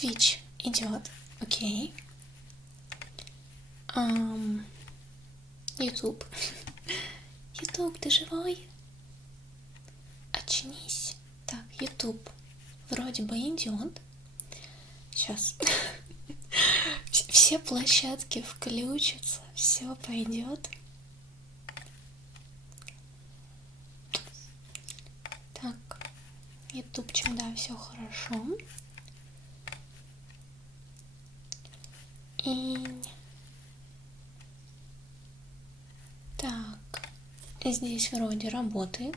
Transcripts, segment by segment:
Twitch идет. Окей. YouTube. YouTube, ты живой? Очнись. Так, YouTube вроде бы идет. Сейчас. Все площадки включатся, все пойдет. Так, ютубчик, да, все хорошо. И так, здесь вроде работает.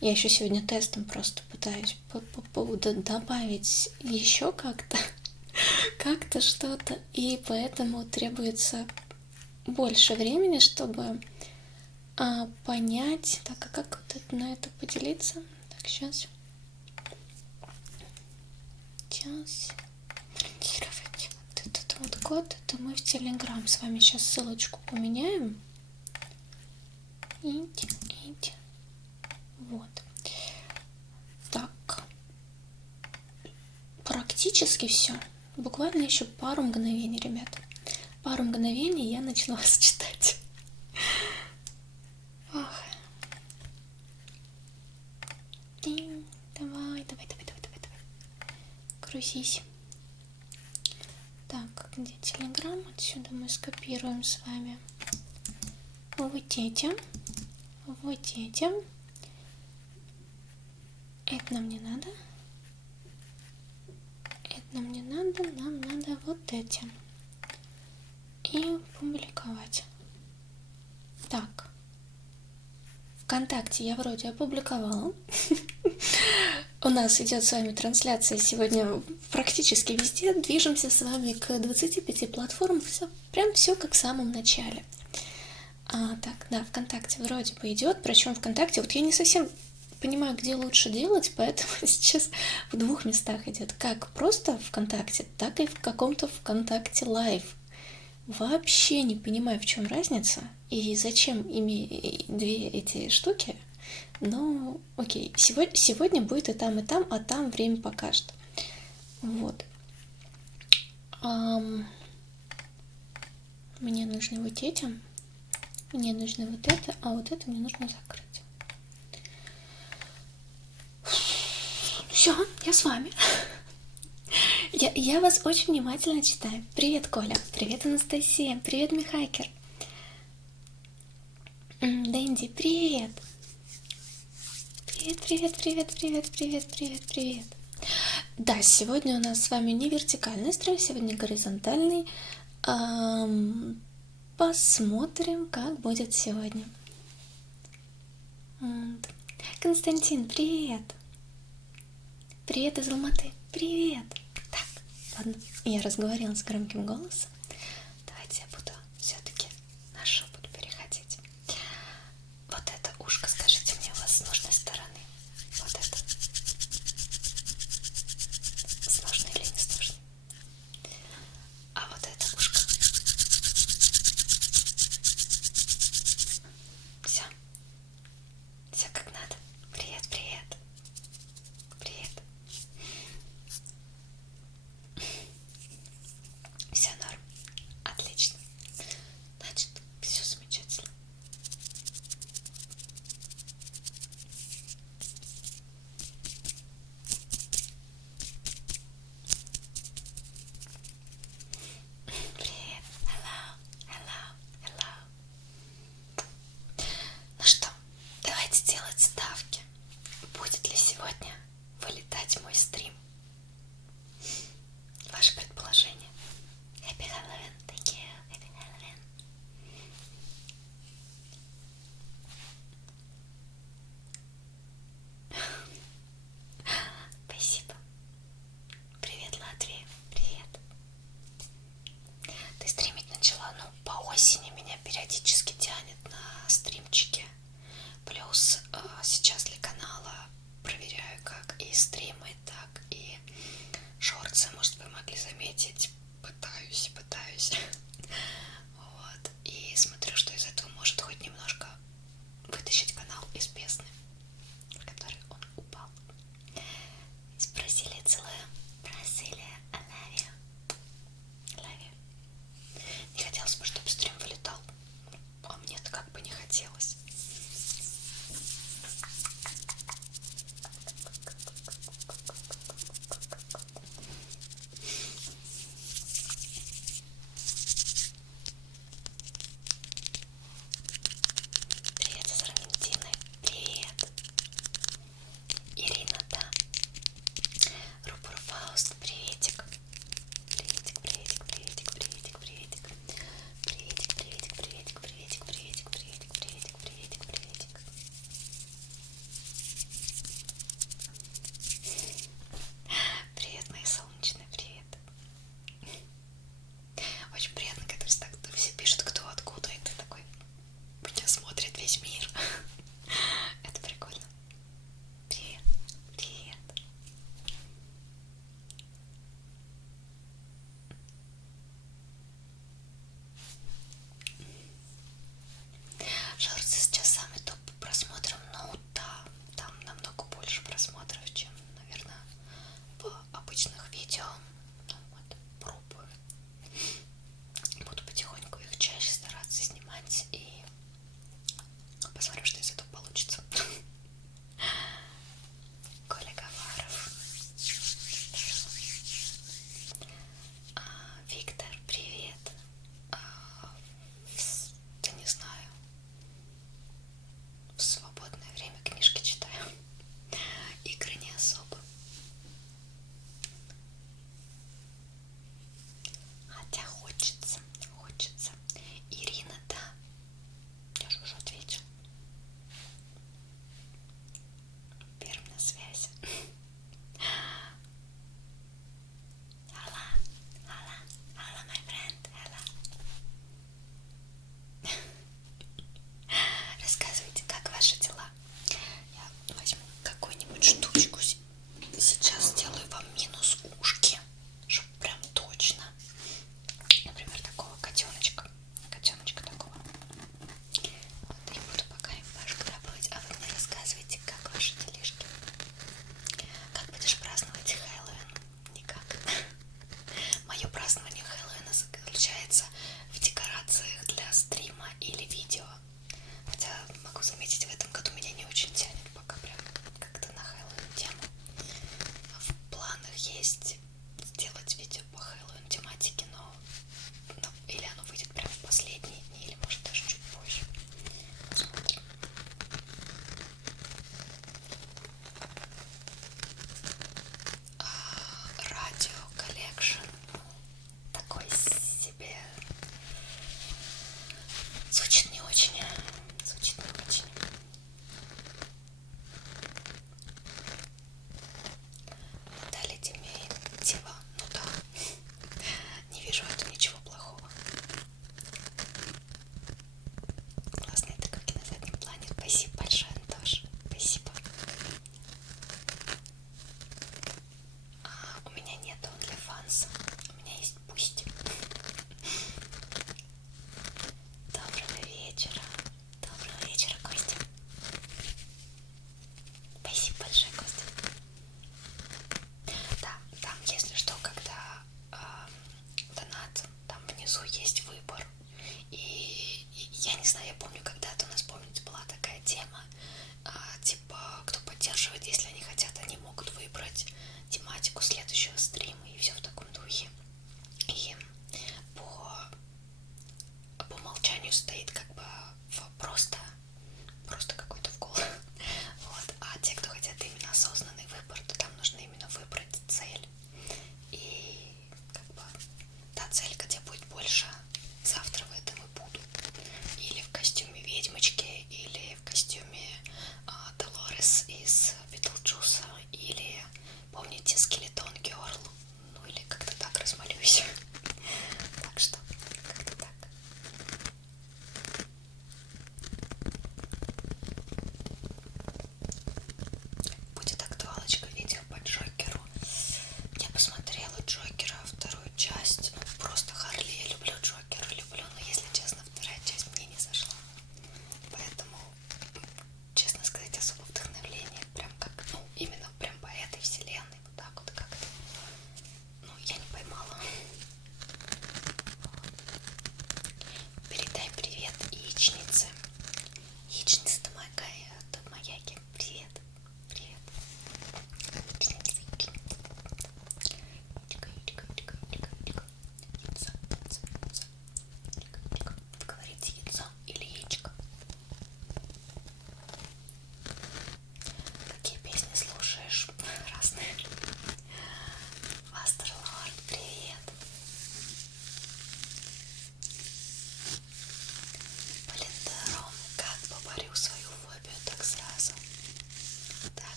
Я еще сегодня тестом просто пытаюсь добавить еще как-то что-то, и поэтому требуется больше времени, чтобы понять. Так, а как вот это, на это поделиться? Так, сейчас. Монтировать. Вот этот вот код, это мы в Telegram с вами сейчас ссылочку поменяем. Вот. Так. Практически все. Буквально еще пару мгновений, ребят. Пару мгновений я начала вас читать. Ох. Давай. Грузись. Так, где Telegram? Отсюда мы скопируем с вами вот эти. Это нам не надо. Нам надо вот эти. И публиковать. Так. ВКонтакте я вроде опубликовала. У нас идет с вами трансляция сегодня практически везде. Движемся с вами к 25 платформам. Все как в самом начале. Так, да, ВКонтакте вроде бы идет. Причем ВКонтакте, вот я не совсем понимаю, где лучше делать, поэтому сейчас в двух местах идет. Как просто ВКонтакте, так и в каком-то ВКонтакте Лайв. Вообще не понимаю, в чем разница и зачем ими две эти штуки. Но окей, сегодня будет и там, а там время покажет. Вот. Мне нужны вот эти. Мне нужно вот это, а вот это мне нужно закрыть. Все, я с вами. Я вас очень внимательно читаю. Привет, Коля. Привет, Анастасия. Привет, Михайкер. Дэнди, привет. Привет. Да, сегодня у нас с вами не вертикальный стрим, сегодня горизонтальный. Посмотрим, как будет сегодня. Константин, привет. Привет из Алматы. Привет. Так, ладно, я разговаривала с громким голосом. Давайте я буду все-таки на шепот переходить. Вот это ушко, скажите мне, у вас с нужной стороны? Вот это. С нужной или не с нужной? А вот это ушко. Все как надо. Привет. Все норм. Отлично. Значит, все замечательно. Привет. Hello. Ну что, давайте делать ставки. Будет ли сегодня вылетать мой стрим? Ваше предположение. Happy Halloween, thank you. Happy Halloween. Спасибо. Привет, Латвия. Привет. Ты стримить начала, по осени меня периодически тянет на стримчики. Плюс сейчас для канала проверяю как и стримы, так и шортсы, может, вы могли заметить. Пытаюсь. Вот. И смотрю, что из этого может хоть немножко вытащить канал из бездны, в который он упал. Из Бразилии целая. Бразилия, I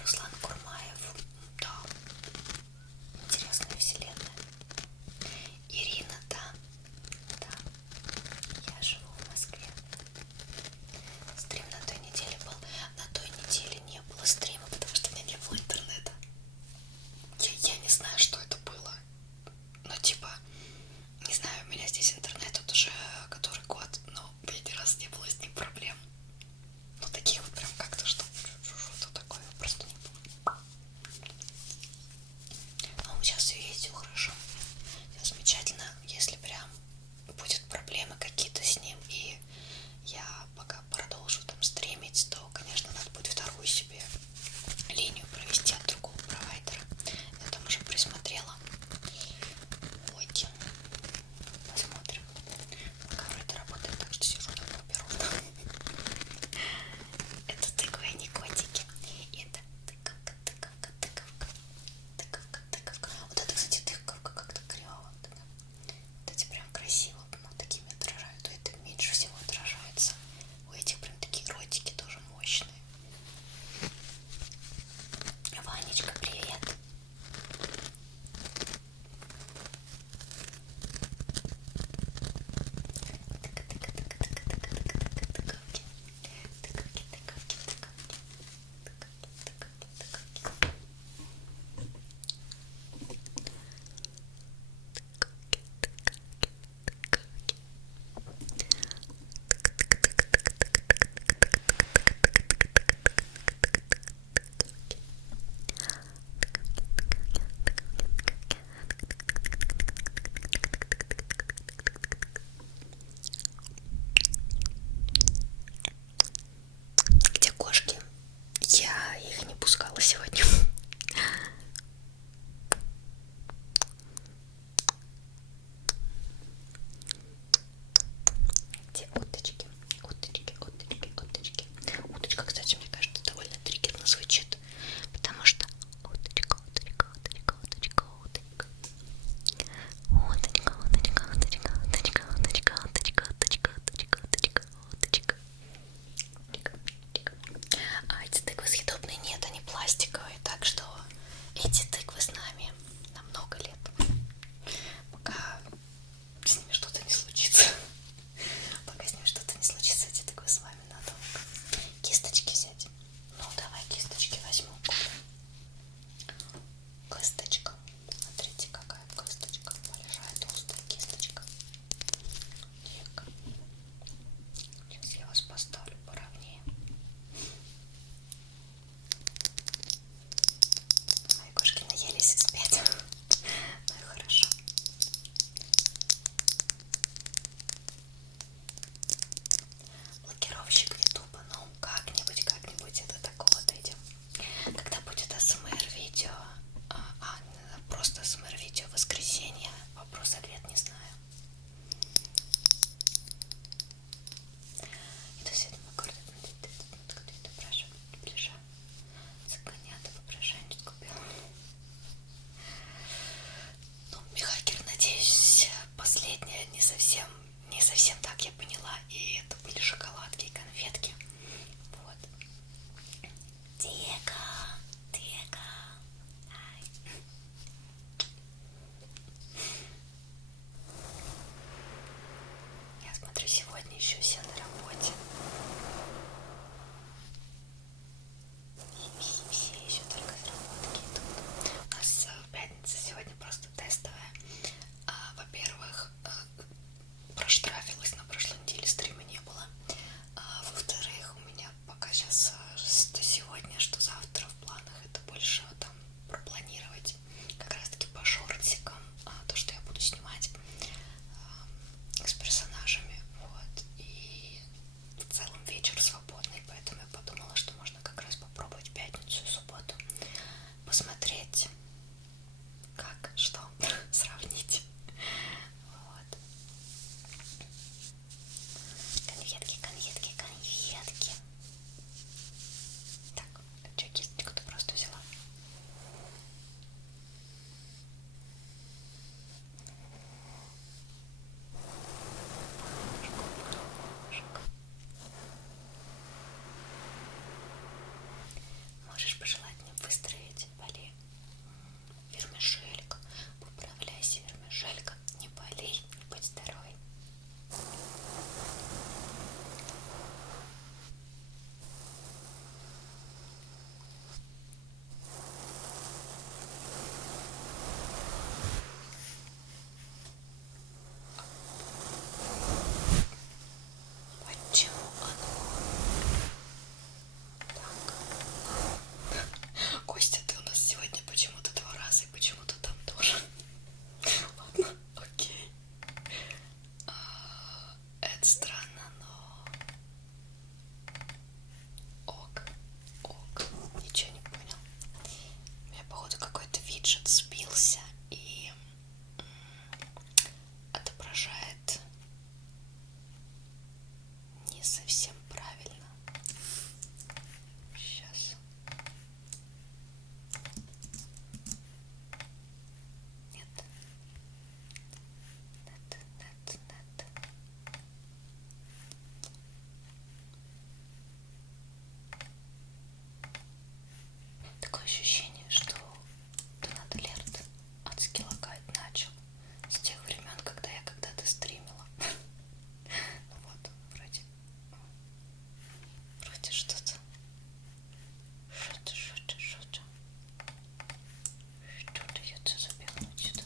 Руслан Курмаев. Да. Интересная вселенная. Ирина, да. Да. Я живу в Москве. Стрим на той неделе был. На той неделе не было стрима, потому что у меня не было интернета. Я не знаю, что это было. Но типа, не знаю, у меня здесь интернет вот уже который год, но последний раз не было с ним проблем. Ну таких вот прям как-то что-то такое просто не было. Но сейчас все ездил хорошо. Все замечательно. Если прям будут проблемы какие-то с ним, и я пока продолжу там стримить, то, конечно, надо будет вторую себе линию провести от другого провайдера. Я там уже присмотрела. Вот. Посмотрим. Пока вроде работает, так что сижу там беру. Это тыква и не котики. Это тыковка, тыковка, тыковка. Тыковка, тыковка. Вот это, кстати, тыковка как-то криво. Вот эти прям красиво, вот такими отражают. У этого меньше всего отражается. У этих прям такие ротики тоже мощные. Ванечка, привет. Где кошки? Я их не пускала сегодня. Где уточки? Уточки, уточки, уточки. Уточка, кстати, мне кажется, довольно триггерно звучит, потому что уточка, уточка, уточка, уточка, уточка. Уточка, уточка, уточка, уточка, уточка, уточка, уточка, уточка, уточка, уточка. А эти тыквы съедобные? Нет, они пластиковые, так что эти тыквы с нами на много лет, пока с ними что-то не случится. Пока с ними что-то не случится, эти тыквы с вами надо кисточки взять. Ну давай кисточки возьму. Кисточка. Смотрите, какая кисточка. Большая толстая кисточка. Так. Сейчас я вас поставлю поровнее. Мои кошки наелись и спят. Ну и хорошо. Блокировщик ютуба, ну как-нибудь это такого дойдем. Когда будет АСМР видео, просто АСМР видео воскресенье, вопрос-ответ не знаю. Это все это аккорд, это прошу, ближе. Загонято, попрошайничать купила. Ну, Михакер, надеюсь, последнее не совсем так я поняла. И это были шоколадки и конфетки. Вот. Диего. Ай. Я смотрю, сегодня еще все на работе. И все еще только заработки идут. У нас пятница сегодня просто тестовая. Во-первых, проштрафилась, на прошлой неделе стрима не было. Во-вторых, у меня пока сейчас, что сегодня, что завтра может сбился и отображает не совсем правильно. Сейчас. Нет. Нет. Такое ощущение, что Донат Алерт адски лагать начал с тех времен, когда я когда-то стримила. Ну вот, вроде что-то. Что-то я это запихнуть сюда.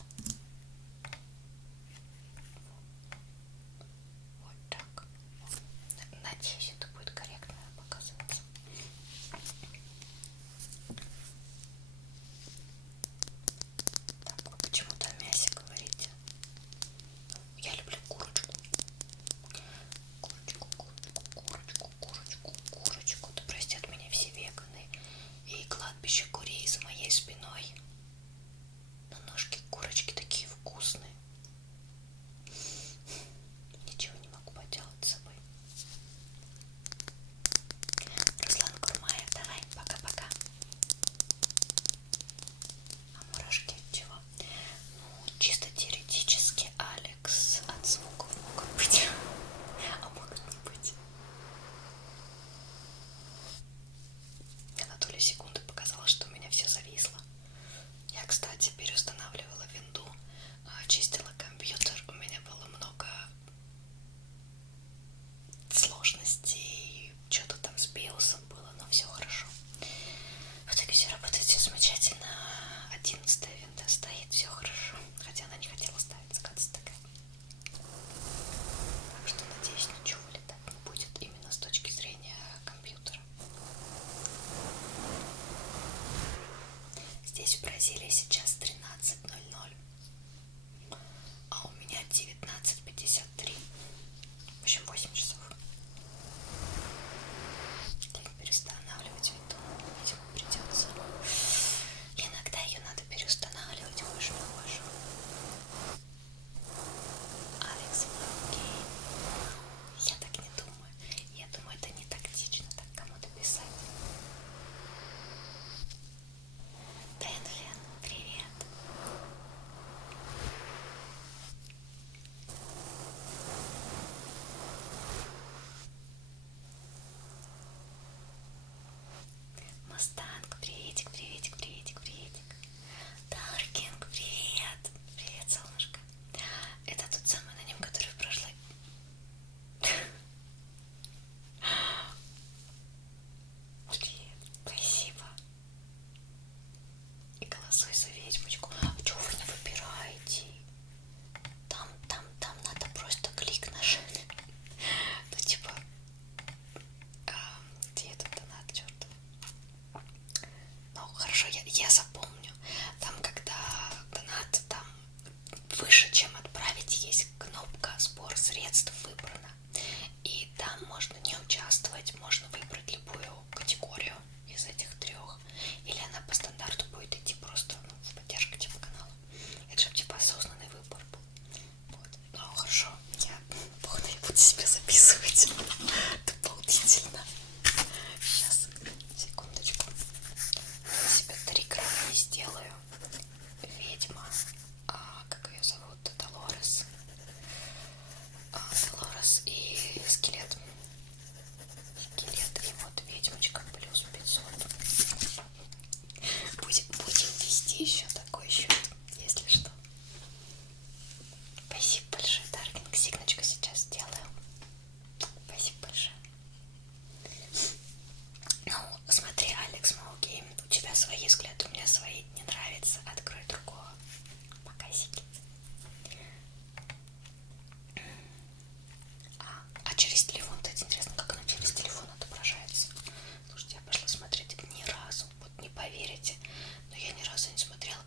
Вот так. Надеюсь, это будет корректно показываться. Так, вы почему-то о мясе говорите. Я люблю курочку. Курочку. Да простят меня все веганы и кладбище курей за моей спиной. Но ножки курочки такие вкусные. Ничего не могу поделать с собой. Руслан Курмаев, давай, пока-пока. А мурашки от чего? Ну, чисто теоретически, Алекс, от звуков могут быть, а могут не быть. Мне на долю секунды показалось, что у меня все зависло. Я, кстати, переустанавливала винду, очистила компьютер. У меня было много сложностей, что-то там с биосом было, но все хорошо. В итоге все работает, все замечательно. 11-я винда стоит, все хорошо. Хотя она не хотела ставиться, гадость такая. Так что, надеюсь, ничего вылетать не будет именно с точки зрения компьютера. Здесь в Бразилии сейчас 13:00, а у меня 19:53. В общем, 8 часов. Так, переустанавливать виду, видимо, придется. Иногда ее надо переустанавливать, боже мой. Алекс, окей. Я так не думаю. Я думаю, это не тактично так кому-то писать. Дэнфен, привет. Мустанг, приветик. Даркинг, привет. Привет, солнышко. Это тот самый аноним, который в прошлой... Привет, спасибо. И голосуй за ведьмочку. А чего вы не выбираете? Там надо просто клик нажать. Ну типа, где этот донат, черт. Ну хорошо, я запомню. Там, когда донат, там выше, чем отправить, есть кнопка «Сбор средств» выбрана. И там можно не участвовать, можно выбрать любую категорию из этих трех. Или она по стандарту будет идти просто в поддержку типа канала. Это чтобы типа осознанный выбор был. Вот. Ну хорошо, я буду себе записывать. Дополнительно. Сейчас, секундочку. Я себе 3 грамма сделаю. Ведьма. Как ее зовут? Долорес. Долорес и скелет. И вот ведьмочка плюс 500. Будем вести еще такой счет, если что. Спасибо большое, Даркинг. Сигночку сейчас сделаю. Спасибо большое. Ну, смотри, Алекс Малгейм, у тебя свои взгляды, у меня свои. Не нравится, открой другого. Показики. А через телефон, кстати, интересно, как оно через телефон отображается. Слушайте, я пошла смотреть ни разу, вот не поверите, но я ни разу не смотрела,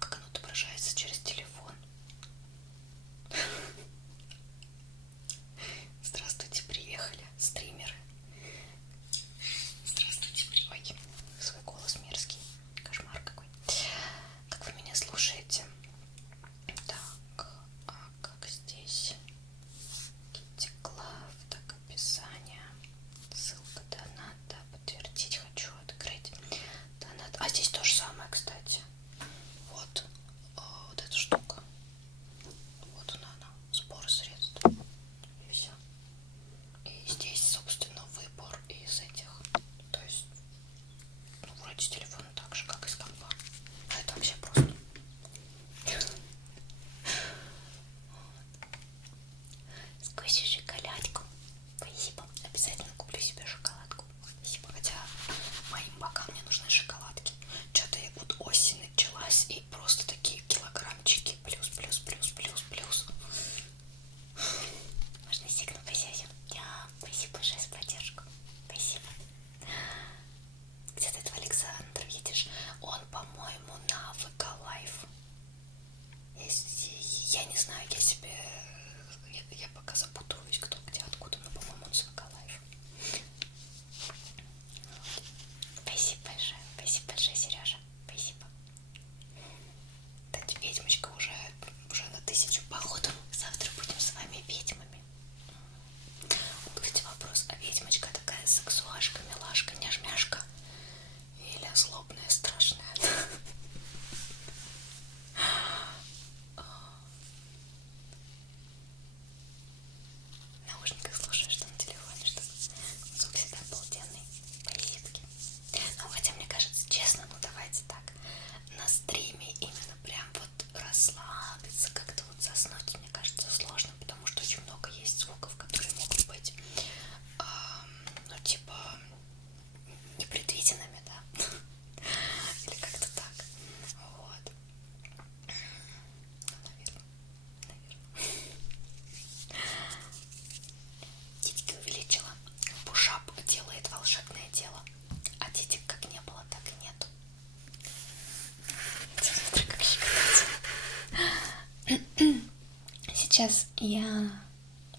сейчас я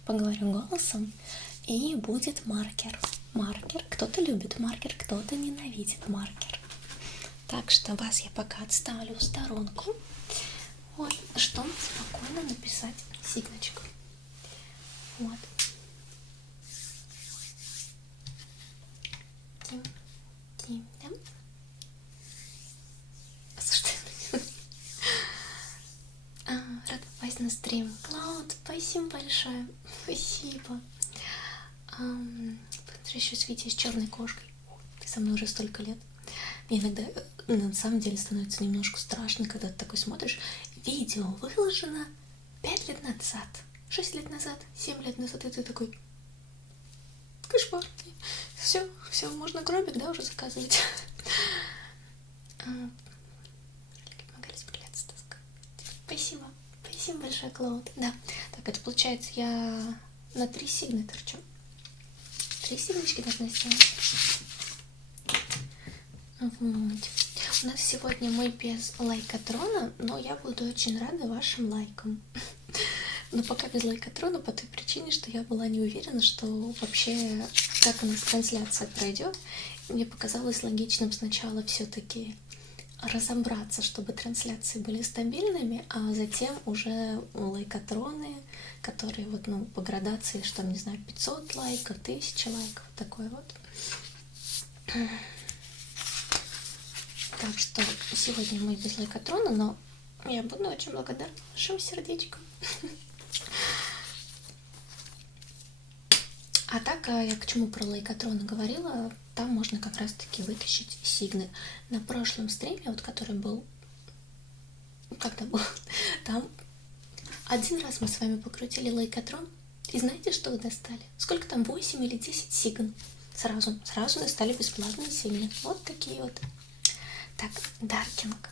поговорю голосом, и будет маркер. Маркер. Кто-то любит маркер, кто-то ненавидит маркер. Так что вас я пока отставлю в сторонку. Вот, чтобы спокойно написать сигночку. Вот. Да? Рад попасть на стрим. Клауд, спасибо большое. Спасибо. Еще с Витей, с черной кошкой. Ты со мной уже столько лет. Мне иногда на самом деле становится немножко страшно, когда ты такой смотришь. Видео выложено 5 лет назад, 6 лет назад, 7 лет назад, и ты такой: кошмар. Все, можно гробик, да, уже заказывать. Спасибо. Спасибо большое, Клауд. Да. Так, это получается, я на 3 сигны торчу. 3 сигночки должны сделать. Вот. У нас сегодня мы без лайкотрона, но я буду очень рада вашим лайкам. Но пока без лайкотрона по той причине, что я была не уверена, что вообще как у нас трансляция пройдет. Мне показалось логичным сначала все-таки разобраться, чтобы трансляции были стабильными, а затем уже лайкотроны, которые вот, по градации, что, не знаю, 500 лайков, 1000 лайков, такой вот. Так что сегодня мы без лайкотрона, но я буду очень благодарна вашим сердечкам. А так, я к чему про лайкотрона говорила, там можно как раз-таки вытащить сигны. На прошлом стриме, вот который был, когда был, там один раз мы с вами покрутили лайкотрон, и знаете, что вы достали? Сколько там, 8 или 10 сигн? Сразу достали бесплатные сигны. Вот такие вот. Так, даркинг.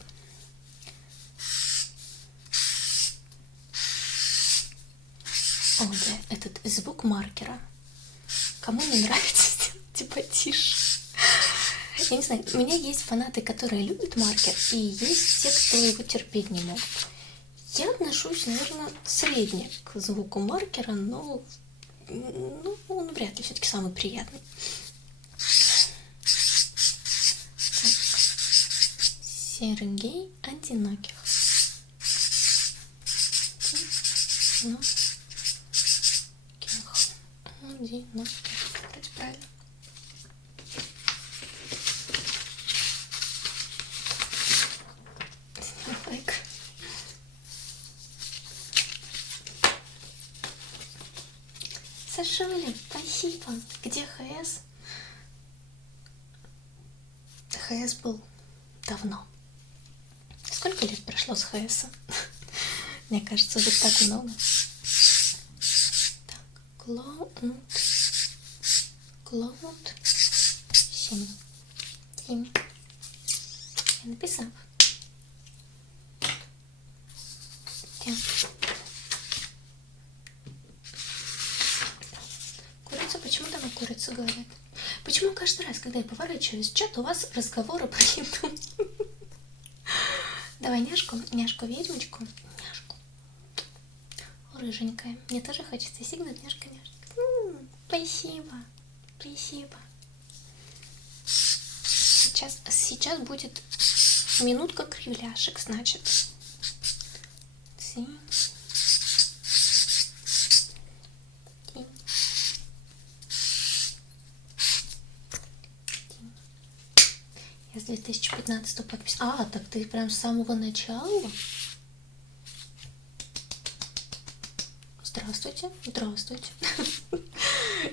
О, да, этот звук маркера. Кому не нравится, типа тише. Я не знаю, у меня есть фанаты, которые любят маркер, и есть те, кто его терпеть не могут. Я отношусь, наверное, средне к звуку маркера, но он вряд ли все-таки самый приятный. Сергей одиноких. Одиноких. Вроде правильно. Лайк. Сашуля, спасибо. Где ХС? ХС был давно. Сколько лет прошло с ХС? Мне кажется, уже так много. Так, Клауд 7. Я написала. Курица, почему там о курице говорят? Почему каждый раз, когда я поворачиваюсь в чат, у вас разговоры про еду? Давай няшку, ведьмочку, няшку. Рыженькая. Мне тоже хочется сигнать, няшка. Спасибо. Сейчас будет минутка кривляшек, значит. Я с 2015 подписана. Так ты прям с самого начала? Здравствуйте.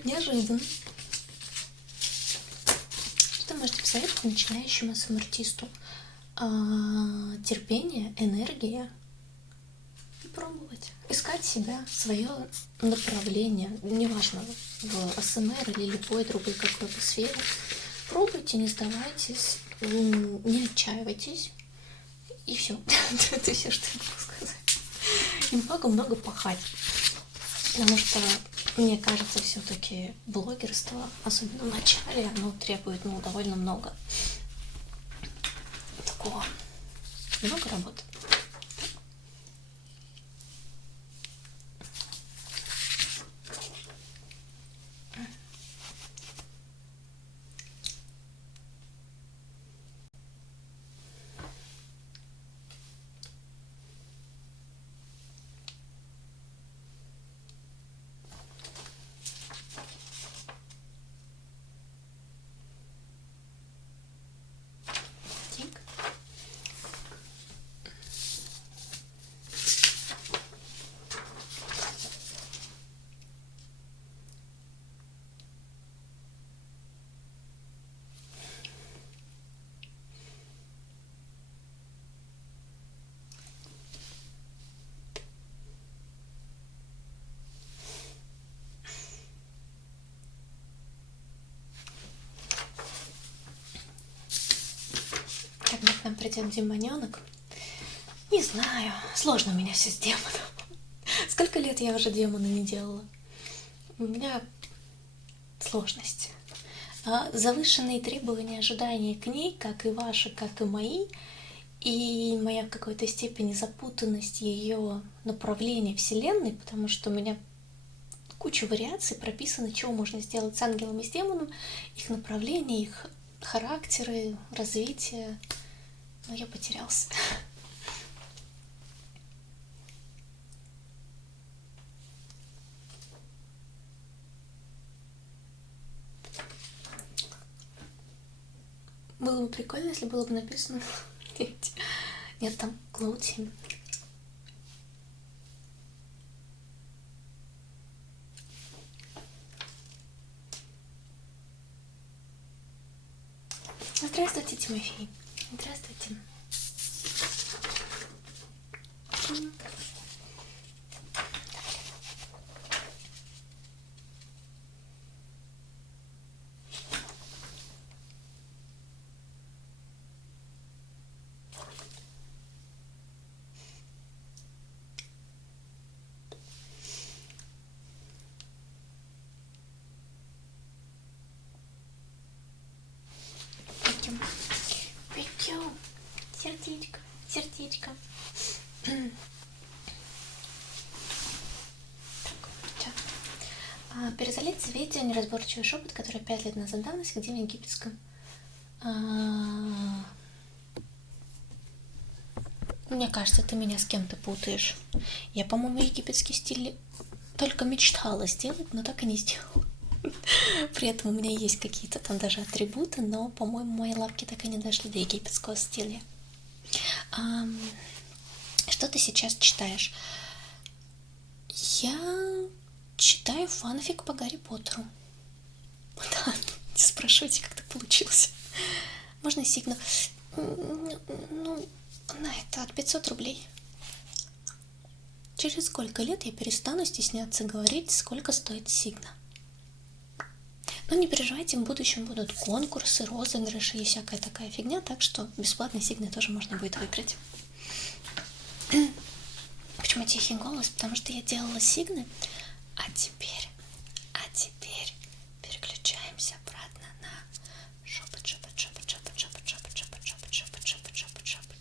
Неожиданно. Что можете посоветовать начинающему СМ-артисту? Терпение, энергия. И пробовать. Искать себя, свое направление. Неважно, в АСМР или любой другой какой-то сфере. Пробуйте, не сдавайтесь, не отчаивайтесь. И все. Это все, что я могу сказать. И много пахать. Потому что, мне кажется, все-таки блогерство, особенно в начале, оно требует довольно много такого. Много работы. когда к нам придет демоненок. Не знаю, сложно у меня все с демоном. Сколько лет я уже демона не делала? У меня сложность. Завышенные требования, ожидания к ней, как и ваши, как и мои, и моя в какой-то степени запутанность ее направления Вселенной, потому что у меня куча вариаций прописано, чего можно сделать с ангелом и с демоном, их направления, их характеры, развитие. Но я потерялся. Было бы прикольно, если было бы написано. Нет, там Cloud7. Здравствуйте, Тимофей. Здравствуйте. Пойдем. Сердечко, сердечко. Перезалить видео неразборчивый шепот, который 5 лет назад давность, где в египетском. Мне кажется, ты меня с кем-то путаешь. Я, по-моему, египетский стиль только мечтала сделать, но так и не сделала. При этом у меня есть какие-то там даже атрибуты, но, по-моему, мои лапки так и не дошли до египетского стиля. Что ты сейчас читаешь? Я читаю фанфик по Гарри Поттеру. Да, не спрашивайте, как так получилось. Можно сигну? Ну, на это от 500 рублей. Через сколько лет я перестану стесняться говорить, сколько стоит сигна? Но не переживайте, в будущем будут конкурсы, розыгрыши и всякая такая фигня, так что бесплатные сигны тоже можно будет выиграть. Почему тихий голос? Потому что я делала сигны, а теперь переключаемся обратно на шепот, шепот, шепот, шепот, шепот, шепот, шепот, шепот, шепот, шепот, шепот, шепот.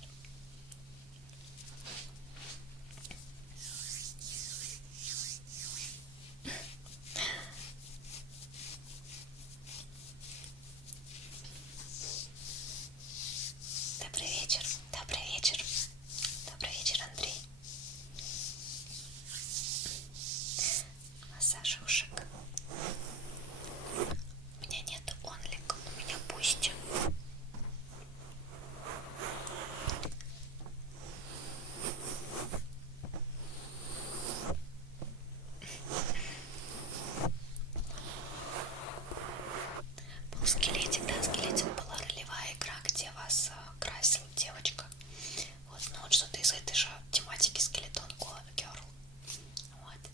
Добрый вечер, добрый вечер, добрый вечер, Андрей. Массаж ушек. У меня нет онлик, у меня пусть. Был скелетик, да, скелетик была ролевая игра, где вас красила девочка. Вот, ну вот что-то из этой же тематики скелетон Girl. Вот.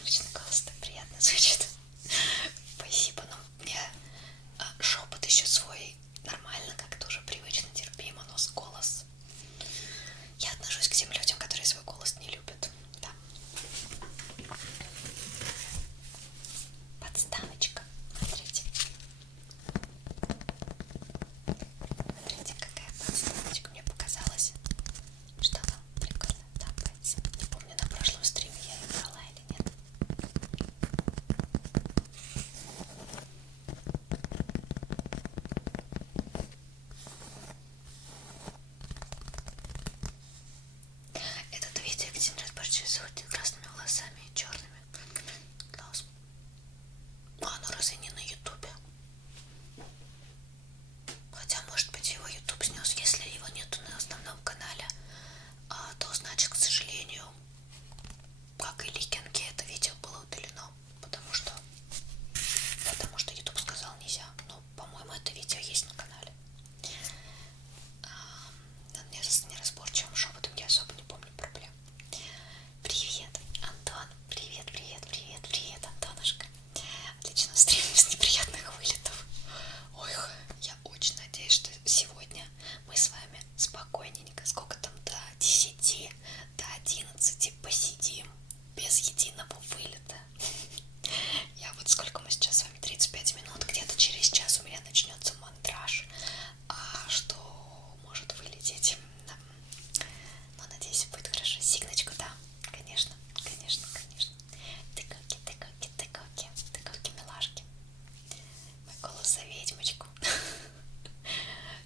Обычно голос так приятно звучит. Спасибо, но мне шепот еще свой нормально, как-то уже привычно, терпимо, но с голос. Я отношусь к тем людям, которые свой голос не любят. Да. Подставочка. Смотрите. Смотрите, какая подставочка. Мне показалось, что она прикольно тапается. Не помню, на прошлом стриме я ее брала или нет. Голос за ведьмочку.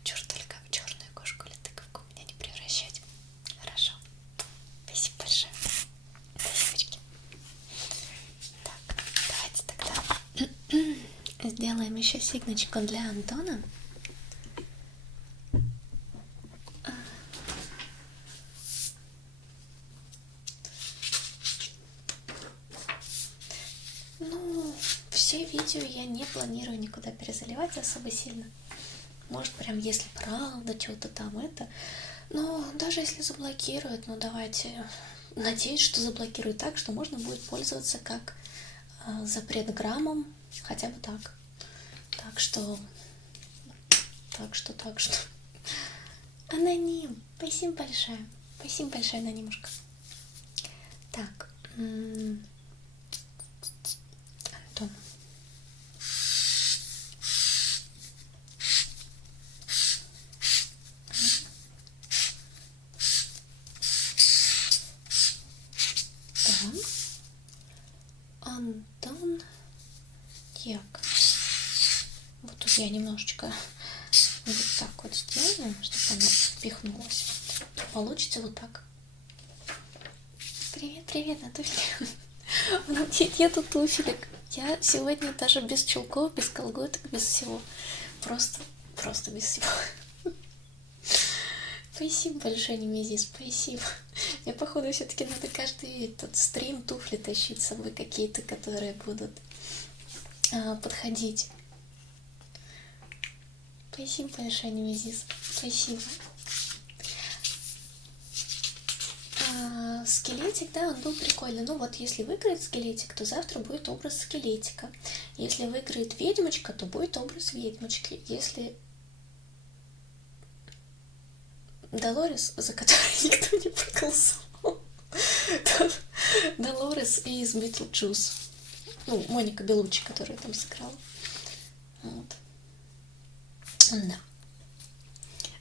Чур только в черную кошку или тыковку меня не превращать. Хорошо. Спасибо большое. Спасибочки. Так, давайте тогда сделаем еще сигночку для Антона. Ну, все видео я не планирую никуда перезаливать особо сильно. Может, прям если правда, что-то там это. Но даже если заблокируют, ну давайте. Надеюсь, что заблокируют так, что можно будет пользоваться как запретграммом. Хотя бы так. Так что. Аноним. Спасибо большое. Спасибо большое, анонимушка. Так. Антон. Антон. Так. Вот тут я немножечко вот так вот сделаю, чтобы она впихнулась. Получится вот так. Привет, Наталья. У меня нету туфелек. Я сегодня даже без чулков, без колготок, без всего. Просто без всего. Спасибо большое, Немезис, спасибо. Мне, походу, все-таки надо каждый этот стрим туфли тащить с собой какие-то, которые будут подходить. Спасибо большое, Немезис, спасибо. Скелетик, да, он был прикольный. Ну вот, если выиграет скелетик, то завтра будет образ скелетика. Если выиграет ведьмочка, то будет образ ведьмочки. Если Долорес, за которой никто не проголосовал, Долорес из Битлджус. Ну, Моника Белуччи, которая там сыграла. Вот. Да.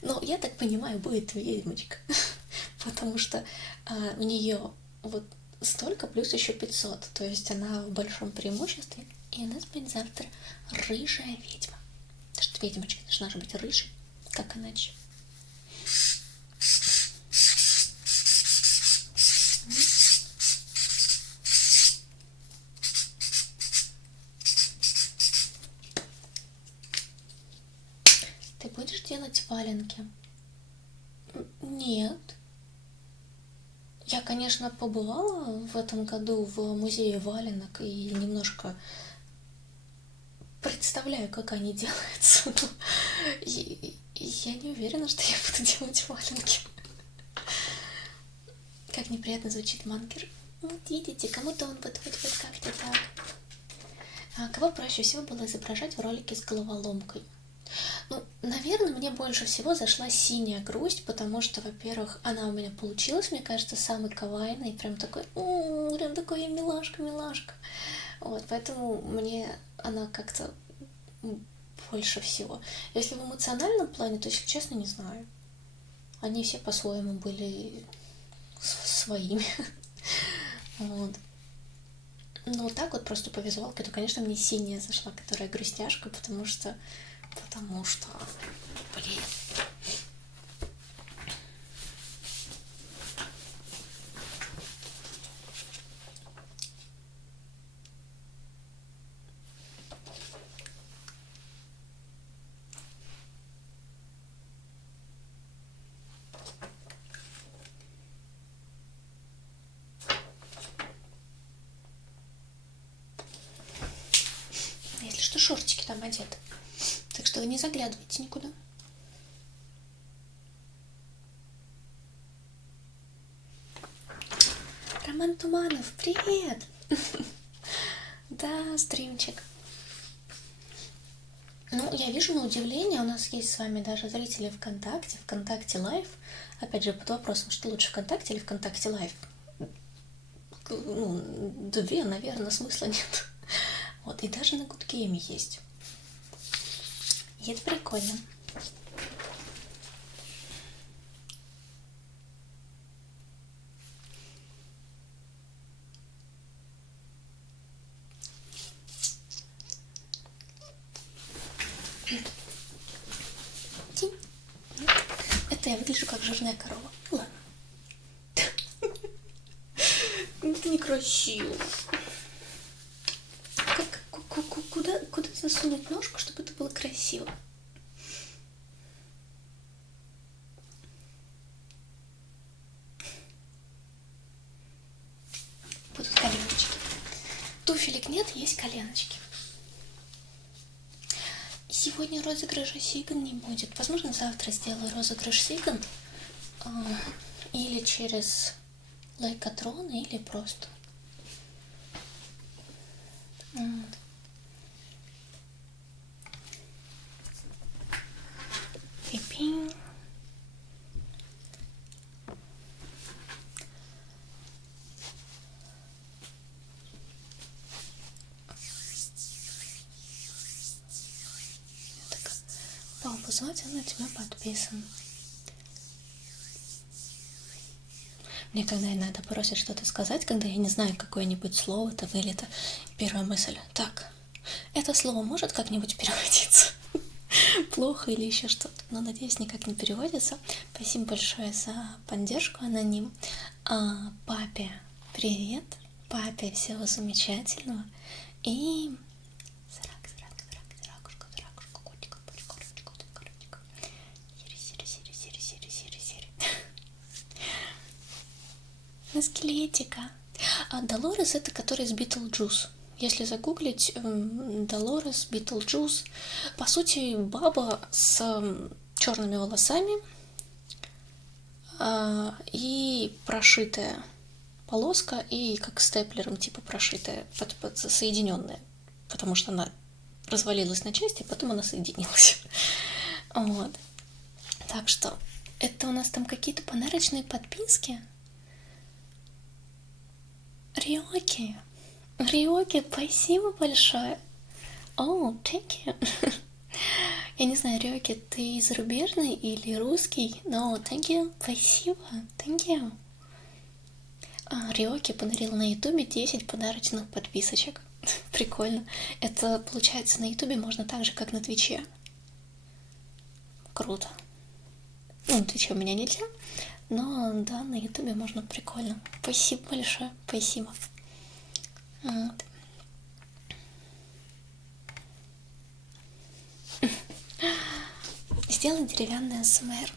Но я так понимаю, будет ведьмочка. Потому что у нее вот столько, плюс еще 500. То есть она в большом преимуществе. И у нас будет завтра рыжая ведьма. Потому что ведьмочка должна же быть рыжей. Как иначе? Ты будешь делать валенки? Нет. Я, конечно, побывала в этом году в музее валенок и немножко представляю, как они делаются. Но я не уверена, что я буду делать валенки. Как неприятно звучит манкер. Вот видите, кому-то он подходит как-то так. Кого проще всего было изображать в ролике с головоломкой? Ну, наверное, мне больше всего зашла синяя грусть, потому что, во-первых, она у меня получилась, мне кажется, самой кавайной, прям такой милашка. Вот, поэтому мне она как-то больше всего. Если в эмоциональном плане, то, если честно, не знаю. Они все по-своему были своими. Вот. Но так вот просто по визуалке, то, конечно, мне синяя зашла, которая грустяшка, потому что, блин. Если что, шортики там одеты. Так что вы не заглядывайте никуда. Роман Туманов, привет! Да, стримчик. Ну, я вижу, на удивление, у нас есть с вами даже зрители ВКонтакте Лайв. Опять же, под вопросом, что лучше, ВКонтакте или ВКонтакте Лайв? Ну, две, наверное, смысла нет. Вот, и даже на Гудгейме есть. И это прикольно. Тинь. Это я выгляжу как жирная корова. Ладно. Это некрасиво. Куда засунуть ножку, чтобы это было красиво? Будут коленочки. Туфелек нет, есть коленочки. Сегодня розыгрыша Сиган не будет. Возможно, завтра сделаю розыгрыш Сиган. Или через лайкотрон, или просто. Вот. Пипинь. Так, папа, звать, он на тебя подписан. Мне когда иногда просят что-то сказать, когда я не знаю какое-нибудь слово там или это первая мысль. Так, это слово может как-нибудь переводиться? Плохо или еще что-то. Но, надеюсь, никак не переводится. Спасибо большое за поддержку, аноним. Папе привет. Папе всего замечательного. И... Скелетика. Долорес это который из Битлджус. Если загуглить Долорес, Битлджус, по сути баба с черными волосами и прошитая полоска и как степлером типа прошитая, соединенная, потому что она развалилась на части, а потом она соединилась. Вот. Так что это у нас там какие-то подарочные подписки. Риоки, спасибо большое. Thank you. Я не знаю, Риоки, ты зарубежный или русский, но thank you, спасибо, thank you. Риоки подарил на ютубе 10 подарочных подписочек. Прикольно. Это, получается, на ютубе можно так же, как на твиче. Круто. На твиче у меня нельзя, но да, на ютубе можно прикольно. Спасибо большое, спасибо. Вот. Сделай деревянный АСМР.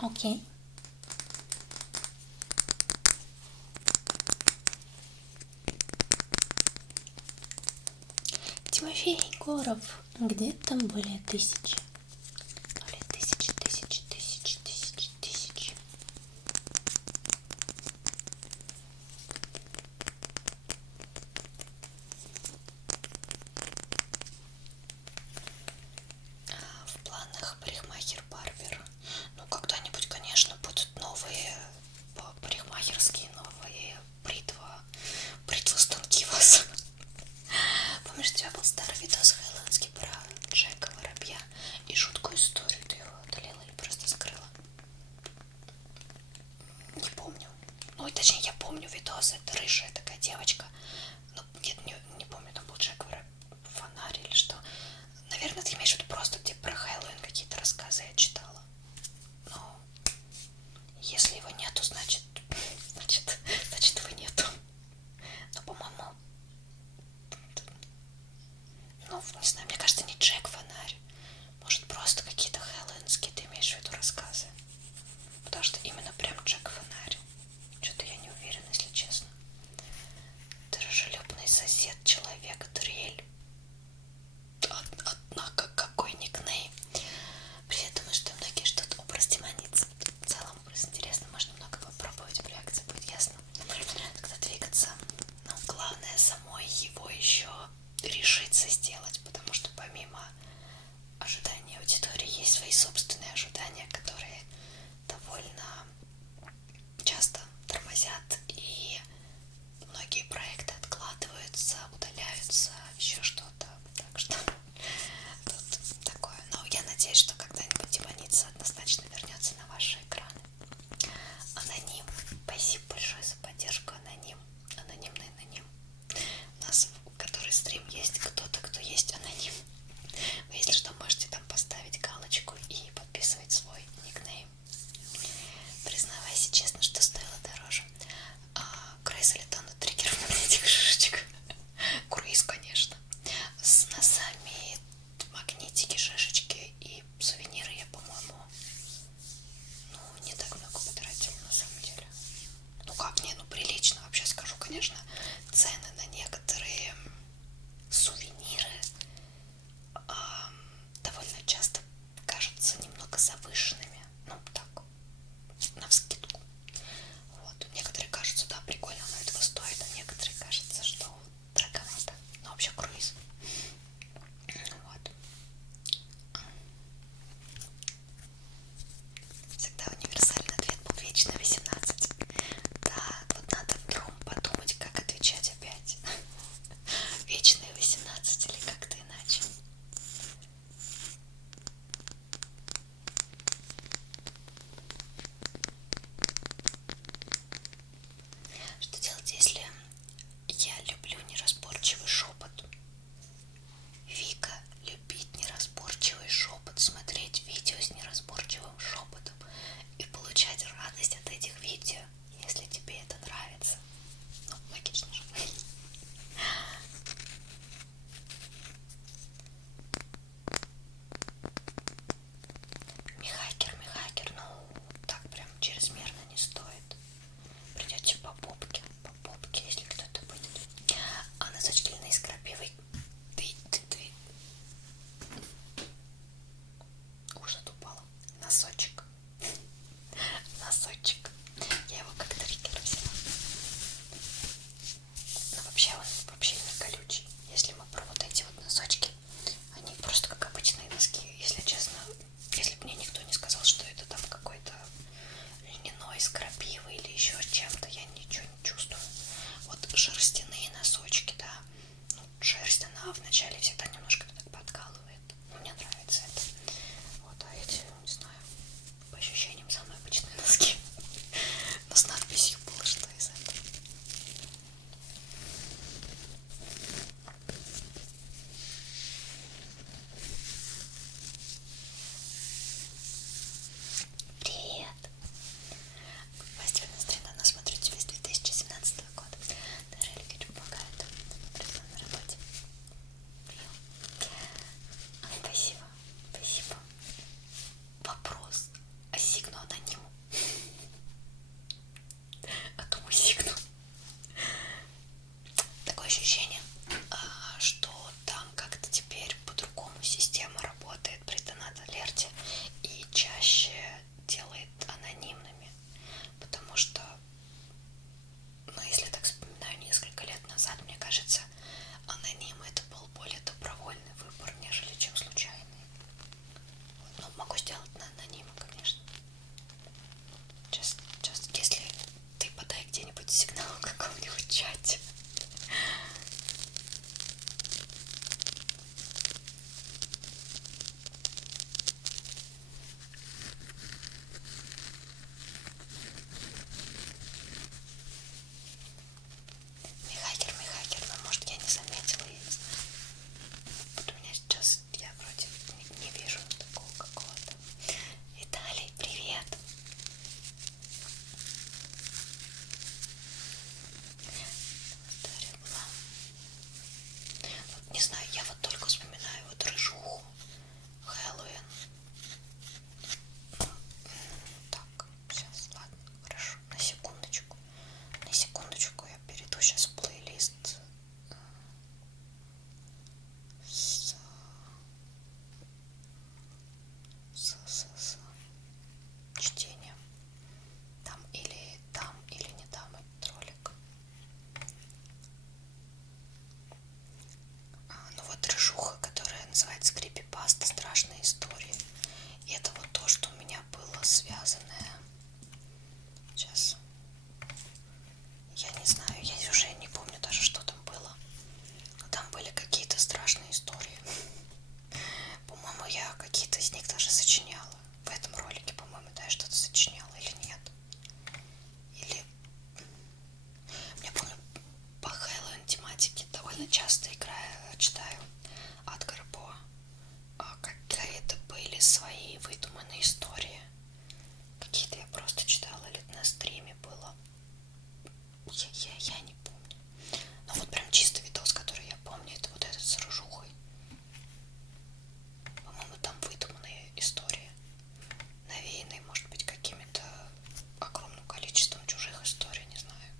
Окей. Тимофей Егоров. Где там более 1000? Более 1000. В планах парикмахер-барбер. Ну, когда-нибудь, конечно, будут новые парикмахерские, новые бритва-станки вас. Помнишь, у тебя был старый видос хэллоуинский про Джека Воробья и жуткую историю? Ты его удалила или просто скрыла? Не помню. Ну, точнее, я помню видос. Это рыжая такая девочка. Ну, нет, не помню, там был Джек Фонарь или что. Наверное, ты имеешь в виду просто, где про Хэллоуин какие-то рассказы я читала. Но если его нету, значит его нету. Но, по-моему, ну, не знаю, мне кажется, не Джек Фонарь. Может, просто какие-то хэллоуинские ты имеешь в виду рассказы. Потому что именно прям Джек Фонарь. Что-то я не уверена, если честно. Дружелюбный сосед, человек, дрель. Однако, какой какие-то из них даже сочиняла. В этом ролике, по-моему, да, я что-то сочиняла или нет. Или... Я помню, по Хэллоуин тематике довольно часто играю, читаю Эдгара По. Какие-то были свои выдуманные истории. Какие-то я просто читала, или на стриме было. Я не помню. Но вот прям чисто видос, который я помню, это вот этот с рыжухой. По-моему, там выдуманные истории, навеянные, может быть, какими-то огромным количеством чужих историй, не знаю.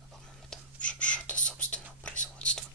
Но, по-моему, там что-то собственного производства.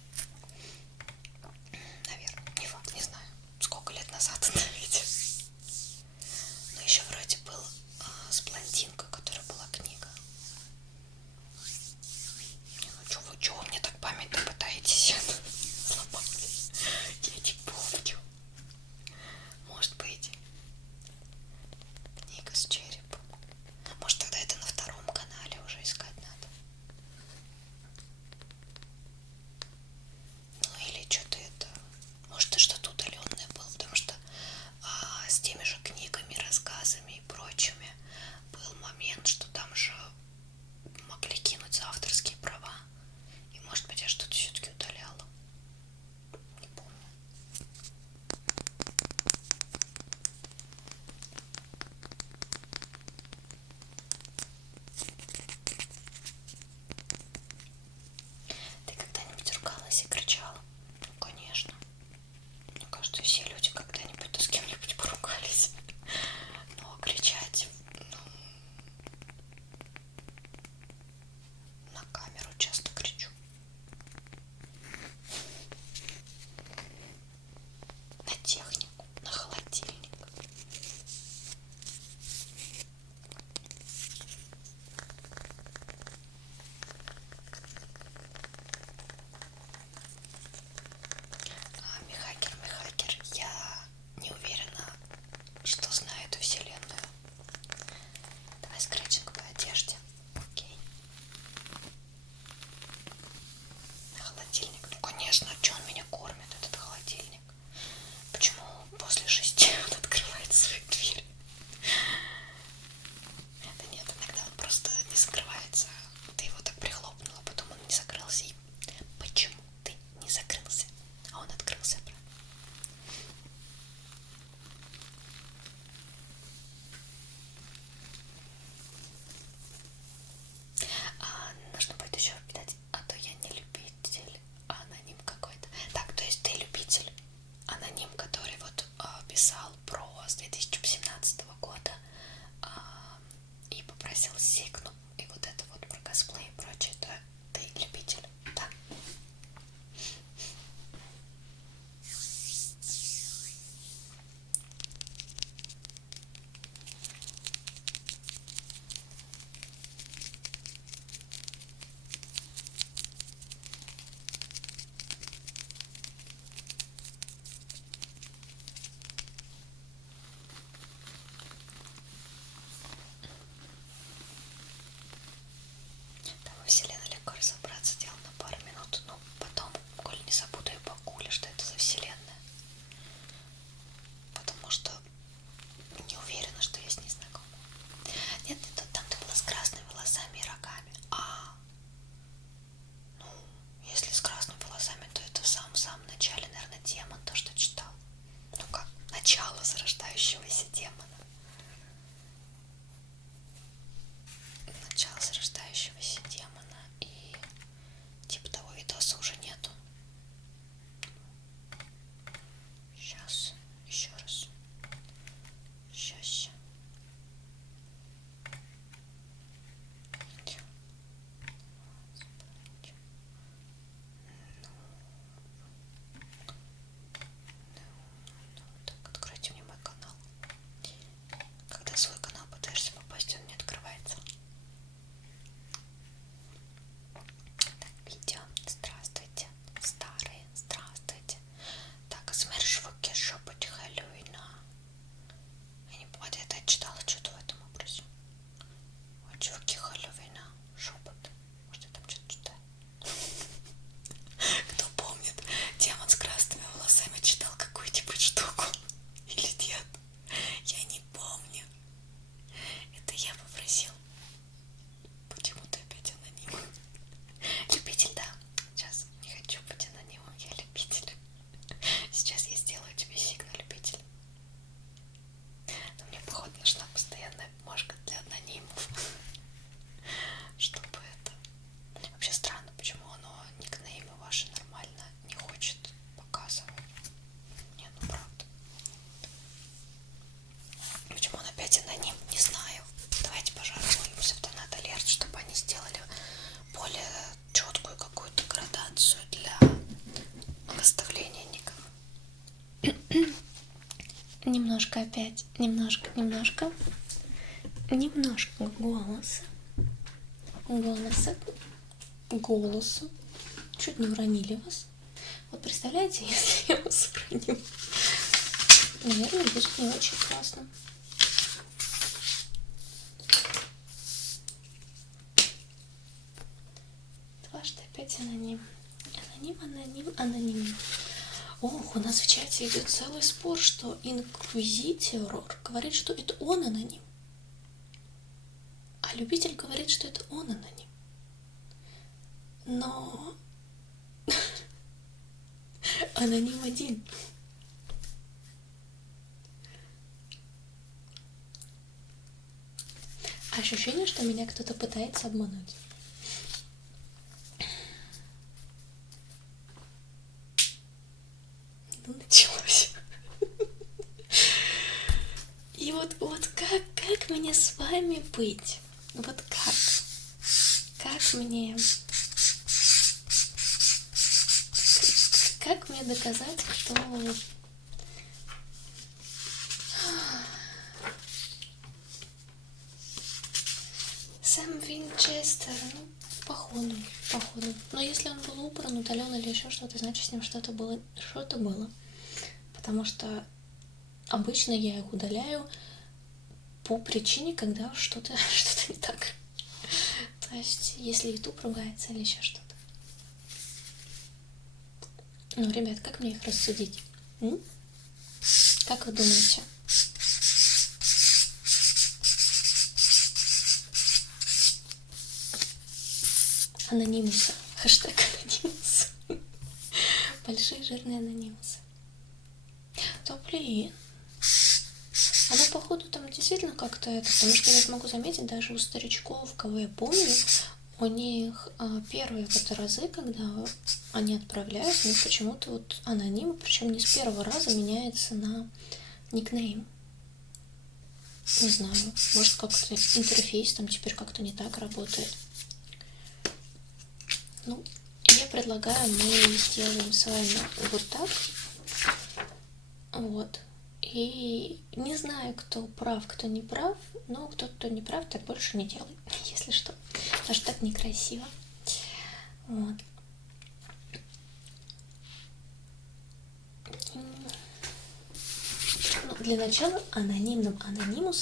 немножко опять, немножко голоса. Чуть не уронили вас. Вот представляете, если я вас уроню? Наверное, будет не очень классно. Дважды опять аноним. Аноним. Ох, у нас в чате идет целый спор, что инквизитор говорит, что это он аноним. А любитель говорит, что это он аноним. Но аноним один. Ощущение, что меня кто-то пытается обмануть. Ну, началось. И вот как мне с вами быть? Вот как? Как мне доказать, кто... Сэм Винчестер, ну, походу. Но если он был убран, удален или еще что-то, значит, с ним что-то было. Потому что обычно я их удаляю по причине, когда что-то не так. То есть, если YouTube ругается или еще что-то. Ну, ребят, как мне их рассудить? Как вы думаете? Анонимусы. Хэштег анонимусы. Большие жирные анонимусы. Да блин. Оно, походу, там действительно как-то это, потому что я смогу заметить даже у старичков, кого я помню, у них первые вот разы, когда они отправляют, у них почему-то вот аноним, причем не с первого раза меняется на никнейм. Не знаю, может как-то интерфейс там теперь как-то не так работает. Ну, я предлагаю, мы сделаем с вами вот так. Вот. И не знаю, кто прав, кто не прав, но кто не прав, так больше не делай, если что. Потому что так некрасиво. Вот. Ну, для начала анонимным анонимов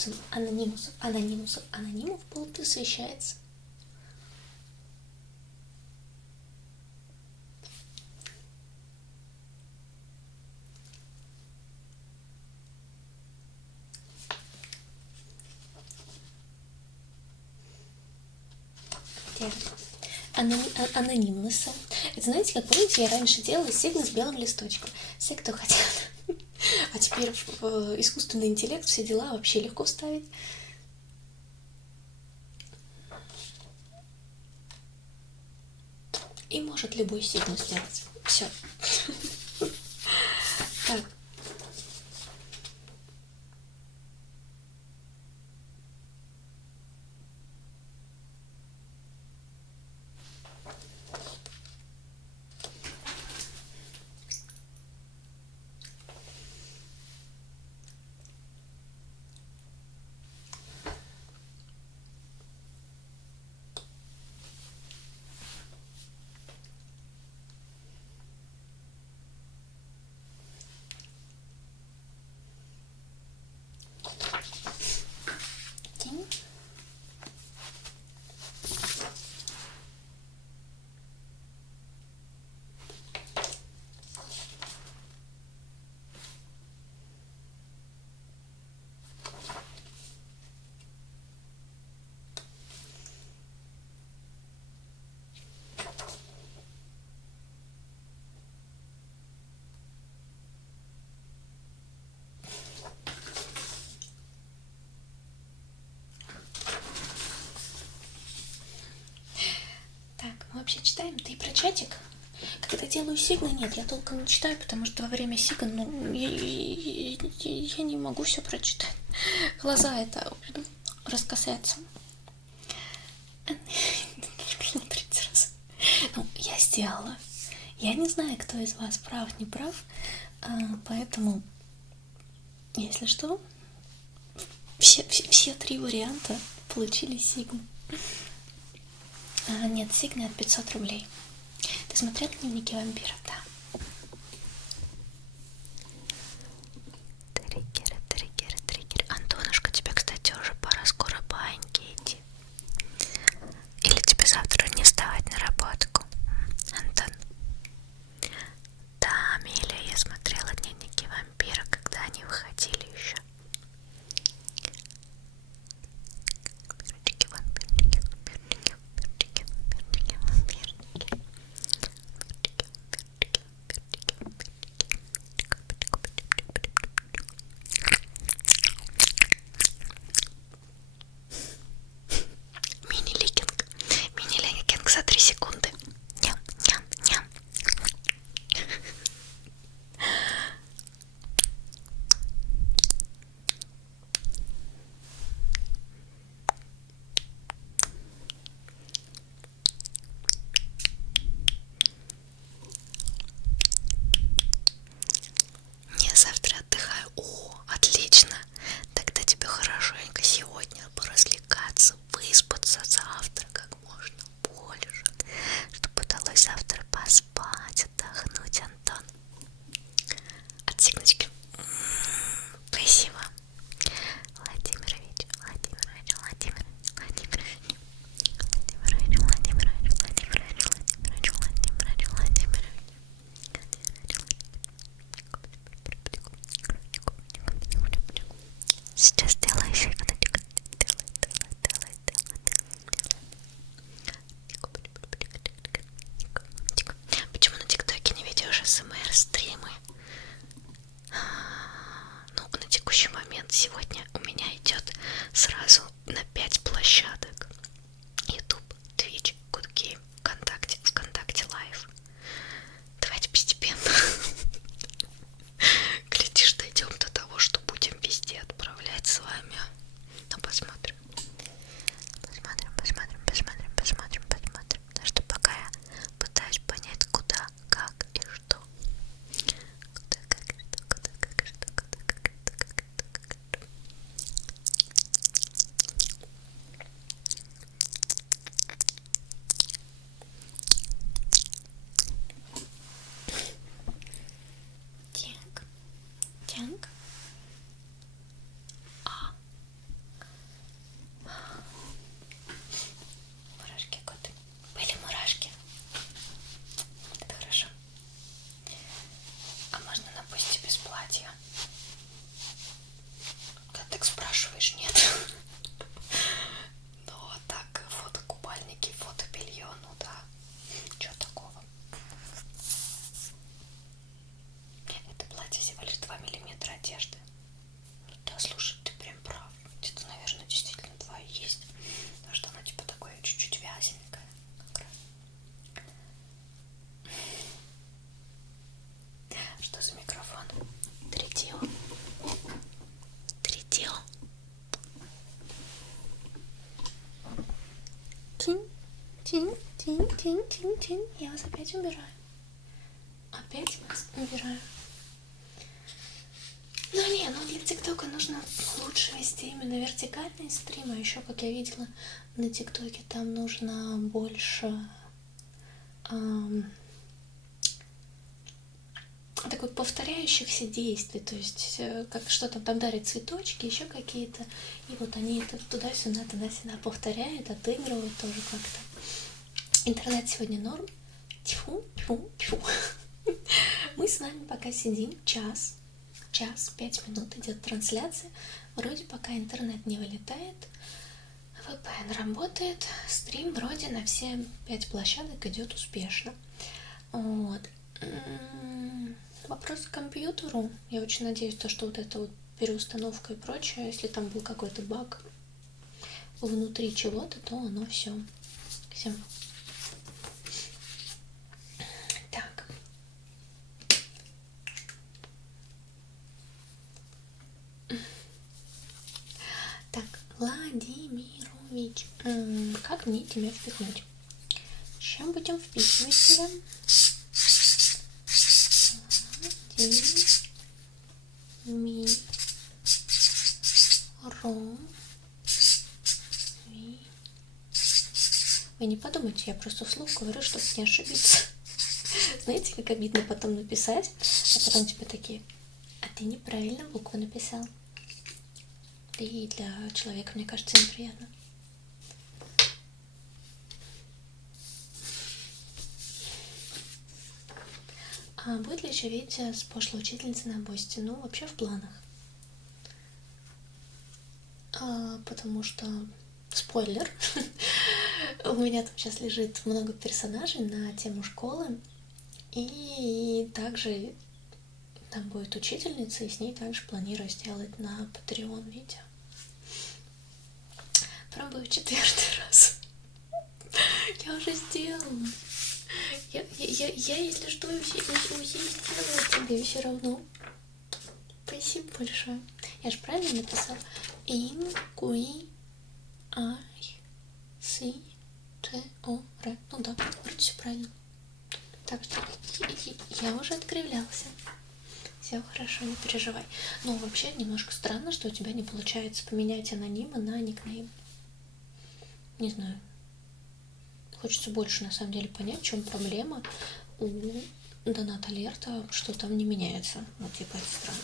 пол освещается. Анонимность. Это, знаете, как помните, я раньше делала сигны с белым листочком. Все, кто хотят. А теперь в искусственный интеллект все дела вообще легко вставить. И может любой сигну сделать. Все. Так. Мы вообще читаем, ты про чатик? Когда делаю сигны, нет, я толком не читаю, потому что во время сигн, я не могу все прочитать. Глаза это раскосятся. Ну, я сделала. Я не знаю, кто из вас прав, не прав, поэтому Если что, все три варианта получили Сигну. Нет, Сигна от 500 рублей. Ты смотрел «Дневники вампира»? Да. Триггеры. Антонушка, тебе, кстати, уже пора скоро баньки идти. Или тебе завтра не вставать на работку? Антон. Да, Амелия, я смотрела «Дневники вампира», когда они выходили еще. Мини-ликинг за 3 секунды. Ням-ням-ням. Не, завтра отдыхаю. О, отлично. Тогда тебе хорошенько сегодня поразвлекаться, выспаться завтра как можно больше, чтобы удалось завтра поспать, отдохнуть, Антон. От Сигночки. Спасибо. Владимирович. Сейчас делаю еще минутик. Почему на ТикТоке не видишь СМР стримы? Ну, на текущий момент сегодня у меня идет сразу на 5 площадок. YouTube, Twitch, Good Game, ВКонтакте Лайв. Давайте постепенно. Глядишь, дойдем до того, что будем везде отправлять с вами. Ну, посмотрим. Посмотрим. Так что пока я пытаюсь понять, куда, как и что. Тянг. Мурашки, коты. Были мурашки. Это хорошо. А можно на пусте без платья? Когда так спрашиваешь, нет. Ну, а так, фотокупальники, фотобелье, ну да. Чего такого? Это платье всего лишь 2 миллиметра одежды. Да, слушай, ты прям прав. Где-то, наверное, действительно 2 и есть. Потому что оно типа такое чуть-чуть вязенькое. Как раз. Что за микрофон? Тридио. Тинь. Я вас опять убираю. Ну для ТикТока нужно лучше вести именно вертикальный стрим, а еще, как я видела на ТикТоке, там нужно больше такой повторяющихся действий, то есть как что-то там дарит цветочки, еще какие-то, и вот они это туда-сюда повторяют, отыгрывают тоже как-то. Интернет сегодня норм. Тьфу. Мы с вами пока сидим час 5 минут идет трансляция. Вроде пока интернет не вылетает. VPN работает. Стрим вроде на все 5 площадок идет успешно. Вот. Вопрос к компьютеру. Я очень надеюсь, что вот эта вот переустановка и прочее, если там был какой-то баг внутри чего-то, то оно все. Так, Владимирович, как мне тебя впихнуть? Сейчас будем впихивать тебя. Вы не подумайте, я просто вслух говорю, чтобы не ошибиться. Знаете, как обидно потом написать, а потом тебе такие: а ты неправильно букву написал. И для человека, мне кажется, неприятно. А будет ли еще видео с пошлой учительницей на Бусти? Ну, вообще в планах. Потому что, спойлер, у меня там сейчас лежит много персонажей на тему школы, и также там будет учительница, и с ней также планирую сделать на Patreon видео. Пробую 4-й раз. Я уже сделала. Я если что, сделаю тебе все равно. Спасибо большое. Я же правильно написала? Инкуи-ай-си-т-о-р. Ну да, вроде все правильно. Так что я уже откривлялся. Все хорошо, не переживай. Но вообще немножко странно, что у тебя не получается поменять анонимы на никнейм. Не знаю. Хочется больше, на самом деле, понять, в чем проблема у Донат Алерта, что там не меняется. Вот, типа, это странно.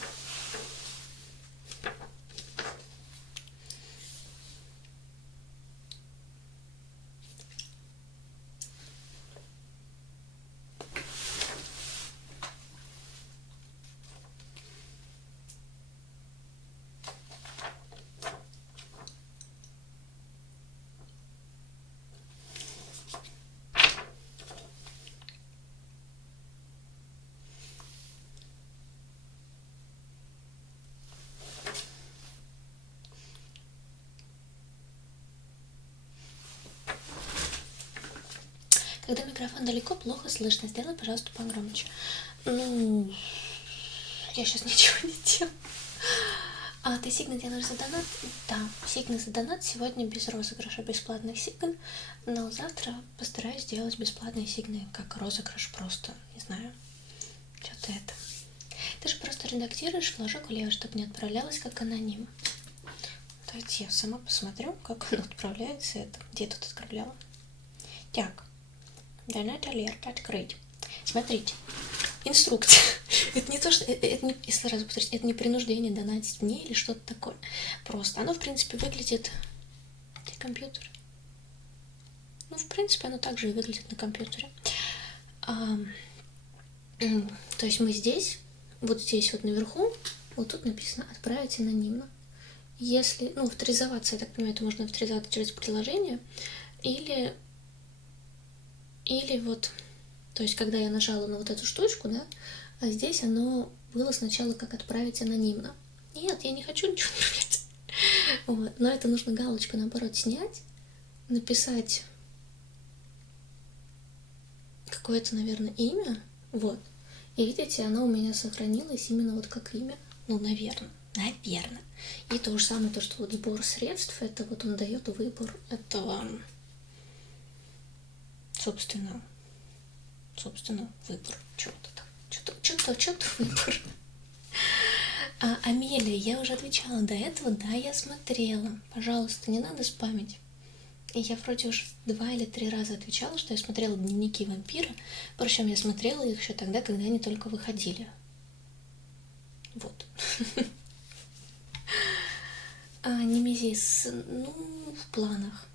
Когда микрофон далеко, плохо слышно. Сделай, пожалуйста, погромче. Ну, я сейчас ничего не делаю. А ты сигны делаешь за донат? Да, сигны за донат. Сегодня без розыгрыша бесплатных сигн, но завтра постараюсь сделать бесплатные сигны, как розыгрыш просто, не знаю, что-то это. Ты же просто редактируешь флажок влево, чтобы не отправлялось как аноним. Давайте я сама посмотрю, как оно отправляется. Это где я тут отправляла. Так. Донат алерт открыть. Смотрите, инструкция. Это не то, что это не, если раз повторить, это не принуждение донатить мне или что-то такое. Просто оно, в принципе, выглядит. Где компьютер? Ну, в принципе, оно также и выглядит на компьютере. То есть мы здесь, вот здесь вот наверху, вот тут написано «Отправить анонимно». Если, ну, авторизоваться, я так понимаю, это можно авторизоваться через приложение, или вот, то есть, когда я нажала на вот эту штучку, да, а здесь оно было сначала как «Отправить анонимно». Нет, я не хочу ничего отправлять. Вот. Но это нужно галочку, наоборот, снять, написать какое-то, наверное, имя, вот. И видите, оно у меня сохранилось именно вот как имя. Ну, наверное. И то же самое, то, что вот сбор средств, это вот он дает выбор этого, собственно, выбор. Что-то выбор. Амелия, я уже отвечала до этого, да, я смотрела. Пожалуйста, не надо спамить. И я вроде уже 2 или 3 раза отвечала, что я смотрела дневники вампира. Причем я смотрела их еще тогда, когда они только выходили. Вот. Немезис, ну, в планах.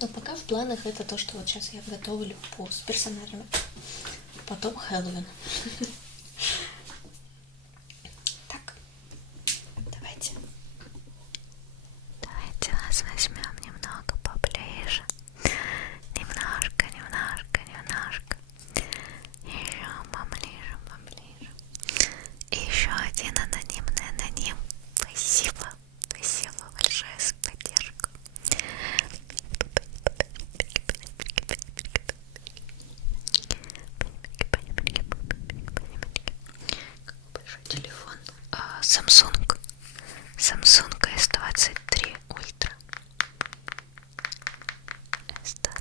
Но пока в планах это то, что вот сейчас я готовлю с персонажами. Потом Хэллоуин. Так, давайте вас возьмем немного поближе. Немножко. Еще поближе. И еще один анонимный аноним. Спасибо большое за поддержку. Какой большой телефон. Samsung S23 Ultra. S23.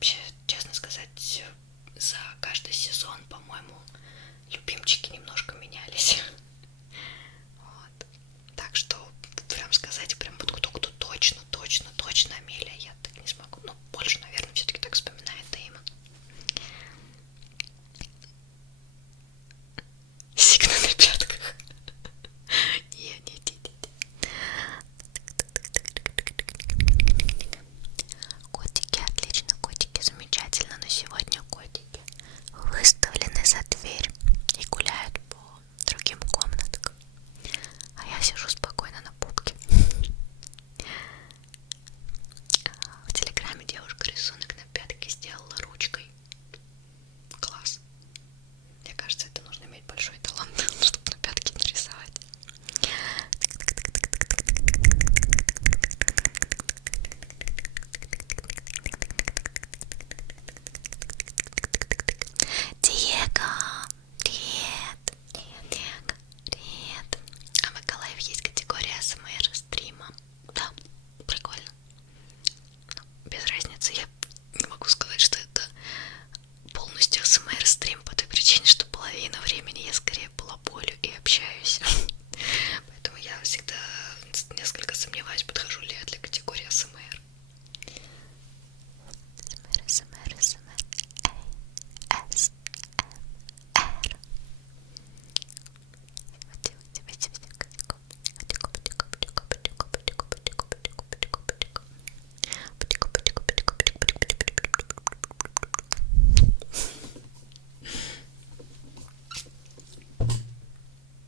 вообще, честно сказать, за каждый сезон, по-моему, любимчики немножко менялись. Вот. Так что прям сказать, прям вот кто точно Амелия, я так не смогу. Но больше, наверное, все-таки так вспоминает Дэймон. Сигна на пятках. Не. Котики, отлично, котики, замечательно. Но сегодня котики выставлены за дверь и гуляют по другим комнаткам. А я сижу спокойно на пупке. В Телеграме девушка рисунок на пятке сделала ручкой. Класс. Мне кажется, это нужно иметь большой талант, чтобы на пятке нарисовать. Диего, привет. Диего, привет. А в Эколайфе есть категория АСМР стрима. Да, прикольно. Но без разницы, я не могу сказать, что это полностью АСМР стрим по той причине, что половину времени я скорее балаболю и общаюсь. Поэтому я всегда несколько сомневаюсь, подхожу ли я для категории АСМР. АСМР.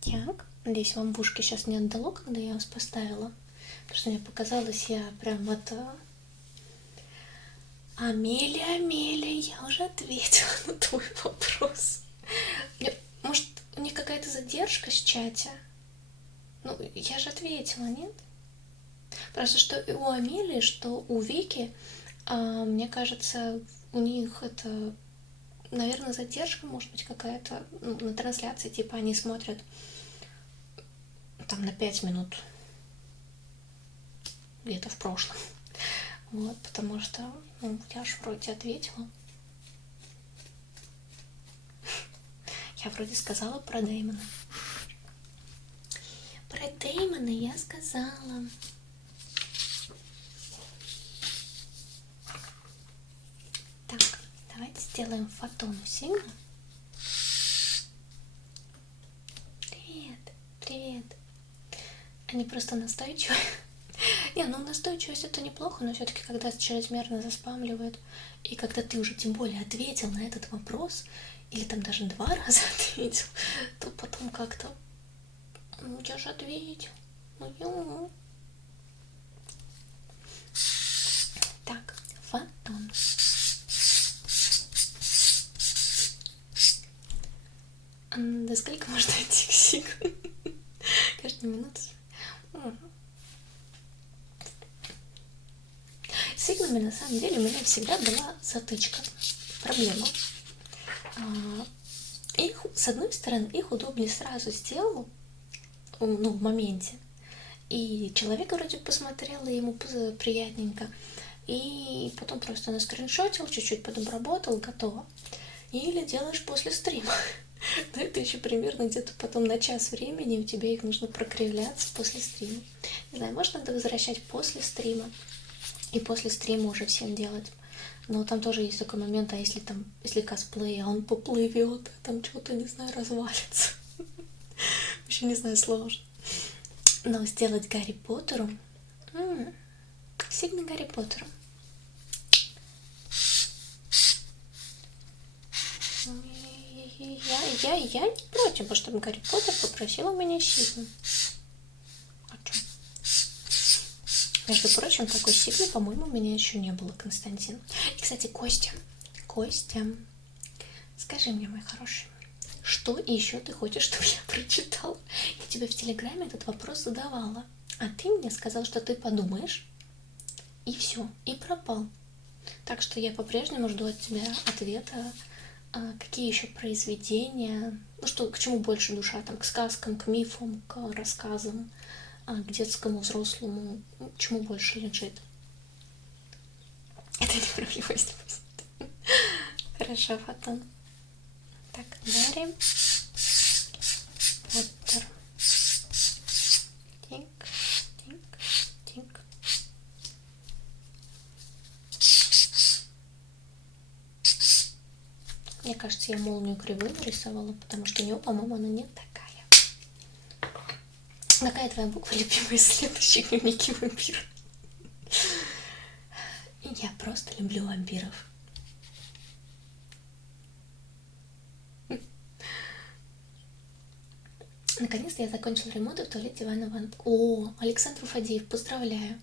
Так, надеюсь, вам в ушки сейчас не отдало, когда я вас поставила. Потому что мне показалось, я прям вот... Амелия, я уже ответила на твой вопрос. Может, у них какая-то задержка с чате? Ну, я же ответила, нет? Просто что и у Амелии, что у Вики, мне кажется, у них это, наверное, задержка, может быть, какая-то на трансляции, типа они смотрят там на 5 минут где-то в прошлом. Вот, потому что, я же вроде ответила. Я вроде сказала про Дэймона. Про Дэймона я сказала. Так, давайте сделаем фотону Сигну. Привет. Они просто настойчивые. Не, ну настойчивость это неплохо, но все-таки когда чрезмерно заспамливают, и когда ты уже тем более ответил на этот вопрос, или там даже 2 раза ответил, то потом как-то, я же ответил. Так, фотон. До сколько можно идти к Сигу? Каждую минуту. С иглами, на самом деле, у меня всегда была затычка. Проблема. Их, с одной стороны, их удобнее сразу сделал, в моменте. И человек вроде посмотрел, и ему приятненько. И потом просто наскриншотил, чуть-чуть подобработал, готово. Или делаешь после стрима. Но это еще примерно где-то потом на час времени, у тебя их нужно прокривляться после стрима. Не знаю, может, надо возвращать после стрима. И после стрима уже всем делать. Но там тоже есть такой момент, а если косплей, а он поплывет, там что-то, не знаю, развалится. Вообще, не знаю, сложно. Но сделать Гарри Поттеру... Сигна Гарри Поттеру. Я не против, потому что Гарри Поттер попросил у меня Сигну. А что? Между прочим, такой Сигны, по-моему, у меня еще не было, Константин. И, кстати, Костя, скажи мне, мой хороший, что еще ты хочешь, чтобы я прочитала? Я тебе в Телеграме этот вопрос задавала, а ты мне сказал, что ты подумаешь, и все, и пропал. Так что я по-прежнему жду от тебя ответа, какие еще произведения, что к чему больше душа, там, к сказкам, к мифам, к рассказам, к детскому, взрослому, чему больше лежит. Это не справедливость. Хорошо, Фотон. Так, Гарри Поттер. Тик, тик, тик. Мне кажется, я молнию кривую нарисовала, потому что у него, по-моему, она не такая. Какая твоя буква любимая из следующих дневники вампира? Я просто люблю вампиров. Наконец-то я закончила ремонт в туалете Ивана Ивановна. О, Александр Фадеев, поздравляю.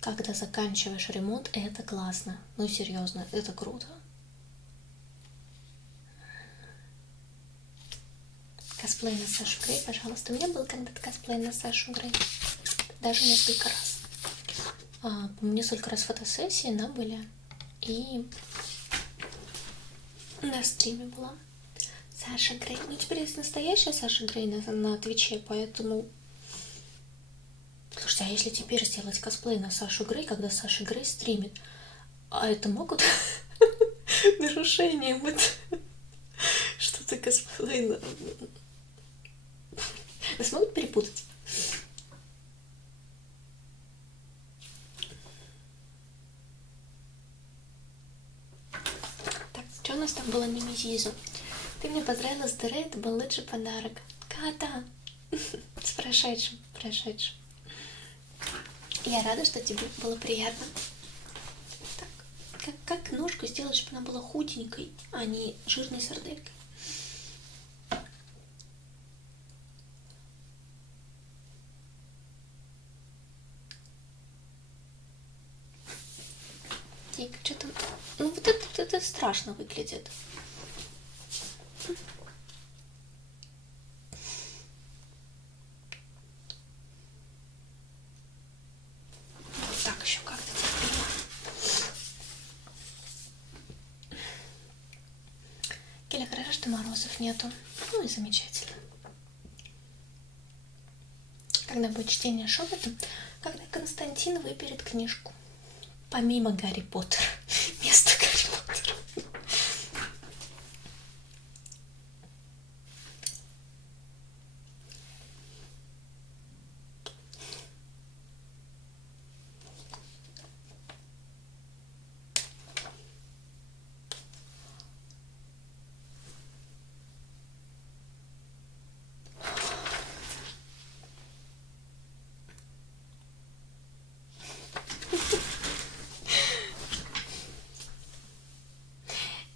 Когда заканчиваешь ремонт, это классно. Ну, серьезно, это круто. Косплей на Сашу Грей, пожалуйста. У меня был когда-то косплей на Сашу Грей. Даже несколько раз. Несколько раз фотосессии нам были. И на стриме была Саша Грей. Ну, теперь есть настоящая Саша Грей на Твиче, поэтому... Слушайте, а если теперь сделать косплей на Сашу Грей, когда Саша Грей стримит, а это могут нарушением что-то косплей... Нас могут перепутать? Так, что у нас там было мимизизу? Ты мне поздравила с ДР, это был лучший подарок. Ката! С прошедшим, прошедшим. Я рада, что тебе было приятно. Так, как ножку сделать, чтобы она была худенькой, а не жирной сарделькой? Тик, что там? Ну вот это страшно выглядит. Так, еще как-то терпимо. Келя, хорошо, что морозов нету. Ну и замечательно. Когда будет чтение шепотом, когда Константин выберет книжку. Помимо Гарри Поттера. Вместо Гарри Поттера.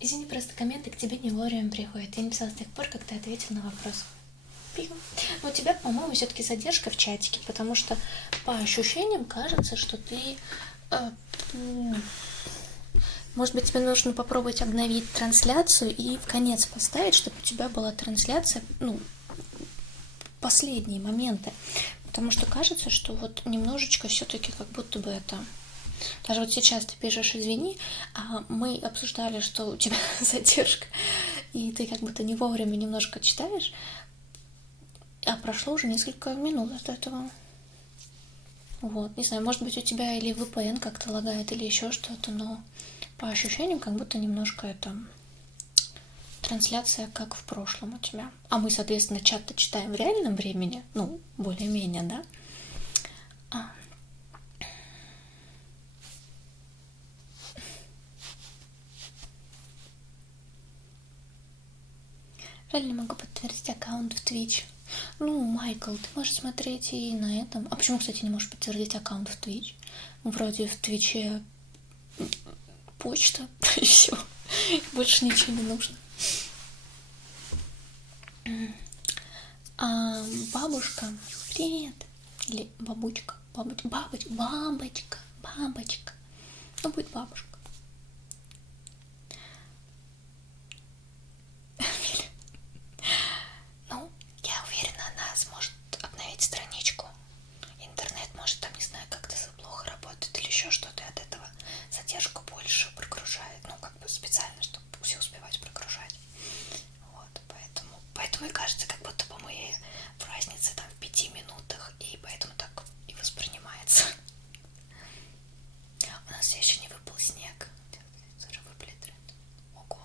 Извини, просто комменты к тебе не вовремя приходят. Я не писала с тех пор, как ты ответил на вопрос. Но у тебя, по-моему, все-таки задержка в чатике, потому что по ощущениям кажется, что ты... Может быть, тебе нужно попробовать обновить трансляцию и в конец поставить, чтобы у тебя была трансляция, последние моменты. Потому что кажется, что вот немножечко все-таки как будто бы это... Даже вот сейчас ты пишешь «извини», а мы обсуждали, что у тебя задержка, и ты как будто не вовремя немножко читаешь, а прошло уже несколько минут от этого. Вот, не знаю, может быть, у тебя или VPN как-то лагает, или еще что-то, но по ощущениям как будто немножко это... Трансляция как в прошлом у тебя. А мы, соответственно, чат-то читаем в реальном времени, более-менее, да? Жаль, не могу подтвердить аккаунт в Twitch. Майкл, ты можешь смотреть и на этом. А почему, кстати, не можешь подтвердить аккаунт в Twitch? Вроде в Твиче почта, и все. Больше ничего не нужно. Бабушка, привет. Или бабочка. Бабочка. Будет бабушка. Я уверена, она сможет обновить страничку. Интернет может там, не знаю, как-то плохо работает или еще что-то, и от этого задержку больше прогружает. Специально, чтобы все успевать прогружать. Вот, поэтому и кажется, как будто бы мы в разнице там в 5 минутах, и поэтому так и воспринимается. У нас все еще не выпал снег. Ого.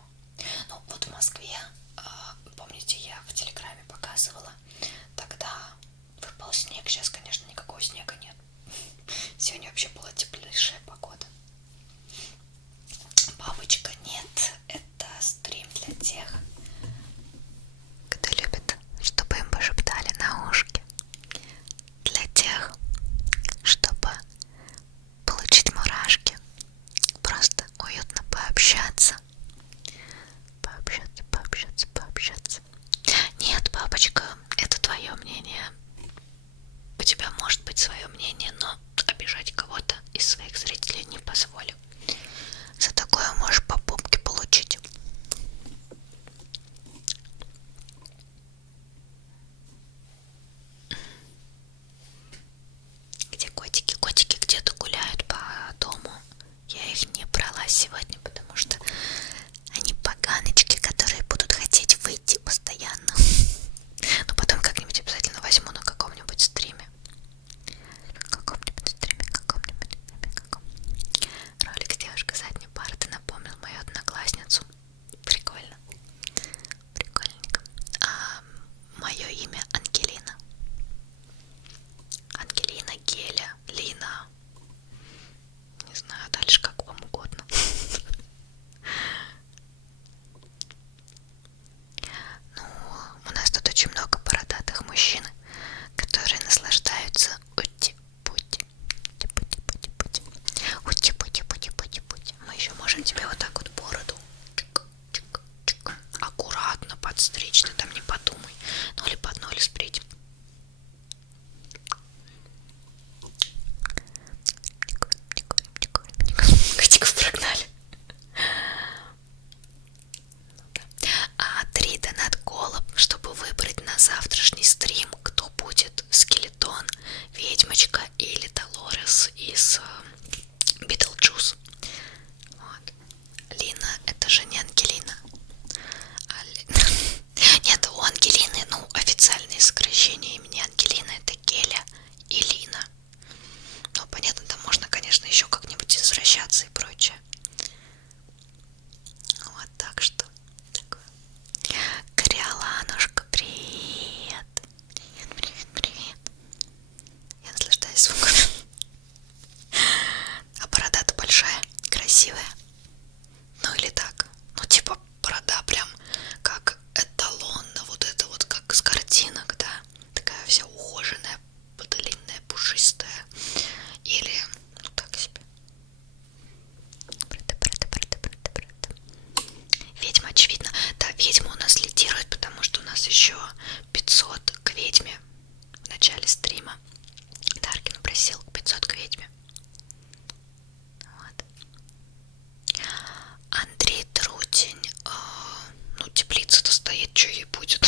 что ей будет?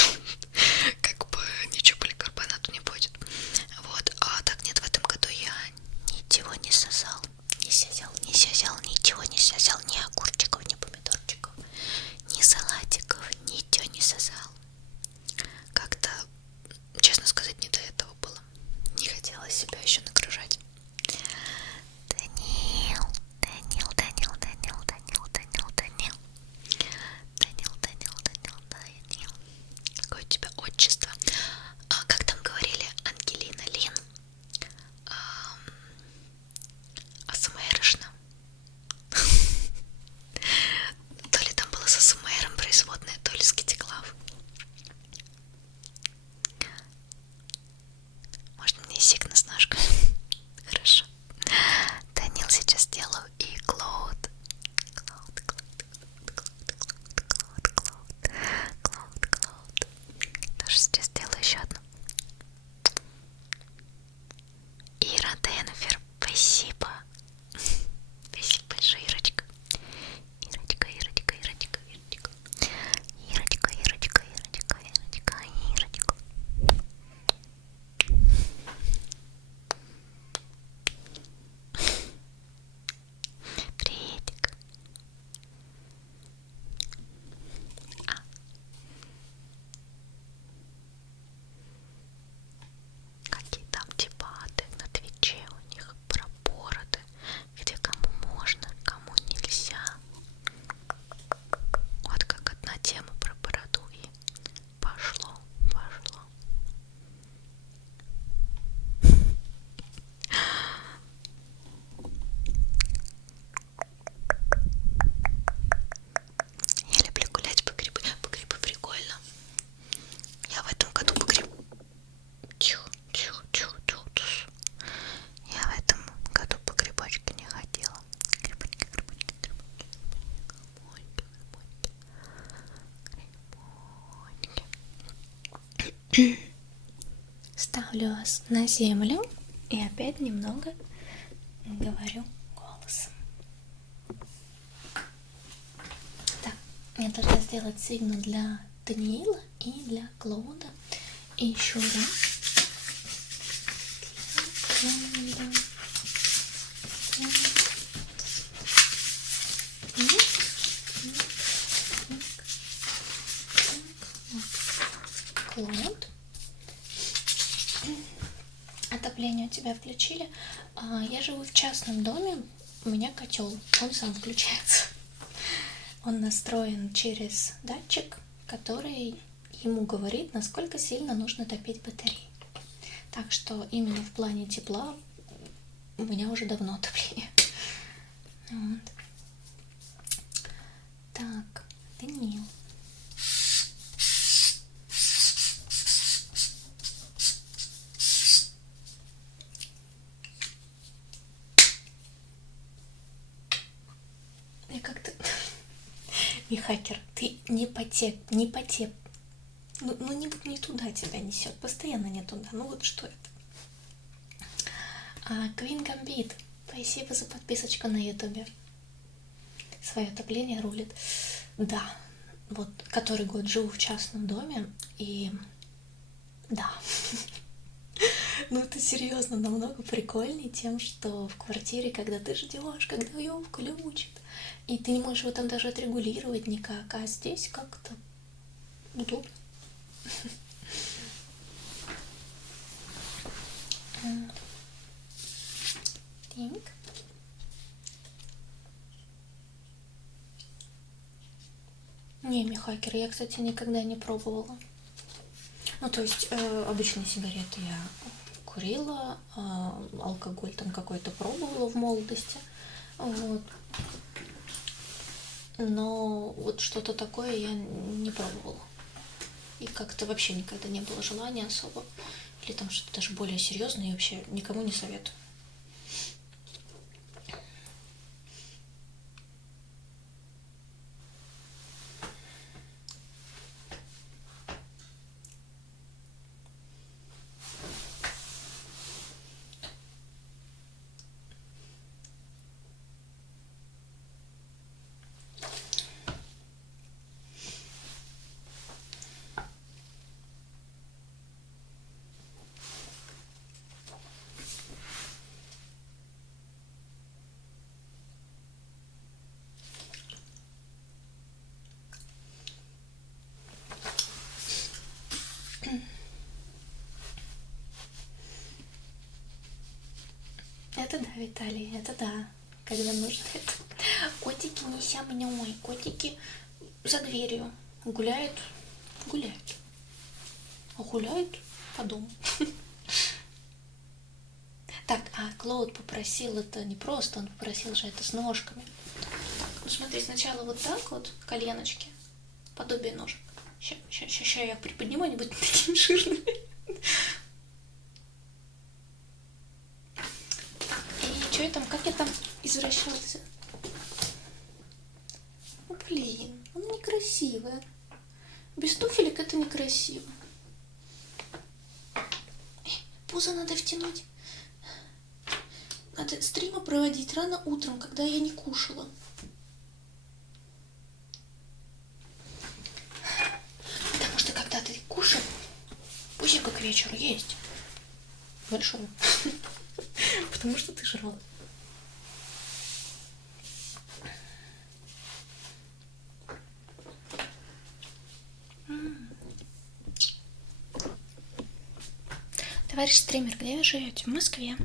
Как бы ничего поликарбонату не будет. Вот, а так нет, в этом году я ничего не сосал, не сязал, ничего не сязал, ни огурчиков, ни помидорчиков, ни салатиков, ничего не сосал. Как-то, честно сказать, не до этого было. Не хотелось себя еще нагружать. Данил. Какое у тебя отчество? Как там говорили, Ангелина Лин? АСМРшно. То ли там было с АСМРом производное, то ли с Китиклав. Можно мне сик на сножку? Хорошо. Данил сейчас делаю и Клоуд. Тоже сейчас делаю еще одну. Ира Денфер, спасибо. Спасибо большое, Ирочка. Ирочка. Приветик. Какие там дебаты на Твиче у них про бороды, где кому можно, кому нельзя. Вот как одна тема про бороду и пошло. Я люблю гулять по грибы. По грибы прикольно. Я в этом году по грибы... Тихо. Я в этом году по грибочке не ходила. Грибочки. Ставлю вас на землю и опять немного говорю голосом. Так, я должна сделать сигнал для Даниила и для Клоуда. И еще раз. Клод. Отопление у тебя включили. Я живу в частном доме. У меня котел. Он сам включается. Он настроен через датчик, который ему говорит, насколько сильно нужно топить батареи. Так что именно в плане тепла у меня уже давно отопление. Вот. Так, Даниил. Я как-то... Михакер, ты не потеп. Ну не туда тебя несет, постоянно не туда. Ну вот что это? Queen Gambit, спасибо за подписочку на ютубе. Свое отопление рулит. Да, вот который год живу в частном доме, и да. Ну это серьезно намного прикольнее тем, что в квартире, когда ты ждешь, когда ее включат, и ты не можешь его там даже отрегулировать никак, а здесь как-то удобно. Так. Не, Михакер, я, кстати, никогда не пробовала. Ну, то есть, обычные сигареты я курила, алкоголь там какой-то пробовала в молодости, вот. Но вот что-то такое я не пробовала. И как-то вообще никогда не было желания особо. Или там что-то даже более серьезное, я вообще никому не советую. Виталий, это да, когда нужно это. Котики не ся мной, котики за дверью гуляют, гуляют, а гуляют по дому. Так, а Клод попросил это не просто, он попросил же это с ножками. Ну смотри, сначала вот так вот, коленочки, подобие ножек. Сейчас я приподниму, они будут такими жирными. И что я там, как я там извращался? Ну блин, она некрасивая. Без туфелек это некрасиво. Пузо надо втянуть. Надо стримы проводить рано утром, когда я не кушала. Потому что когда ты кушал, пузико к вечеру есть. Большое. Потому что ты жрал. Товарищ стример, где вы живете? В Москве.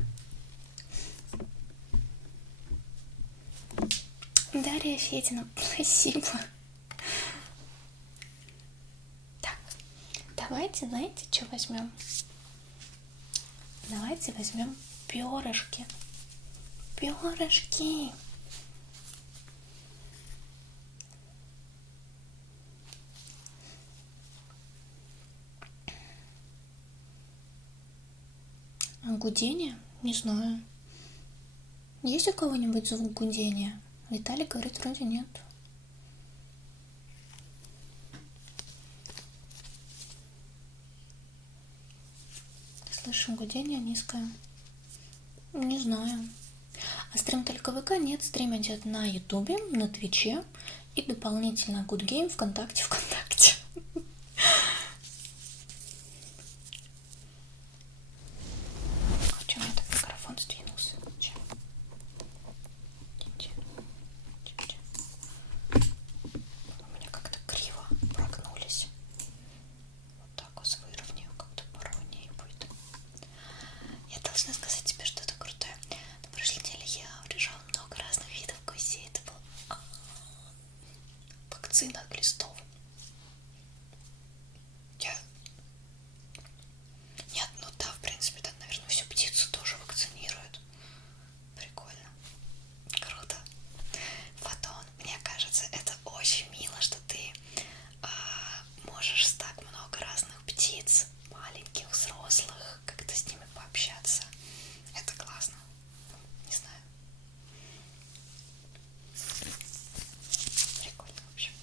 Дарья Федина, спасибо. Так, давайте, знаете, что возьмем? Давайте возьмем перышки. Перышки. Гудение? Не знаю. Есть у кого-нибудь звук гудения? Виталий говорит, вроде нет. Слышим гудение низкое. Не знаю. А стрим только ВК? Нет, стрим идет на Ютубе, на Твиче и дополнительно Good Game ВКонтакте. А что у меня так микрофон сдвинулся? У меня как-то криво прогнулись. Вот так вот выровняю, как-то поровнее будет. Я должна сказать тебе что-то крутое. На прошлой неделе я урежала много разных видов гусей. Это был вакцина от глистов. Нет, ну да, в принципе, так, наверное, всю птицу тоже вакцинируют. Прикольно. Круто. Потом, мне кажется, это очень мило, что ты можешь с так много разных птиц, маленьких, взрослых, как-то с ними пообщаться. Это классно. Не знаю. Прикольно, в общем.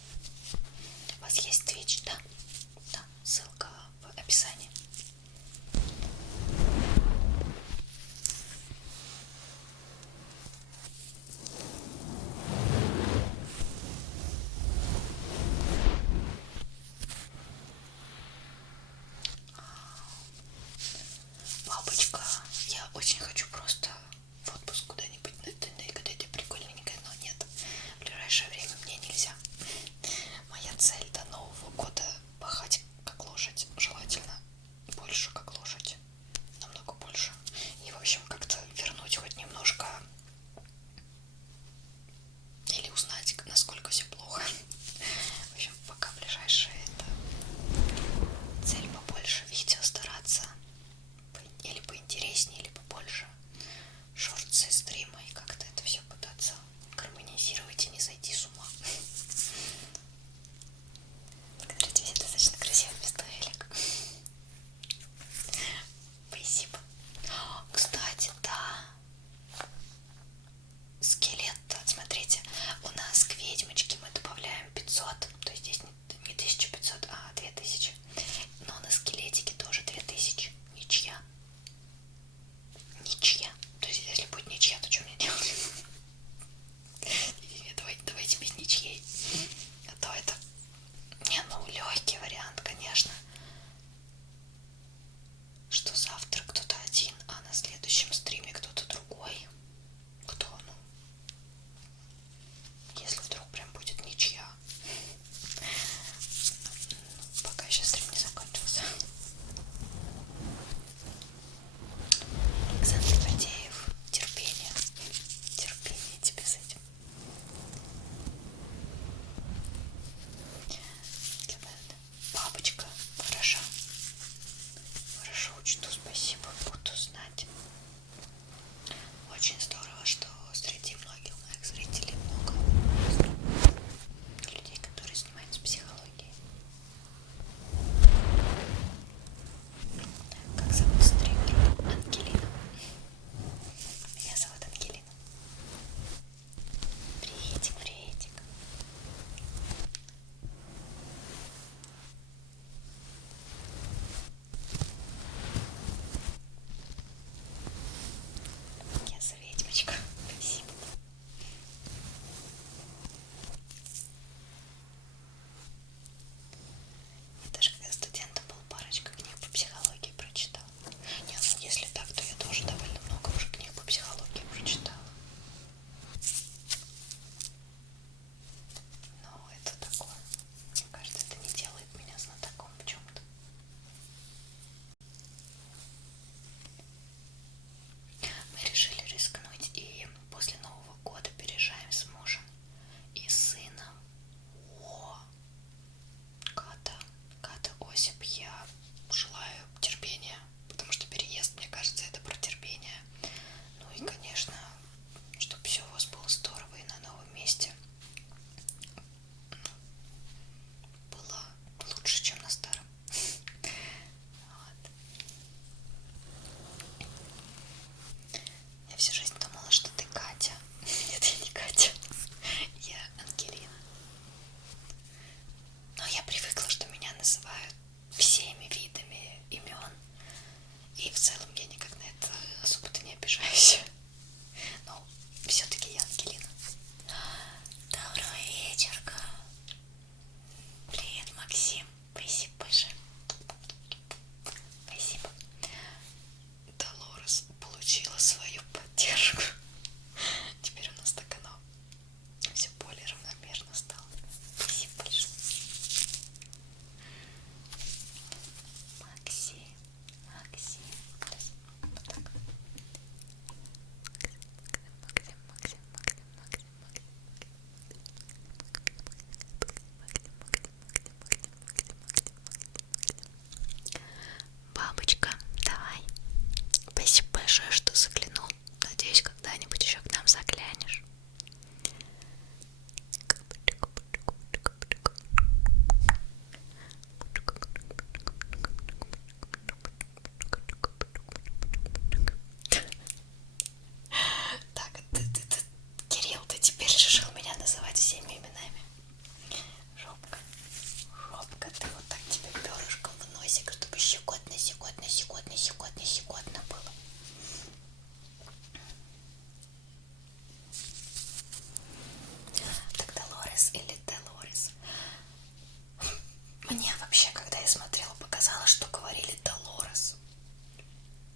показалось, что говорили Долорес.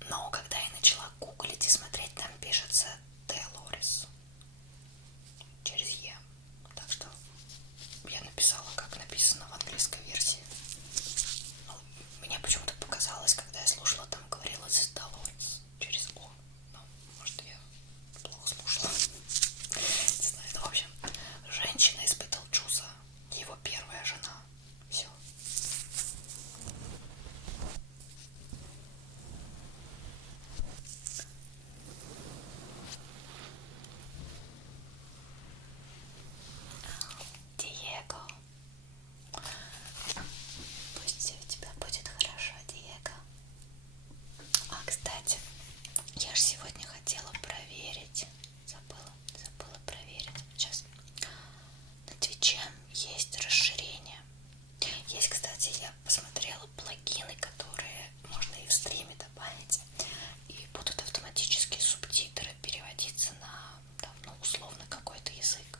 Но когда я начала гуглить и смотреть, там пишется Делорес. Через Е. Так что я написала, как написано в английской версии. Ну, мне почему-то показалось, когда я слушала, там говорилось Долорес через О. Ну, может, я плохо слушала. Не знаю. Ну, в общем, женщина из Битлджуса, его первая жена. Все. Диего. Пусть у тебя будет хорошо, Диего. А, кстати, я же сегодня хотела проверить. Забыла проверить. Сейчас. На Твиче есть расширение. Есть, кстати, я посмотрела плагины, которые можно и в стриме добавить. И будут автоматически субтитры переводиться на, там, ну, условно какой-то язык.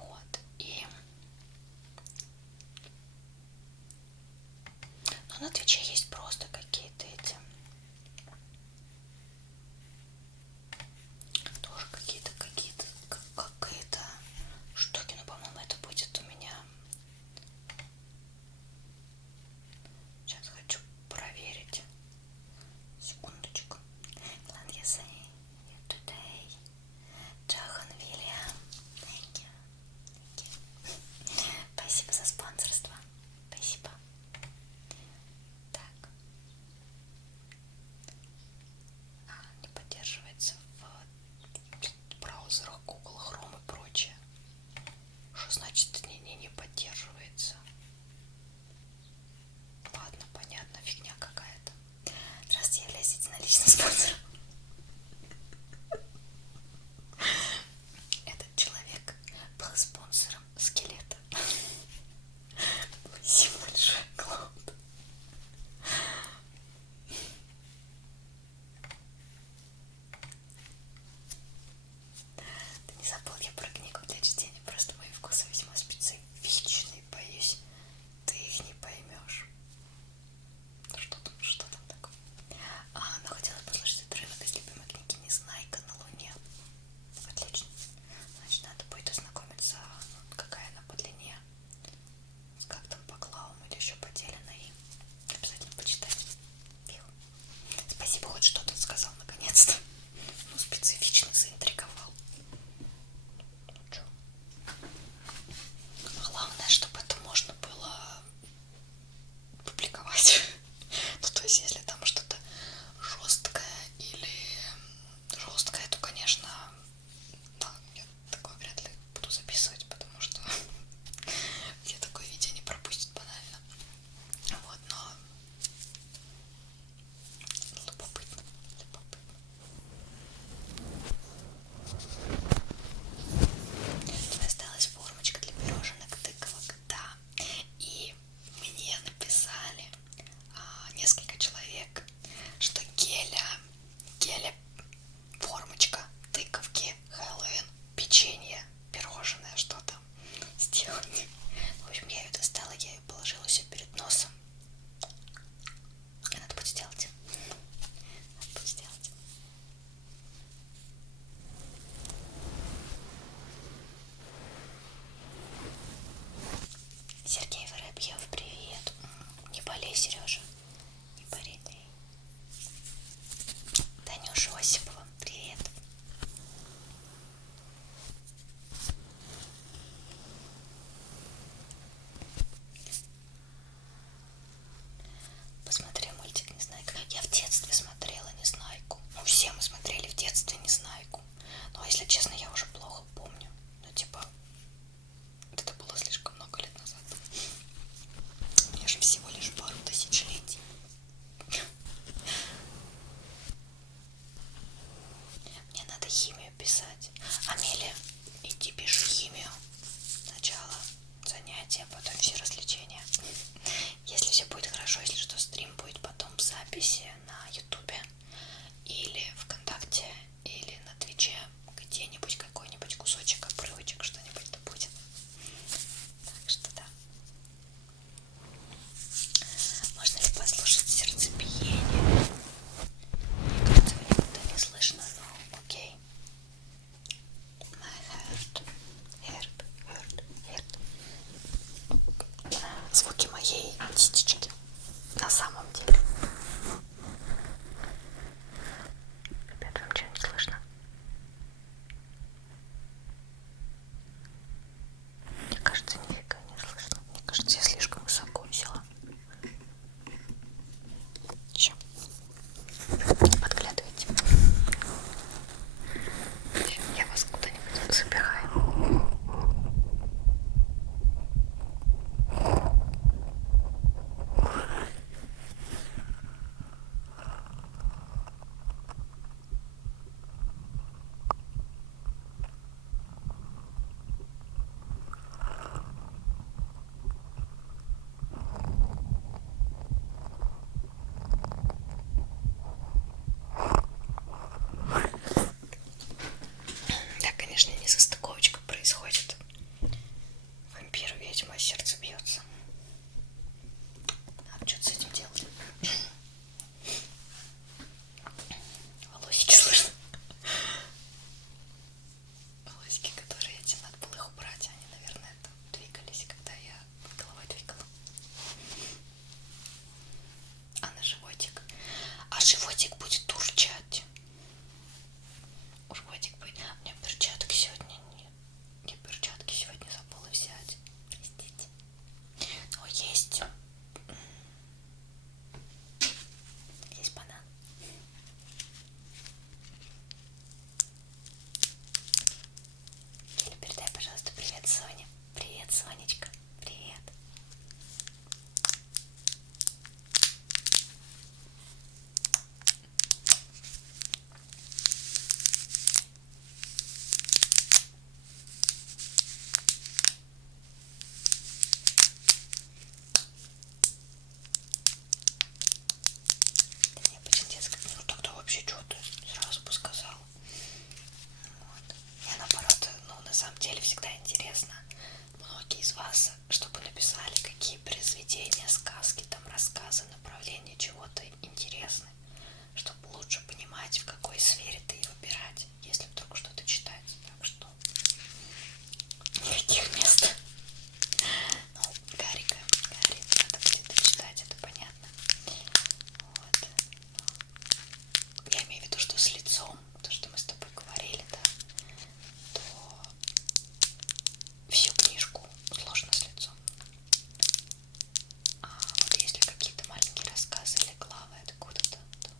Вот. И... Но на Твиче есть просто какие-то эти... Тоже какие-то штуки. Но, по-моему, это будет у меня... Сейчас хочу проверить. Секундочку. Land you say today. Джохан Вильям. Thank you. Спасибо за спонсорство. Спасибо. Так. Не поддерживается в браузерах Google Chrome и прочее. Что значит не поддерживается? Ладно, понятно, фигня какая-то. Здравствуйте, являюсь единоличным спонсором. Этот человек был спонсором скелета. аутистички. На самом деле. Ребят, вам что-нибудь слышно? Мне кажется, нифига не слышно. Мне кажется, я слишком высоко взяла. Еще. Подглядывайте. Я вас куда-нибудь запихаю. Да, конечно, несостыковочка происходит. Вампир, ведьма, сердце бьется. Надо что-то с этим делать. Волосики слышно. Волосики, которые эти, надо было их убрать. Они, наверное, там двигались, когда я головой двигала. А на животик? А животик будет урчать. Животик будет. У меня перчаток сегодня нет. Я перчатки сегодня забыла взять. Простите. Но есть. Есть банан. Или передай, пожалуйста, привет Соне. Привет, Сонечка. Привет. Ты мне почему-то сказала, ну тогда вообще что ты сразу бы сказала. Вот. Я наоборот, ну на самом деле всегда интересно, многие из вас, чтобы написали, какие произведения, сказки, там рассказы, направления чего-то интересны, чтобы лучше понимать, в какой сфере-то и выбирать, если вдруг что-то читать. Так что никаких мест. Ну, Гарри надо будет читать, это понятно. Вот. Я имею в виду, что с лицом, то, что мы с тобой говорили, да, то всю книжку сложно с лицом. А вот если какие-то маленькие рассказы или главы откуда-то, то...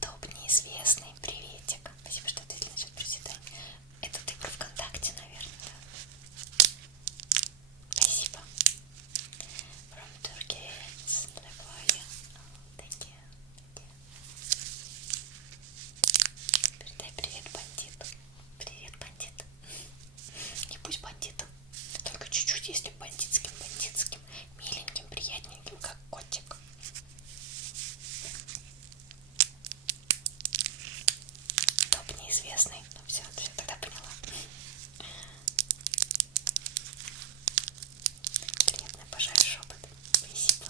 Топ неизвестный, приветик. Спасибо, что ответили насчет приседания. Это ты про ВКонтакте, наверное, да? Спасибо. From Turkey, Здравствуйте. Thank you. Передай привет бандиту. Привет, бандит. Не будь бандитом. Только чуть-чуть, если бандитским, миленьким, приятненьким, как котик. Топ неизвестный. Ну все, тогда поняла. Приятно, обожаю шепот. Спасибо.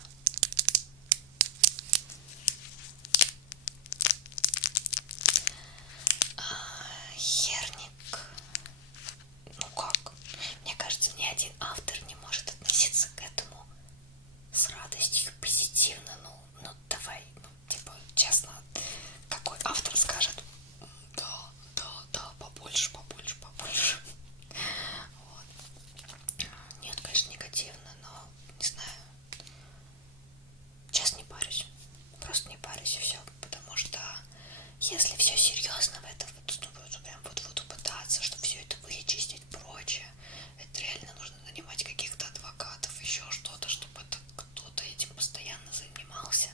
Херник. Ну как? Мне кажется, ни один автор не может относиться к этому с радостью, позитивно. Ну давай, ну типа, честно, какой автор скажет: да, побольше. Вот. Нет, конечно, негативно, но не знаю. Сейчас не парюсь. Просто не парюсь и все. Потому что если все серьезно в этом, вот, прям вот буду пытаться, чтобы все это вычистить, прочее, это реально нужно нанимать каких-то адвокатов, еще что-то, чтобы это кто-то этим постоянно занимался.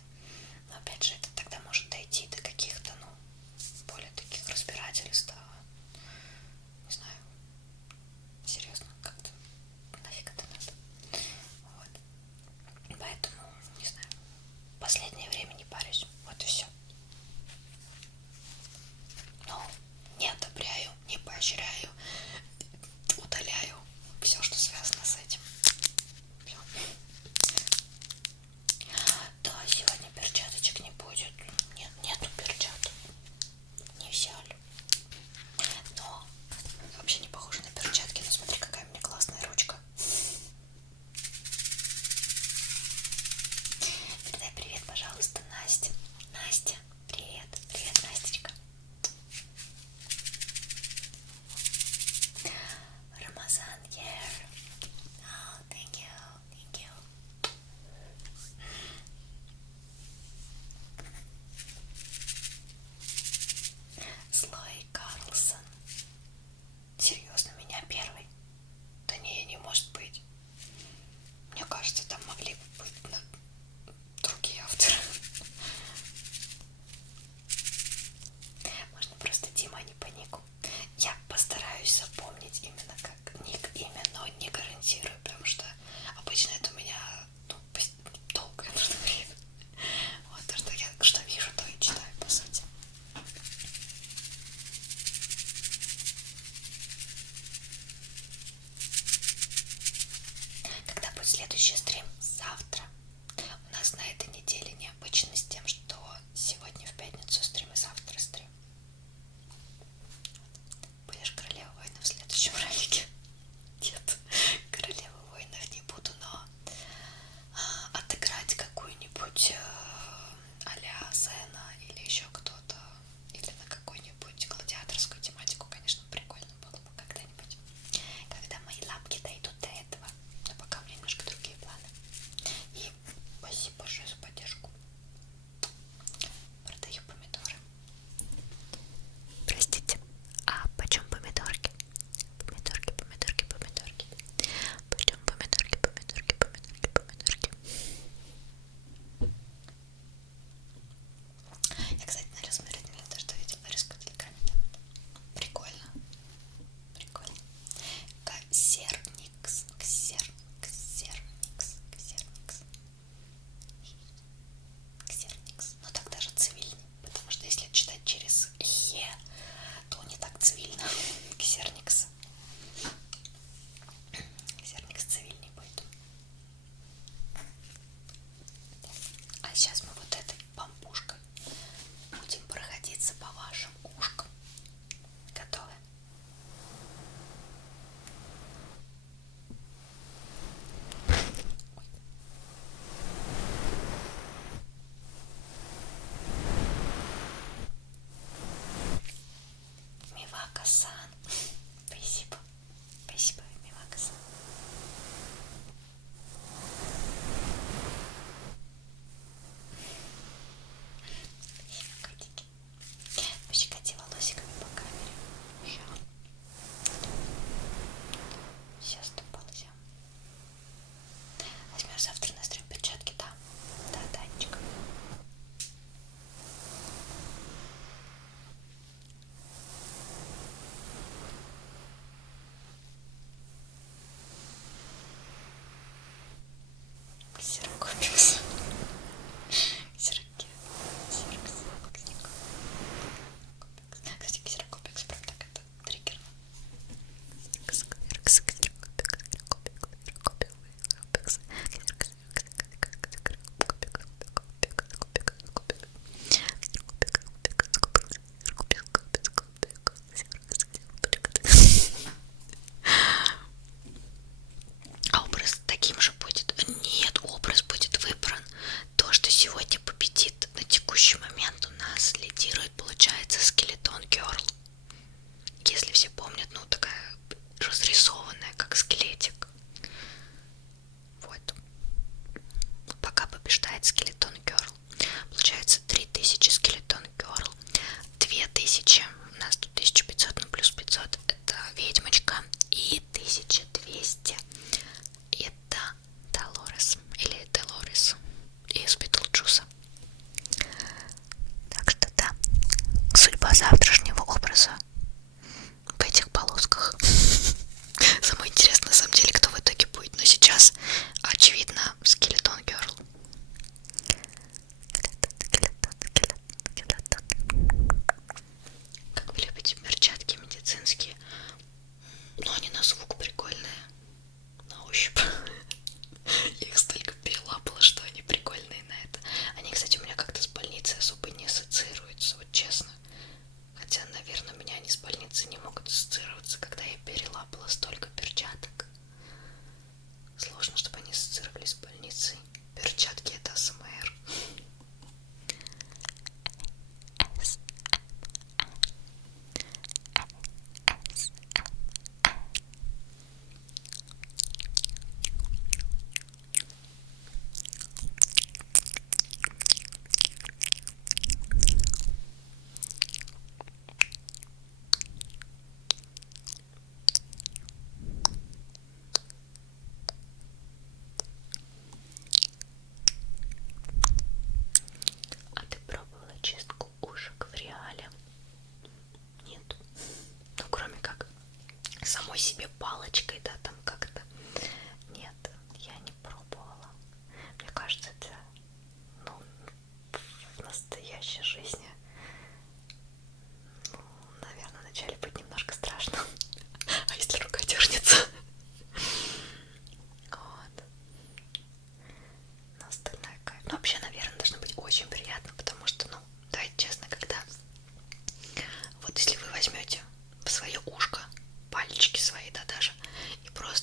Но опять же, это тогда может дойти до каких-то, ну, более таких разбирательств. Не знаю. Серьезно, как-то нафиг это надо. Вот. Поэтому, не знаю, в последнее время не парюсь. Вот и все. Но не одобряю, не поощряю, удаляю все, что связано с этим. Всё. Да, сегодня перчаточек не будет. Нету перчаток. Не взяли. пальцы не могут ассоциироваться, когда я перелапала столько перчаток. Сложно, чтобы они ассоциировались с больницей. Перчатки — это АСМР. А ты пробовала чистку ушек в реале? Нет. Ну, кроме как самой себе палочкой, да, там как-то. Нет, я не пробовала. Мне кажется, это, ну, в настоящей жизни, ну, наверное, вначале будет немножко страшно. А если рука дернется? Вот. Но остальное кайф. Ну, вообще, наверное, должно быть очень приятно, потому что, ну, давайте честно, когда вот если вы возьмете в свое ушко пальчики свои, да, даже, и просто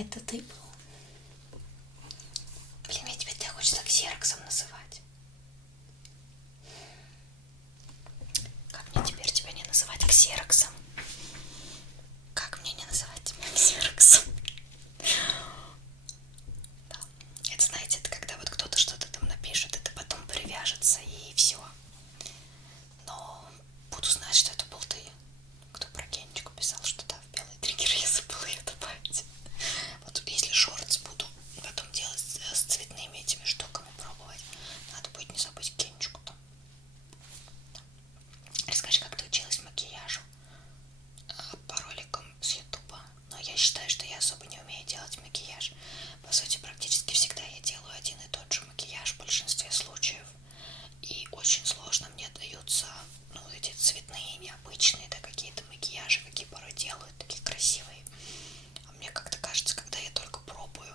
это ты был? Блин, мне теперь так хочется ксероксом называть. Как мне теперь тебя не называть ксероксом? Как мне не называть тебя ксероксом? Да. Это, знаете, это когда вот кто-то что-то там напишет, это потом привяжется и все. Но буду знать, что это был ты. Кто про Генчику писал, что да, в белый триггер я забыла ее добавить. Вот если шортс буду потом делать с цветными этими штуками пробовать, надо будет не забыть Генчику там. Да. Расскажи, как ты училась макияжу по роликам с Ютуба. Но я считаю, что я особо не умею делать макияж. По сути, практически всегда я делаю один и тот же макияж в большинстве случаев. И очень сложно мне даются, ну, эти цветные, необычные, да, какие-то макияжи, какие порой делают, такие красивые. А мне как-то кажется, когда я только пробую,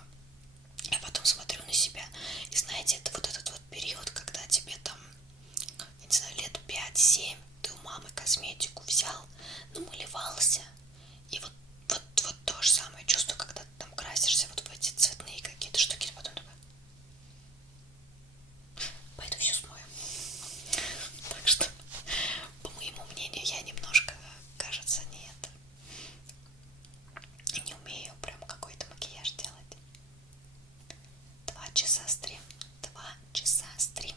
я потом смотрю на себя, и знаете, это вот этот вот период, когда тебе там, я не знаю, лет 5-7, ты у мамы косметику взял, намалевался, и вот то же самое чувство, когда ты там красишься вот в эти цветные какие-то штуки, потом такой, пойду все смою. Так что, по моему мнению, я немножко, кажется, не умею прям какой-то макияж делать. 2 часа стрим. 2 часа стрим.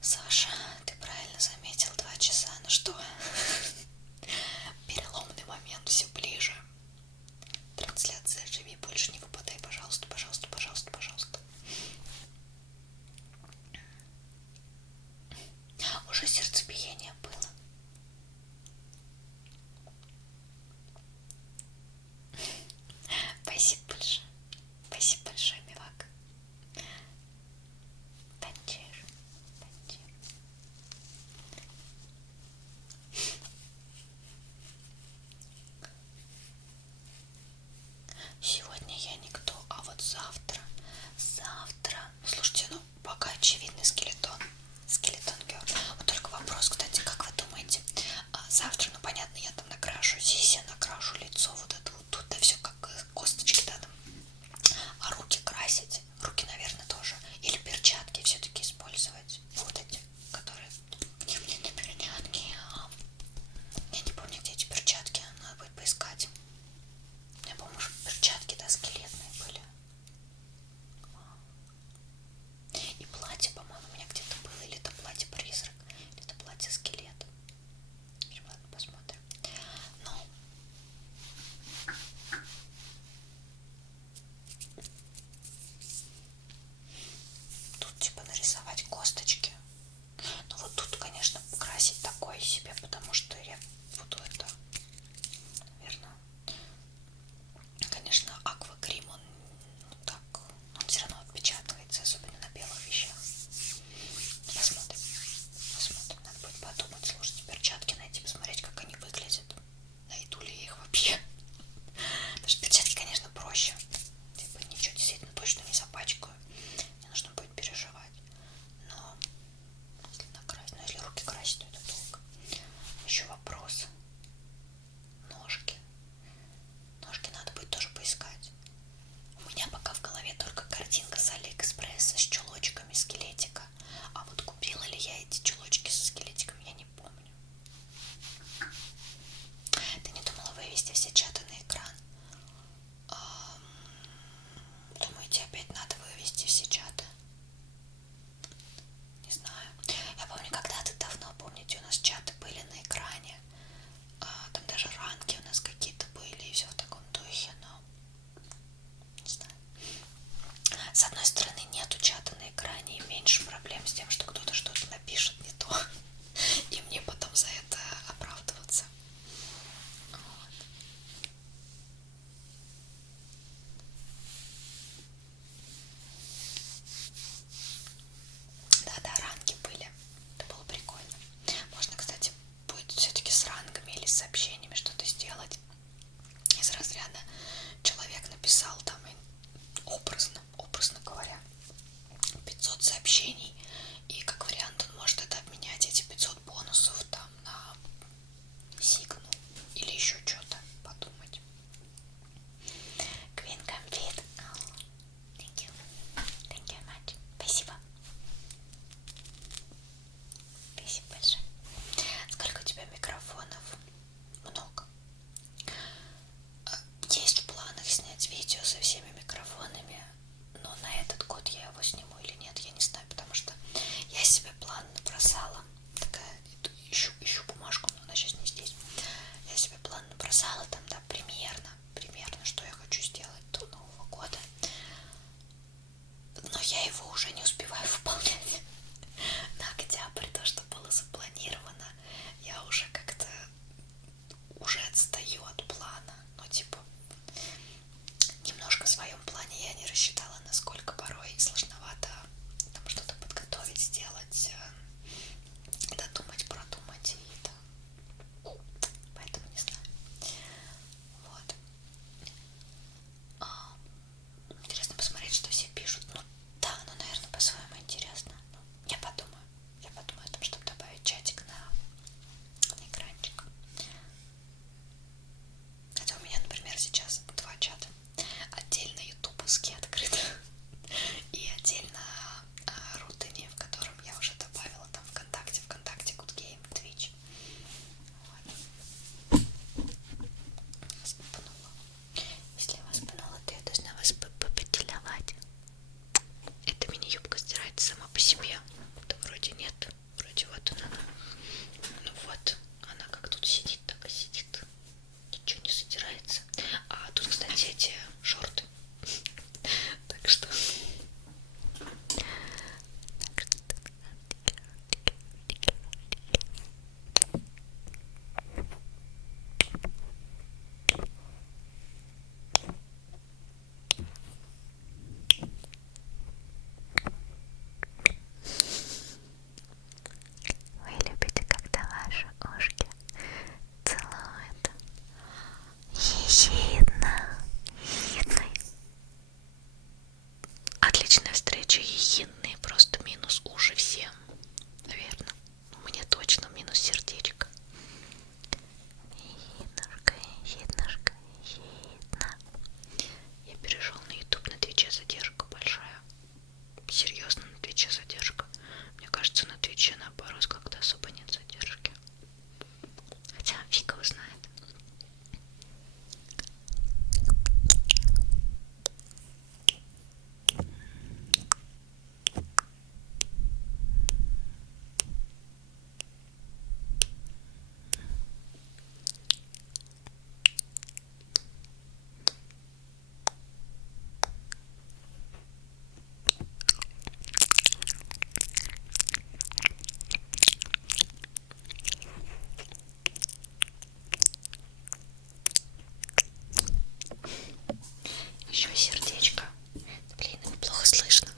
Саша, ты правильно заметил, 2 часа. Ну что, переломный момент все ближе. Трансляция живи, больше не выпадай, пожалуйста, пожалуйста, пожалуйста, пожалуйста. Уже сердцебиение было. Спасибо большое. Спасибо большое, милак. Танчер. что-то особо нет задержки. Хотя фиг его знает. Еще сердечко. Блин, его плохо слышно.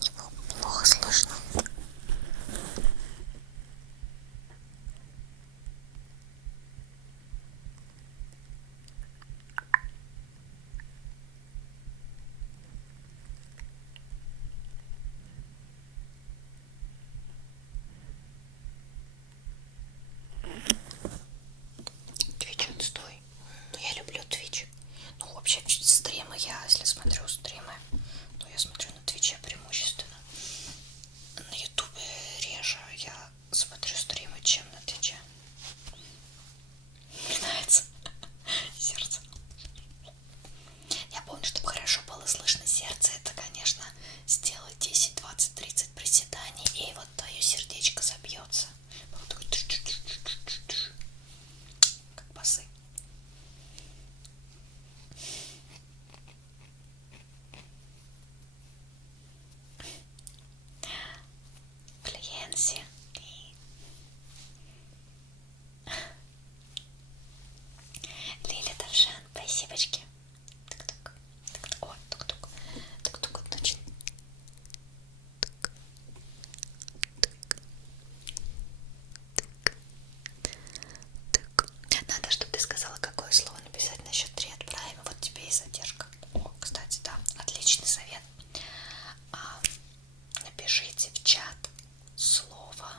Его плохо слышно. Твич отстой. Но я люблю Твич. Ну, вообще, стримы я, если смотрю стримы, то я смотрю на Твиче преимущественно. На Ютубе реже я смотрю стримы, чем на Твиче. Мне нравится сердце. Я помню, чтобы хорошо было слышно сердце, это, конечно, сделать 10, 20, 30 приседаний, и вот твое сердечко забьется. Как басы. Клиенси. Лиля Давшан, спасибочки. Тук-тук. Тук-тук. О, тук-тук. Тук-тук, точно. Тук. Тук. Тук. Надо, чтобы ты сказала, какое слово написать на счет 3 отправим. Вот тебе и задержка. О, кстати, да, отличный совет. Напишите в чат слово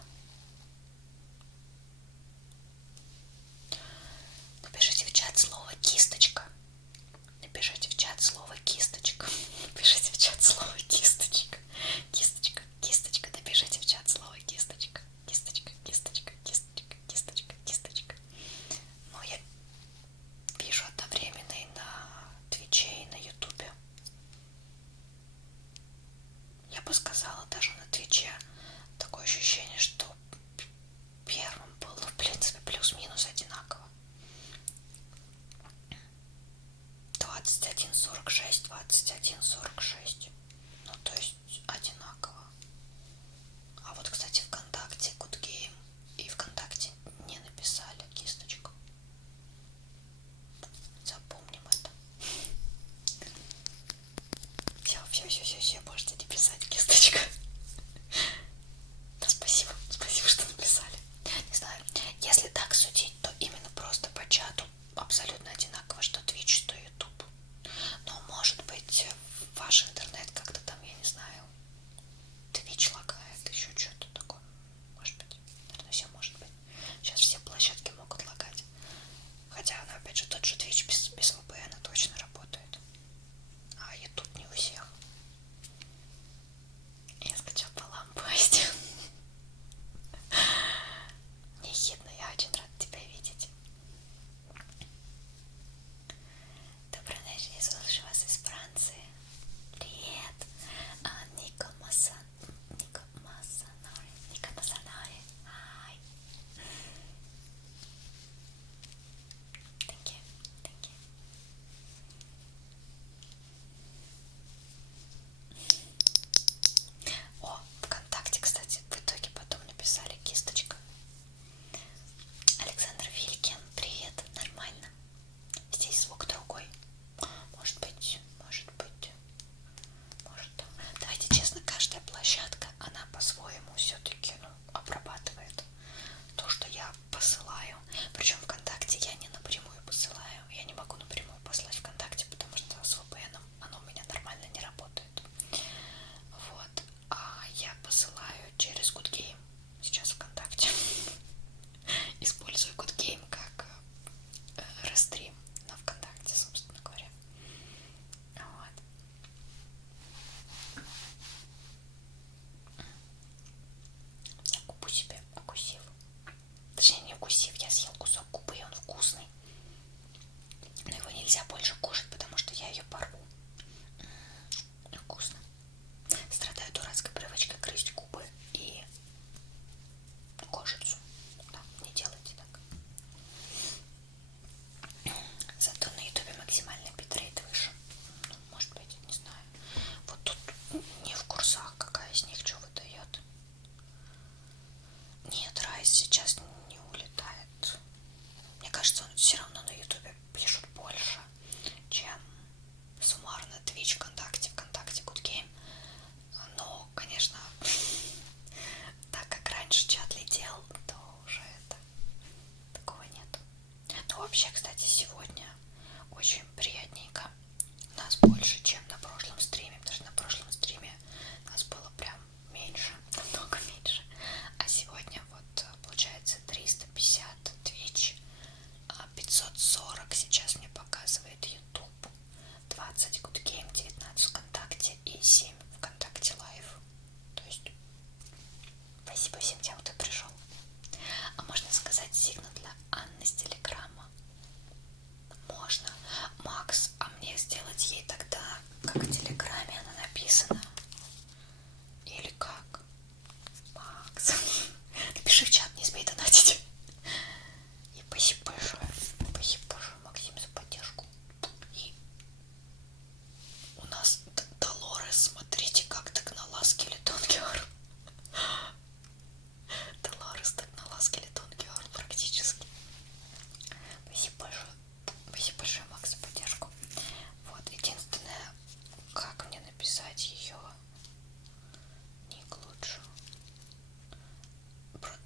сейчас не улетает. Мне кажется, он все равно на ютубе пишут больше, чем суммарно Twitch, ВКонтакте, Good Game. Но, конечно, так как раньше чат летел, то уже такого нет. Ну, вообще, кстати, сегодня очень приятненько. Нас больше, чем на прошлом стриме, потому что на прошлом стриме нас было прям меньше, намного меньше. А сегодня вот получается 350 Twitch, 540 сейчас мне показывает YouTube, 20 Good Game, 19 ВКонтакте и 7 ВКонтакте Лайв. То есть спасибо всем тем, кто пришел. А можно сказать сигнал для Анны с Телеграма? Можно. Макс, а мне сделать ей тогда, как в Телеграме она написана? Или как? Макс, напиши в чат, не смей донатить. И спасибо большое, Максим, за поддержку. И у нас Долорес, смотрите, как догнала Скелетон Герл. Долорес догнала Скелетон Герл практически. Спасибо большое, Макс, за поддержку. Вот, единственное, как мне написать ее ник лучше.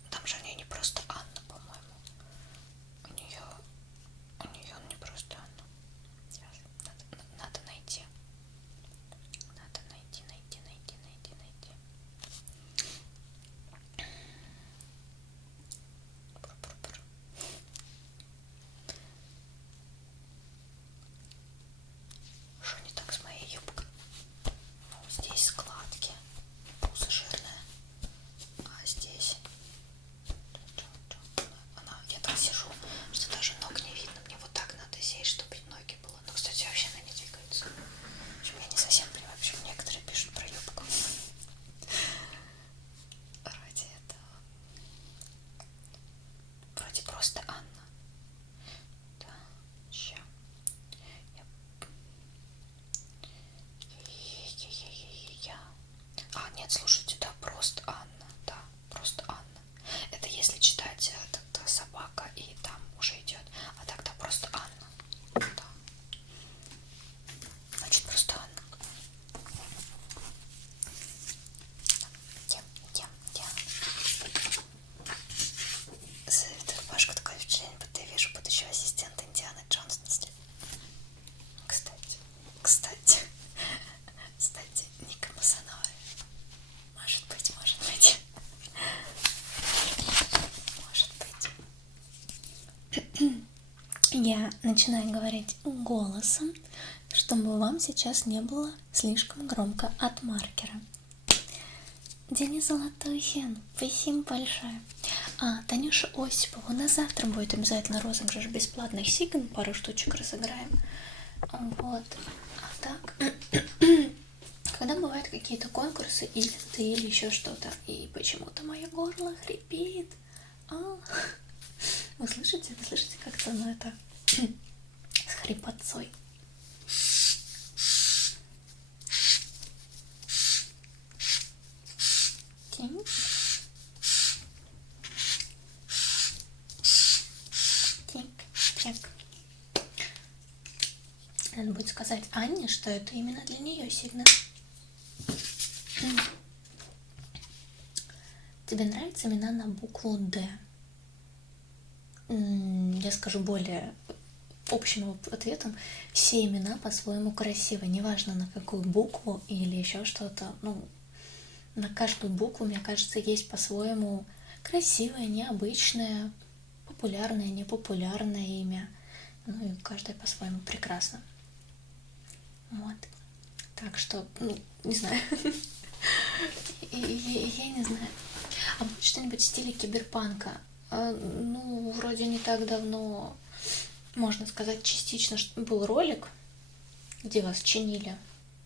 Там же у нее не просто Анна, по-моему. У нее не просто Анна. Надо найти. Надо найти. Что не так с моей юбкой? Ну, здесь складки, пузо жирное, а здесь я так сижу, что даже ног не видно. Мне вот так надо сесть, чтобы ноги было. Но, кстати, вообще она не двигается. В общем, я не совсем понимаю, почему некоторые пишут про юбку. Ради этого. Вроде просто Анна. Да, ща. А, нет, слушайте, да, просто Анна. Да, просто Анна. Это если читать этот собака и там уже идет. А тогда просто Анна. Да. Значит, просто Анна. Идем. Пашка, такое впечатление, будто я вижу будущего ассистента Индианы Джонс. Кстати, Ника Масановой. Может быть. Я начинаю говорить голосом, чтобы вам сейчас не было слишком громко от маркера. Денис Золотухин, спасибо большое. Танюша Осипова, у нас завтра будет обязательно розыгрыш бесплатных сигн, пару штучек разыграем. Вот. А так, когда бывают какие-то конкурсы, ивенты или еще что-то, и почему-то мое горло хрипит. Вы слышите, как-то оно это с хрипотцой. Так. Надо будет сказать Анне, что это именно для нее сигнал. Тебе нравятся имена на букву «Д»? Я скажу более общим ответом. Все имена по-своему красивы. Неважно, на какую букву или еще что-то. На каждую букву, мне кажется, есть по-своему красивое, необычное, популярное, непопулярное имя. И каждое по-своему прекрасно. Вот. Так что, не знаю. Я не знаю. А будет что-нибудь в стиле киберпанка? Вроде не так давно, можно сказать, частично был ролик, где вас чинили,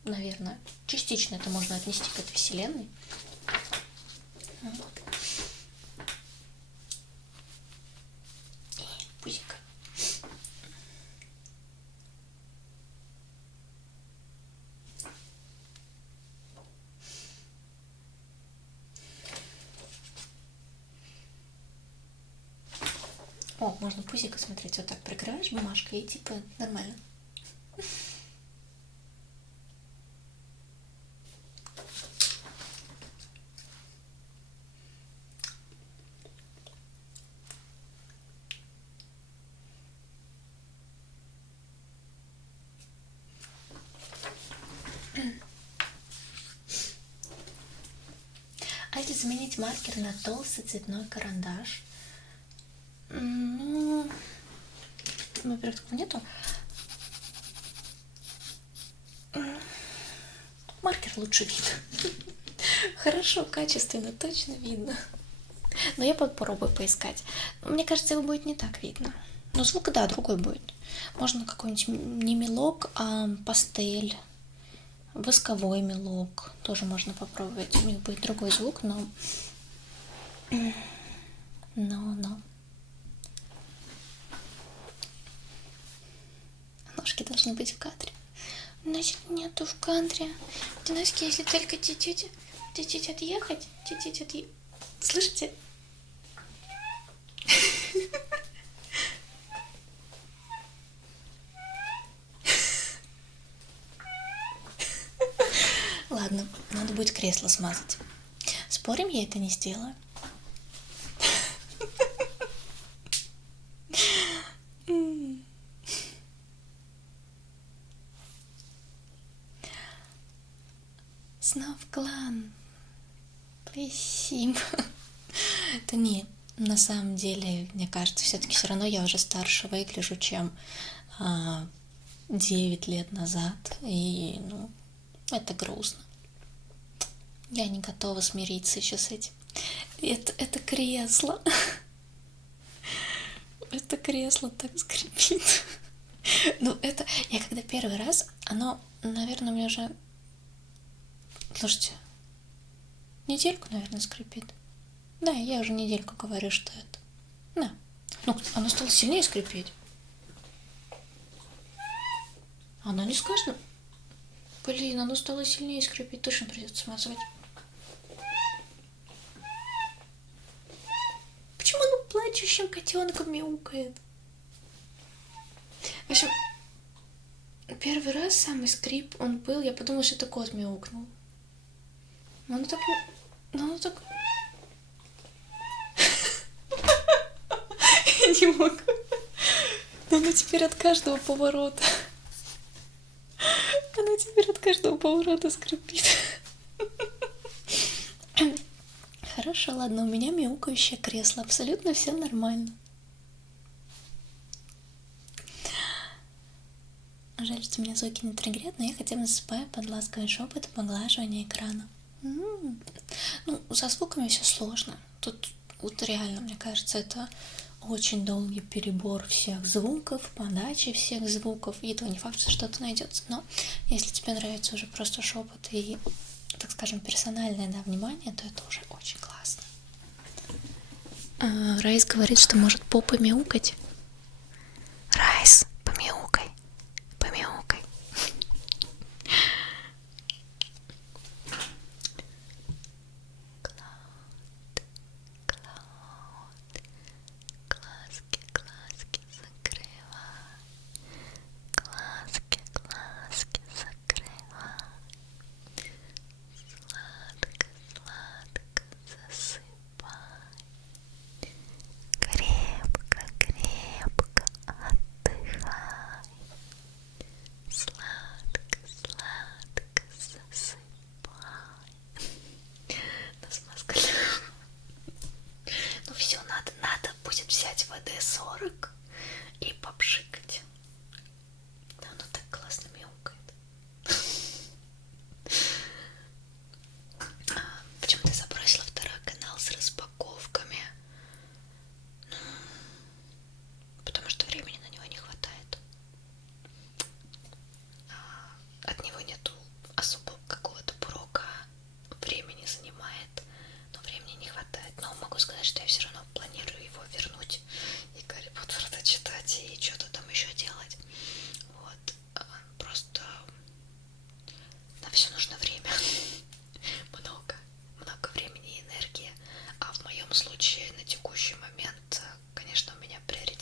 наверное. Частично это можно отнести к этой вселенной. Вот. И пузика. О, можно пузико смотреть. Вот так прикрываешь бумажкой и типа нормально. А если заменить маркер на толстый цветной карандаш? Ну, во-первых, такого нету. Маркер лучше видно. Хорошо, качественно, точно видно. Но я попробую поискать. Мне кажется, его будет не так видно. Но звук, да, другой будет. Можно какой-нибудь не мелок, а пастель. Восковой мелок. Тоже можно попробовать. У них будет другой звук, но... Ножки должны быть в кадре. Значит, нету в кадре. Носки, если только чуть-чуть отъехать. Чуть-чуть отъехать. Слышите? Ладно, надо будет кресло смазать. Спорим, я это не сделаю? Снов клан. Спасибо. Да не, на самом деле, мне кажется, все-таки все равно я уже старше выгляжу, чем 9 лет назад. И, ну, это грустно. Я не готова смириться еще с этим. Это кресло. Это кресло так скрипит. Ну, это... Я когда первый раз... Оно, наверное, мне уже... Слушайте, недельку, наверное, скрипит. Да, я уже недельку говорю, что это. Да. Ну, оно стало сильнее скрипеть. Оно не сказано. Блин, оно стало сильнее скрипеть. Точно придется смазывать. Почему оно плачущим котенком мяукает? В общем, первый раз самый скрип он был, я подумала, что это кот мяукнул. Но оно так... Я не могу. Но оно теперь от каждого поворота. Оно теперь от каждого поворота скрипит. Хорошо, ладно, у меня мяукающее кресло. Абсолютно все нормально. Жаль, что меня звуки не триггерят, но я хотя бы засыпаю под ласковый шепот и поглаживание экрана. Ну, со звуками все сложно. Тут вот реально, мне кажется, это очень долгий перебор всех звуков, подачи всех звуков. И то не факт, что что-то найдется. Но если тебе нравится уже просто шепот и, так скажем, персональное, да, внимание, то это уже очень классно. Райс говорит, что может попа мяукать. Райс, помяукай. Помяукай. Глазки, глазки закрывай. Глазки, глазки закрывай. Сладко, сладко засыпай. Крепко, крепко отдыхай. Сладко, сладко засыпай. Нас маскали. Ну все, надо будет взять ВД-40 и попшикать. Да, оно так классно мяукает. Почему ты забросила второй канал с распаковками? Потому что времени на него не хватает. От него нету особо какого-то прока. Времени занимает, но времени не хватает. Но могу сказать, что я все равно планирую его вернуть и Гарри Поттера дочитать и что-то там еще делать. Вот. Просто на все нужно время. Много времени и энергии. А в моем случае на текущий момент, конечно, у меня приоритет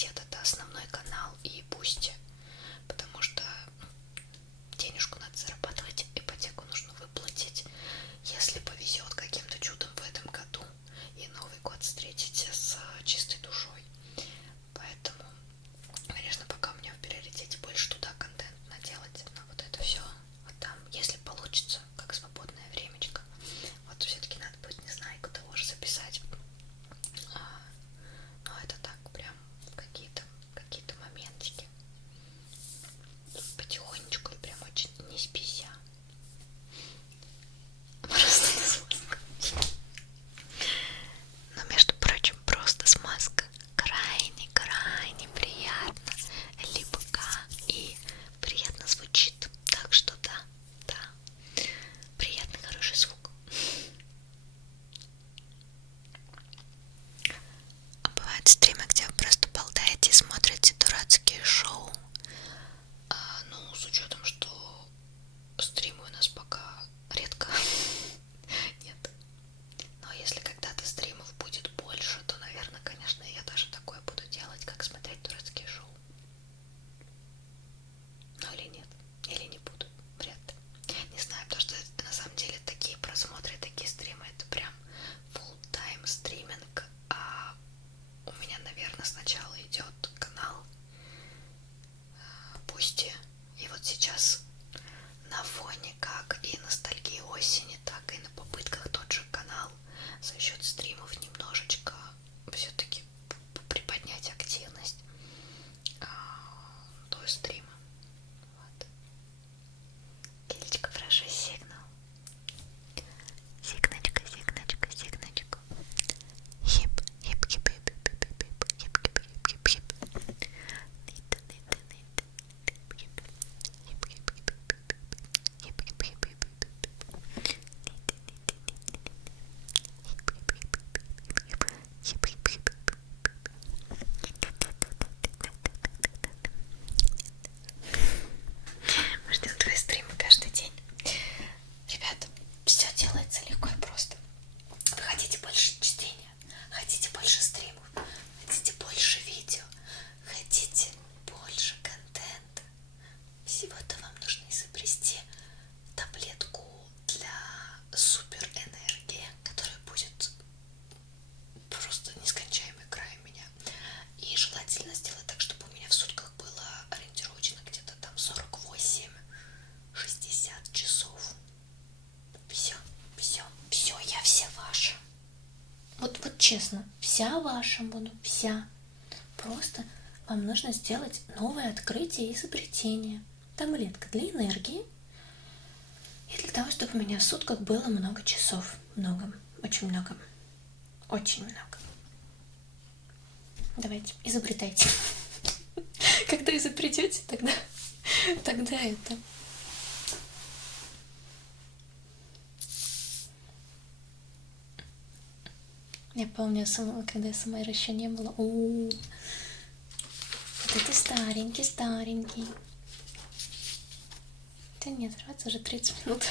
встретить с чистой душой. Поэтому, конечно, пока у меня в приоритете больше туда контент наделать, на вот это все. А там, если получится, как свободное времечко, вот все-таки надо будет, не знаю, того же записать. Но это так, прям какие-то моментики. Потихонечку и прям очень не спеся. Просто смазка. Но, между прочим, просто смазка крайне приятно, липка и приятно звучит. Так что да, приятный, хороший звук. А бывают стримы, где вы просто болтаете и смотрите дурацкие шоу. Ну, с учетом, что стримы у нас пока редко нет. Но если когда-то стримов будет больше, то, наверное, конечно, я даже такое буду делать, как смотреть дурацкие шоу. Ну или нет, или не буду, вряд ли. Не знаю, потому что на самом деле такие просмотры, такие стримы, это прям full-time стриминг. А у меня, наверное, сначала идет канал Бусти. И вот сейчас на фоне как и ностальгии осени, так и на попытках тот же канал за счет стримов немножечко все-таки приподнять активность до стрима. Вот. Килечка, прошу сигнал. Сигначка. Хип. Мы ждем твои стримы каждый день. Ребята, все делается легко и просто. Вы хотите больше чтения, хотите больше стримов, хотите больше видео, хотите больше контента. Всего-то вам нужно изобрести таблетку для супер энергии, которая будет просто нескончаемый край меня. И желательно сделать так, чтобы у меня в сутках было ориентировочно где-то там 48-60 часов. Все, я вся ваша. Вот честно, вся ваша буду, вся. Просто вам нужно сделать новое открытие и изобретение. Таблетка для энергии и для того, чтобы у меня в сутках было много часов. Много, очень много. Очень много. Давайте, изобретайте. Когда изобретете, тогда это. Я помню, когда СМР еще не было. Вот это старенький. Да нет, сразу уже 30 минут.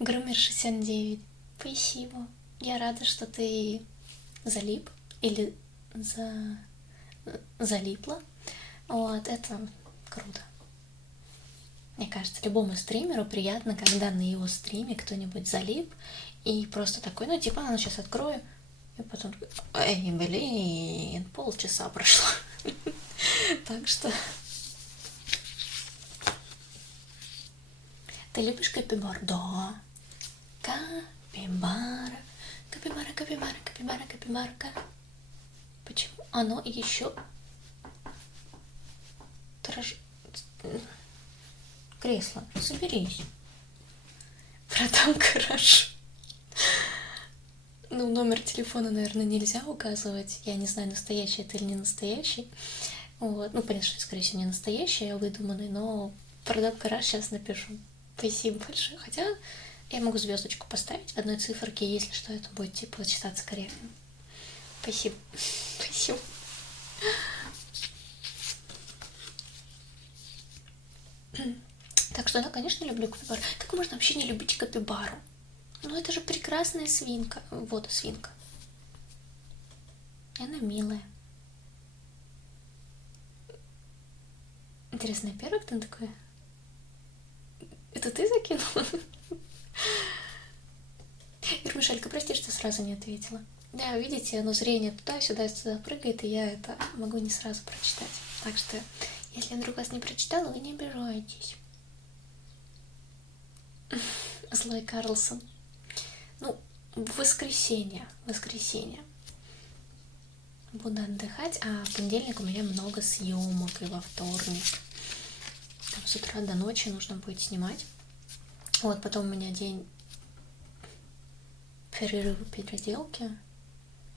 Грумер 69. Спасибо. Я рада, что ты залип или залипла. Вот, это круто. Мне кажется, любому стримеру приятно, когда на его стриме кто-нибудь залип и просто такой, ну типа, сейчас открою, и потом, блин, полчаса прошло. Так что... Ты любишь капибар? Да. Капибара. Почему оно еще... Кресло, соберись. Продам гараж. Ну, номер телефона, наверное, нельзя указывать. Я не знаю, настоящий это или не настоящий. Вот. Ну, понятно, что, скорее всего, не настоящий, а выдуманный, но продам гараж сейчас напишу. Спасибо большое. Хотя я могу звездочку поставить в одной циферке, если что, это будет типа читаться корректно. Спасибо. Спасибо. Так что, да, конечно, люблю капибару. Как можно вообще не любить капибару? Ну, это же прекрасная свинка. Вот, свинка. И она милая. Интересно, первый кто такой? Это ты закинула? Ирмишелька, прости, что сразу не ответила. Да, видите, оно зрение туда-сюда, сюда прыгает, и я это могу не сразу прочитать. Так что, если я вдруг вас не прочитала, вы не обижайтесь. Злой Карлсон. Ну, в воскресенье. Буду отдыхать, а в понедельник у меня много съемок, и во вторник. Там с утра до ночи нужно будет снимать. Вот, потом у меня день перерыва переделки.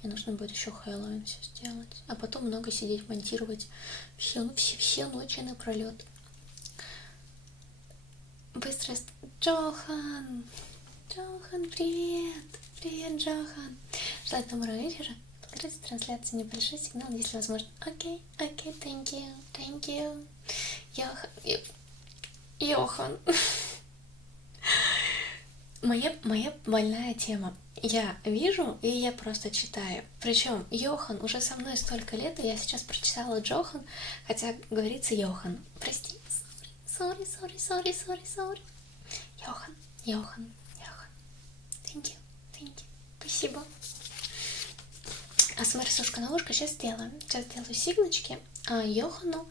И нужно будет еще Хэллоуин все сделать. А потом много сидеть, монтировать все ночи напролет. Быстро... Джохан! Джохан, привет! Привет, Джохан! Ждать доброго вечера. Открыть трансляцию, небольшой сигнал, если возможно. Окей, thank you. Йохан. Моя больная тема. Я вижу, и я просто читаю. Причем Йохан уже со мной столько лет, и я сейчас прочитала Джохан, хотя говорится Йохан. Прости. Sorry. Йохан. Thank you. Спасибо. А смр-сушка на ушко сейчас сделаю. Сейчас сделаю сигночки, а Йохану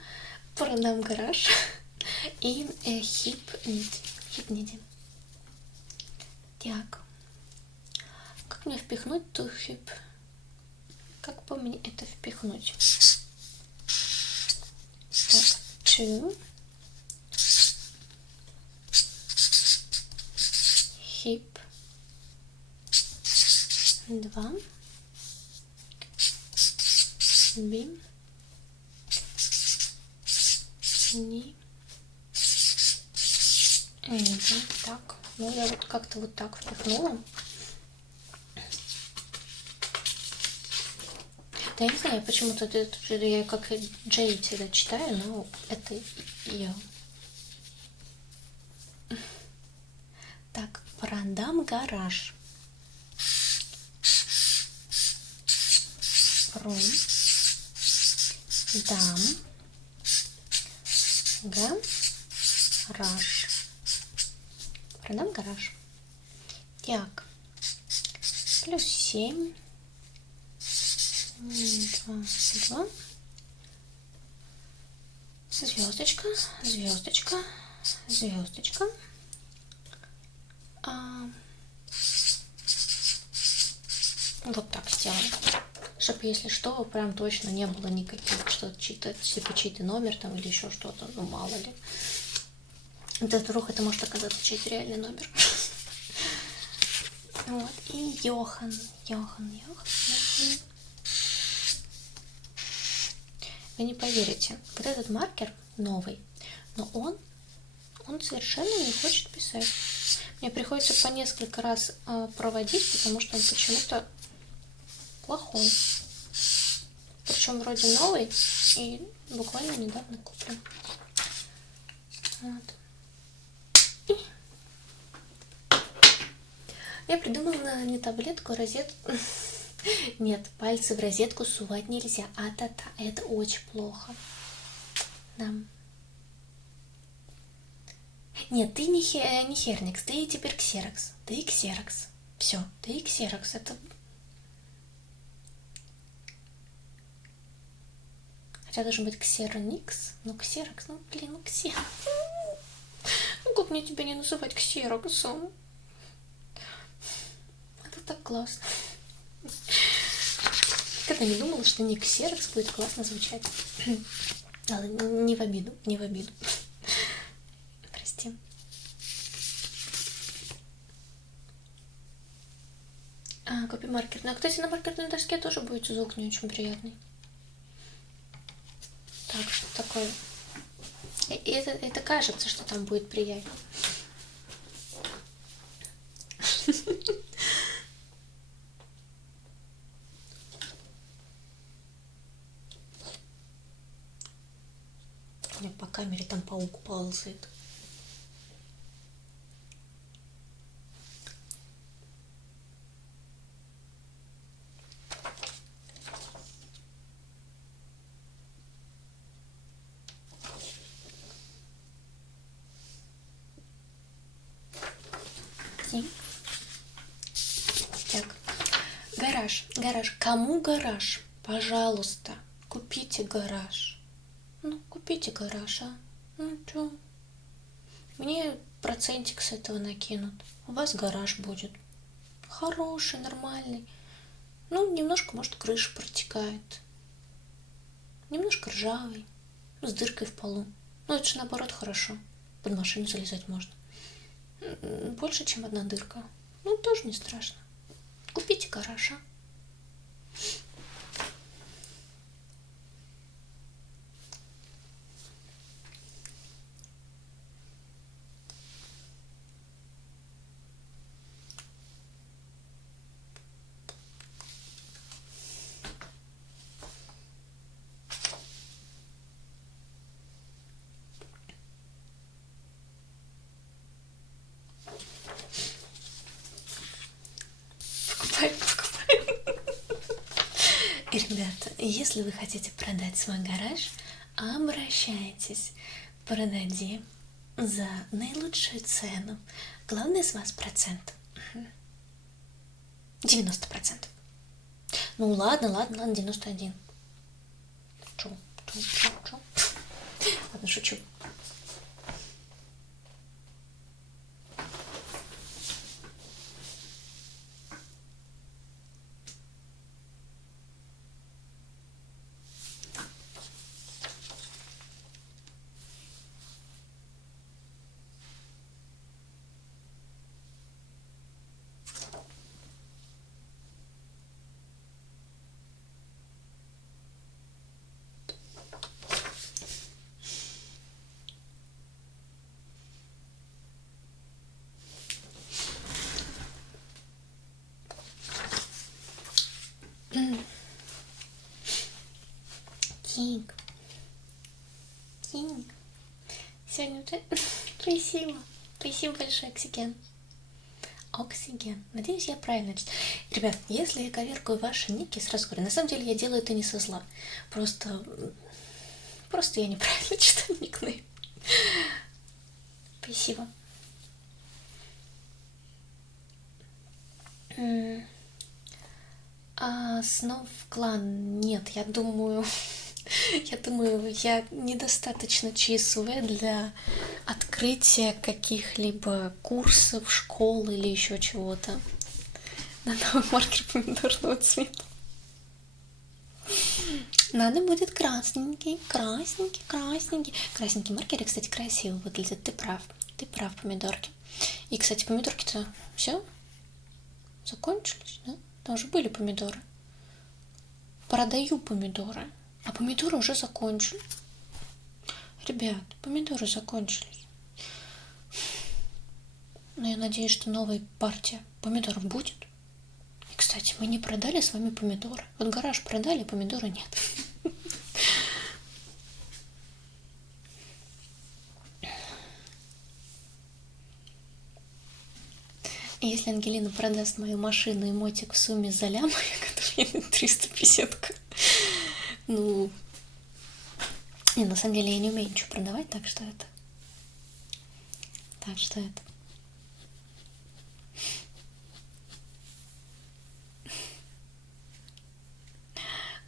продам гараж и хип-ниди. Так. Как мне впихнуть ту хип? Как бы мне это впихнуть? Так, 2. Хип. 2. Бим. Ни. Так. Ну, я вот как-то вот так впихнула. Да я не знаю, почему-то я как Джей всегда читаю, но это я. Так, продам гараж. Продам гараж. Продам гараж. Так. Плюс 7. 2. Звездочка. Вот так сделаем. Чтобы, если что, прям точно не было никаких, что-то чей-то номер там или еще что-то, ну мало ли. Да, вдруг это может оказаться чей-то реальный номер. Вот, и Йохан. Вы не поверите, вот этот маркер новый, но он совершенно не хочет писать. Мне приходится по несколько раз проводить, потому что он почему-то плохой. Причем вроде новый и буквально недавно куплен. Вот. Я придумала не таблетку, а розетку. Нет, пальцы в розетку сувать нельзя. Это очень плохо. Да. Нет, ты не Херникс, ты теперь Ксерокс. Ты Ксерокс. Все, ты Ксерокс. Это... Хотя должен быть Ксероникс. Ну, Ксерокс, Ксерокс. Ну, как мне тебя не называть Ксероксом? Это так классно. Когда не думала, что ник Ксерокс будет классно звучать. Ладно, не в обиду. Прости. Копимаркер. Ну, кстати, на маркерной доске тоже будет звук не очень приятный. Так, что такое? И это кажется, что там будет приятно. У меня по камере там паук ползает. Так, Гараж. Кому гараж? Пожалуйста, купите гараж. Ну, купите гараж, а? Ну, чё? Мне процентик с этого накинут. У вас гараж будет. Хороший, нормальный. Ну, немножко, может, крыша протекает. Немножко ржавый. С дыркой в полу. Ну, это же наоборот хорошо. Под машину залезать можно. Больше, чем одна дырка. Ну, тоже не страшно. Купите гараж, а? Покупай. Ребята, если вы хотите продать свой гараж, обращайтесь. Продадим за наилучшую цену. Главное с вас процент. 90%. Ну ладно, 91. Чё? Ладно, шучу. Кинг. Сегодня ты... Спасибо. Спасибо большое, Оксиген. Надеюсь, я правильно читаю. Ребят, если я коверкаю ваши ники, сразу говорю, на самом деле я делаю это не со зла. Просто я неправильно читаю никнейм. Спасибо. А снов в клан нет, я думаю, я недостаточно ЧСВ для открытия каких-либо курсов, школ или еще чего-то. На новый маркер помидорного цвета. Надо будет красненький. Красненький маркер, кстати, красиво выглядит. Ты прав, помидорки. И, кстати, помидорки-то все закончились, да? Тоже были помидоры. Продаю помидоры. А помидоры уже закончились. Ребят, помидоры закончились. Но я надеюсь, что новая партия помидоров будет. И, кстати, мы не продали с вами помидоры. Вот гараж продали, а помидоры нет. Если Ангелина продаст мою машину и мотик в сумме за лям, я готов ей 350. Ну, не, на самом деле я не умею ничего продавать, так что это.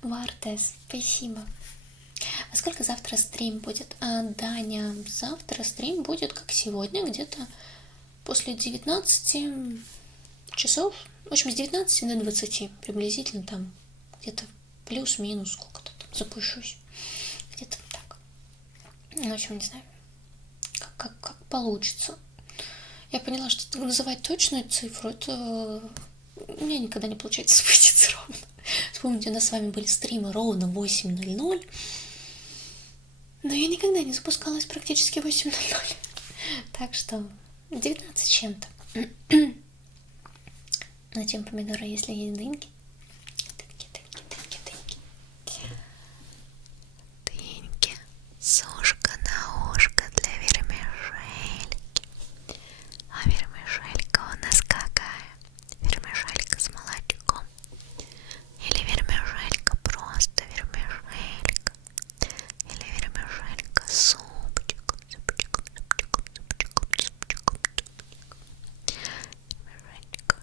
Вартес, спасибо. А сколько завтра стрим будет? Даня, завтра стрим будет, как сегодня, где-то после 19 часов. В общем, с 19 до 20 приблизительно там где-то плюс-минус сколько-то там запущусь. Где-то так. В общем, не знаю, как получится. Я поняла, что называть точную цифру, это у меня никогда не получается спуститься ровно. Вспомните, у нас с вами были стримы ровно 8:00, но я никогда не запускалась практически 8:00. Так что 19 чем-то. Зачем помидоры, если есть дынки? Дынки. Сушка на ушко для вермишельки. А вермишелька у нас какая? Вермишелька с молочком. Или вермишелька просто вермишелька. Или вермишелька с супчиком. Вермишелька.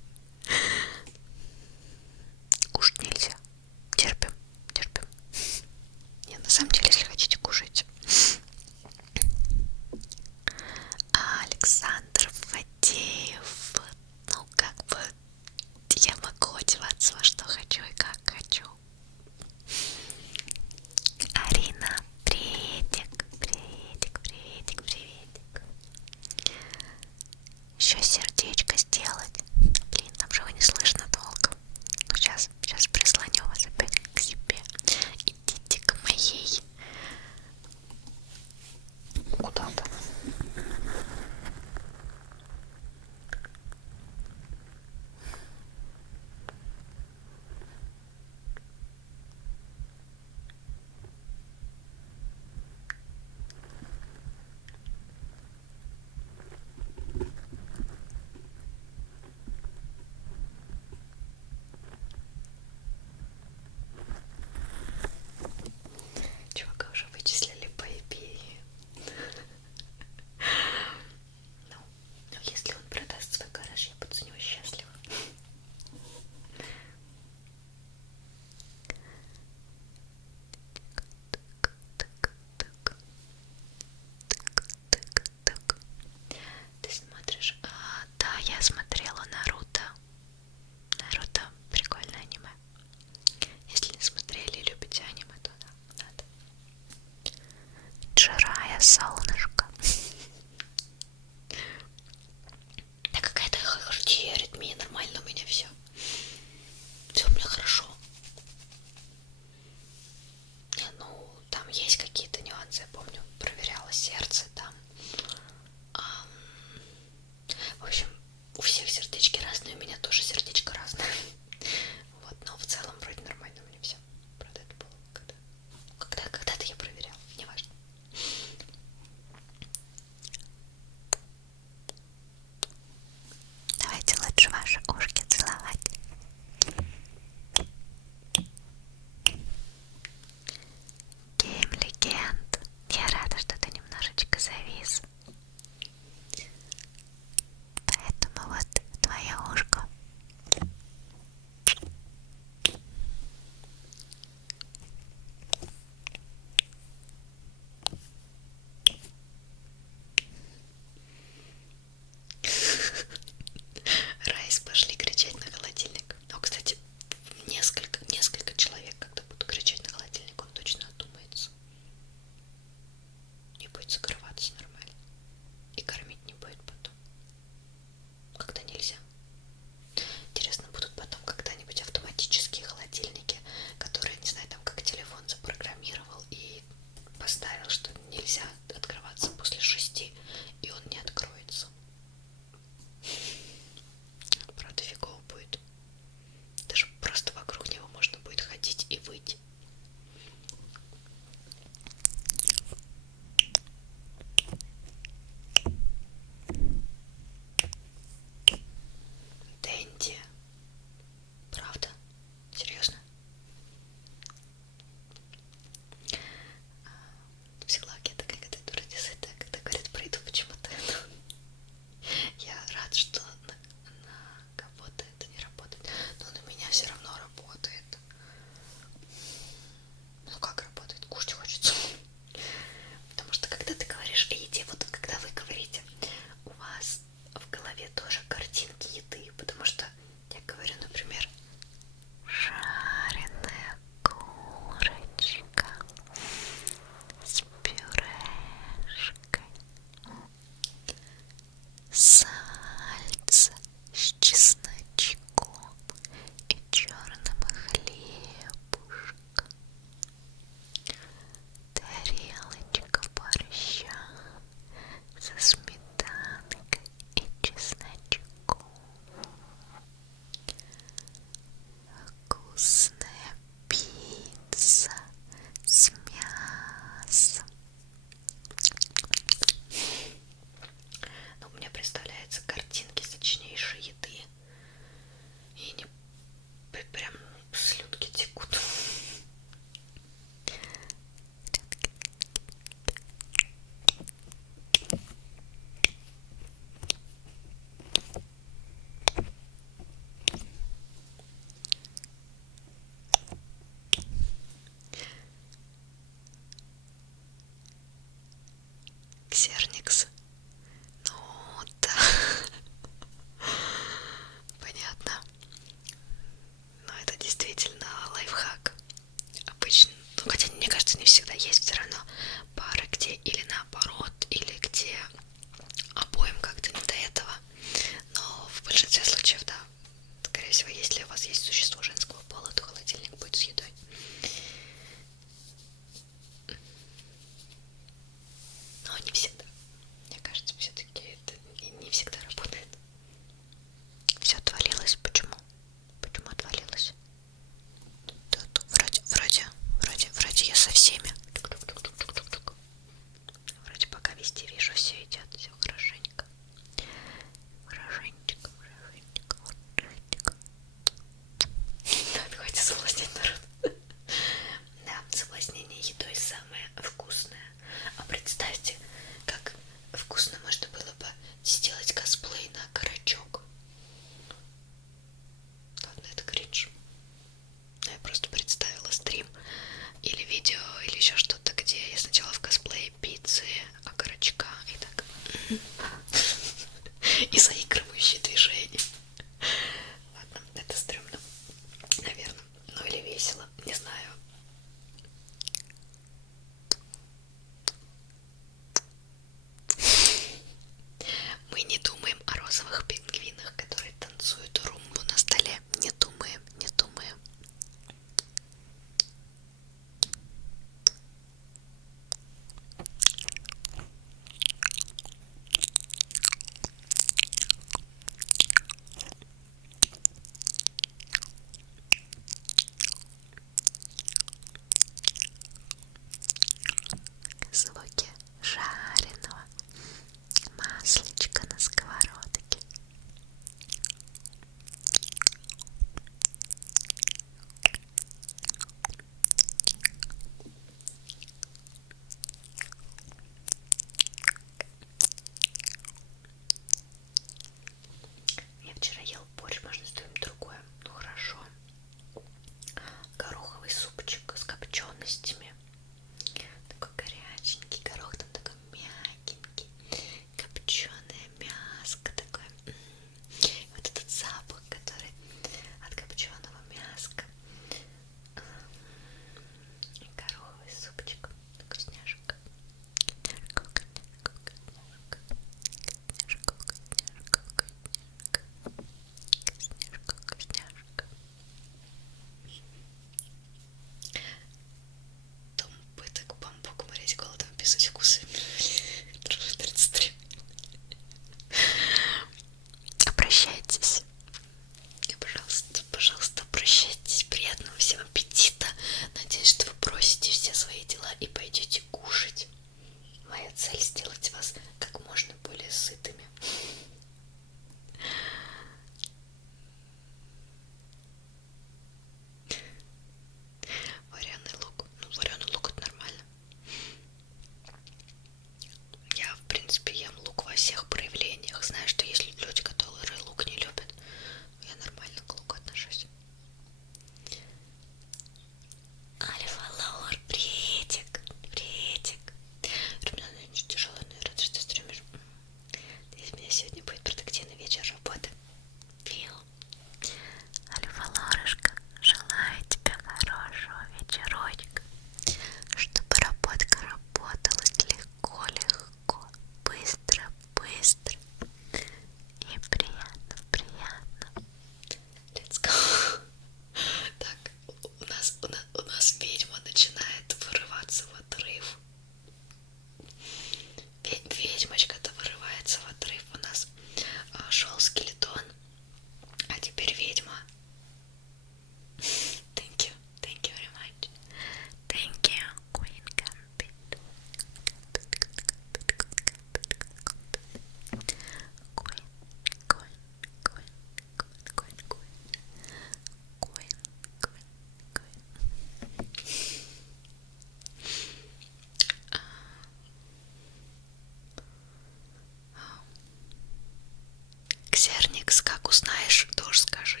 как узнаешь, тоже скажи.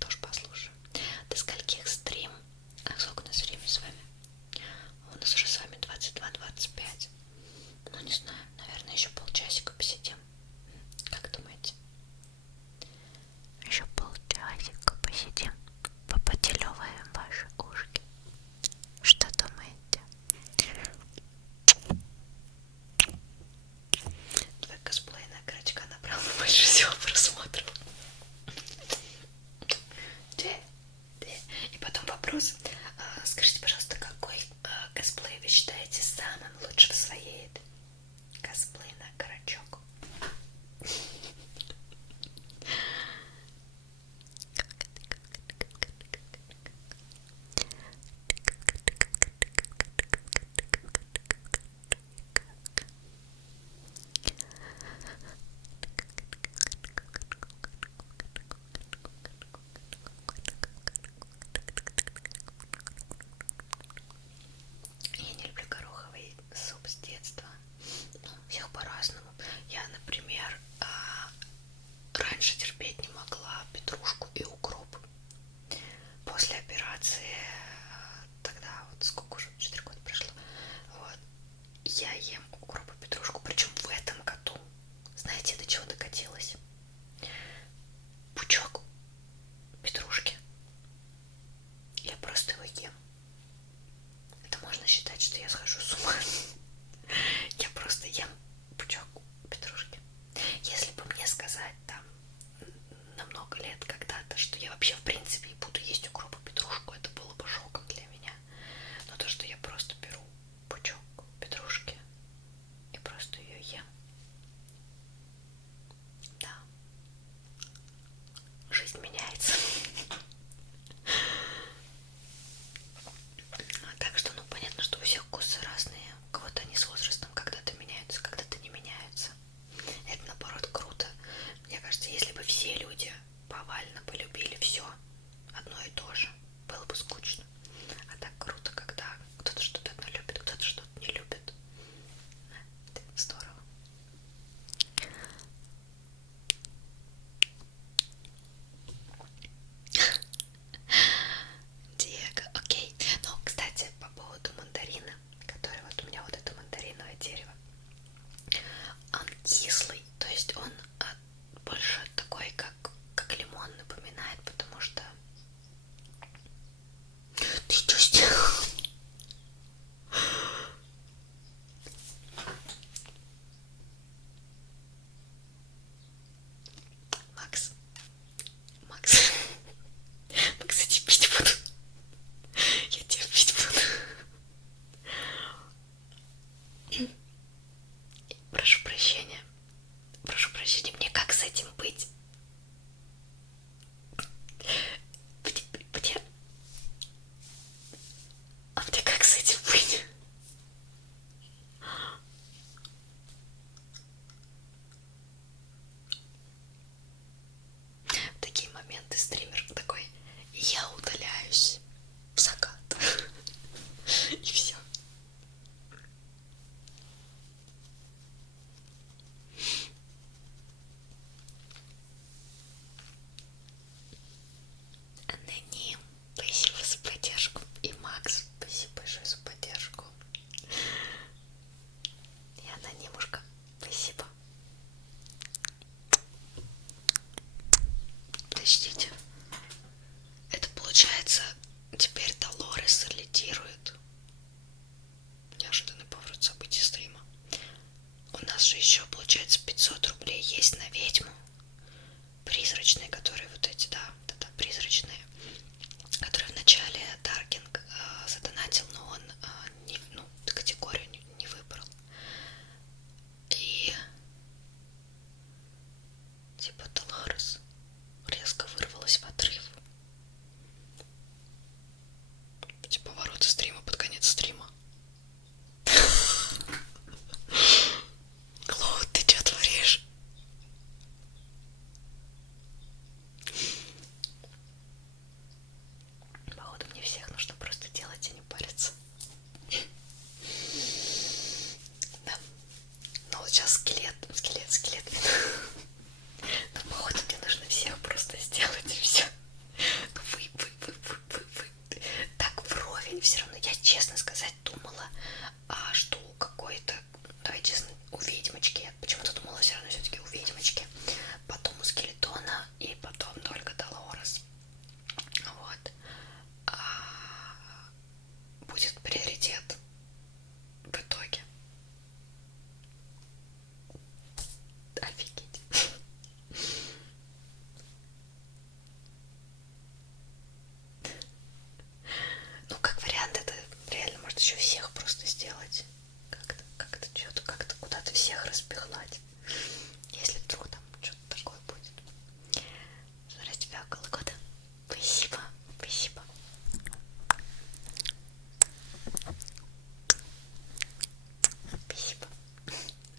Тоже послушаю. До скольких стрим? А сколько у нас времени с вами? У нас уже с вами 22:25. Ну, не знаю, наверное, еще полчасика посидим. Как думаете? Еще полчасика посидим, попотелеваем ваши ушки. Что думаете? Твой косплей на крючка набрал больше всего просмотров. И потом вопрос. Скажите, пожалуйста, какой косплей вы считаете самым лучшим в своей косплей на карачок? Я не люблю гороховый суп с детства. Ну, всех по-разному. Я, например, раньше терпеть не могла петрушку и укроп. После операции, тогда вот сколько уже, 4 года прошло, вот, я ем укроп и петрушку, причем в этом году. Знаете, до чего докатилась? Пучок петрушки. Я просто его ем. Это можно считать, что я схожу с ума. Я просто ем пучок петрушки. Если бы мне сказать там на много лет когда-то, что я вообще в принципе буду есть укроп и петрушку, это было бы шоком для меня. Но то, что я просто беру пучок петрушки, Скелет. Ну, походу, мне нужно всех просто сделать и все. Ну, вы. Так вровень все равно. Я, честно сказать, думала, что у какой-то, давай честно, у ведьмочки. Почему-то думала все равно все-таки у ведьмочки. Потом у скелетона и потом только Долорес. Вот. Будет приоритет в итоге. Офигеть. Ну, как вариант, это реально может еще всех просто сделать. Как-то что-то, как-то куда-то всех распихлать. Если вдруг там что-то такое будет. Смотря тебя около года. Спасибо. Спасибо.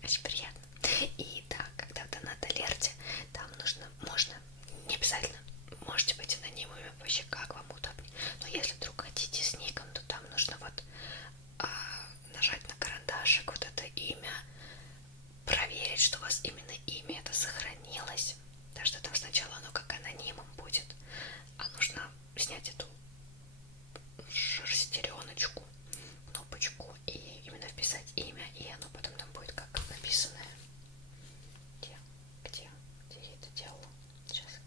Очень приятно. И да, когда в донат-алерте, там можно, не обязательно, можете быть анонимами, вообще как вам удобнее. Но если вдруг хотите с ником, то там нужно вот нажать на карандашик, вот это имя, проверить, что у вас именно имя это сохранилось. Так что там сначала оно как анонимом будет, а нужно снять эту шестереночку, кнопочку и именно вписать имя, и оно потом там будет как написанное. Где я это делала? Сейчас.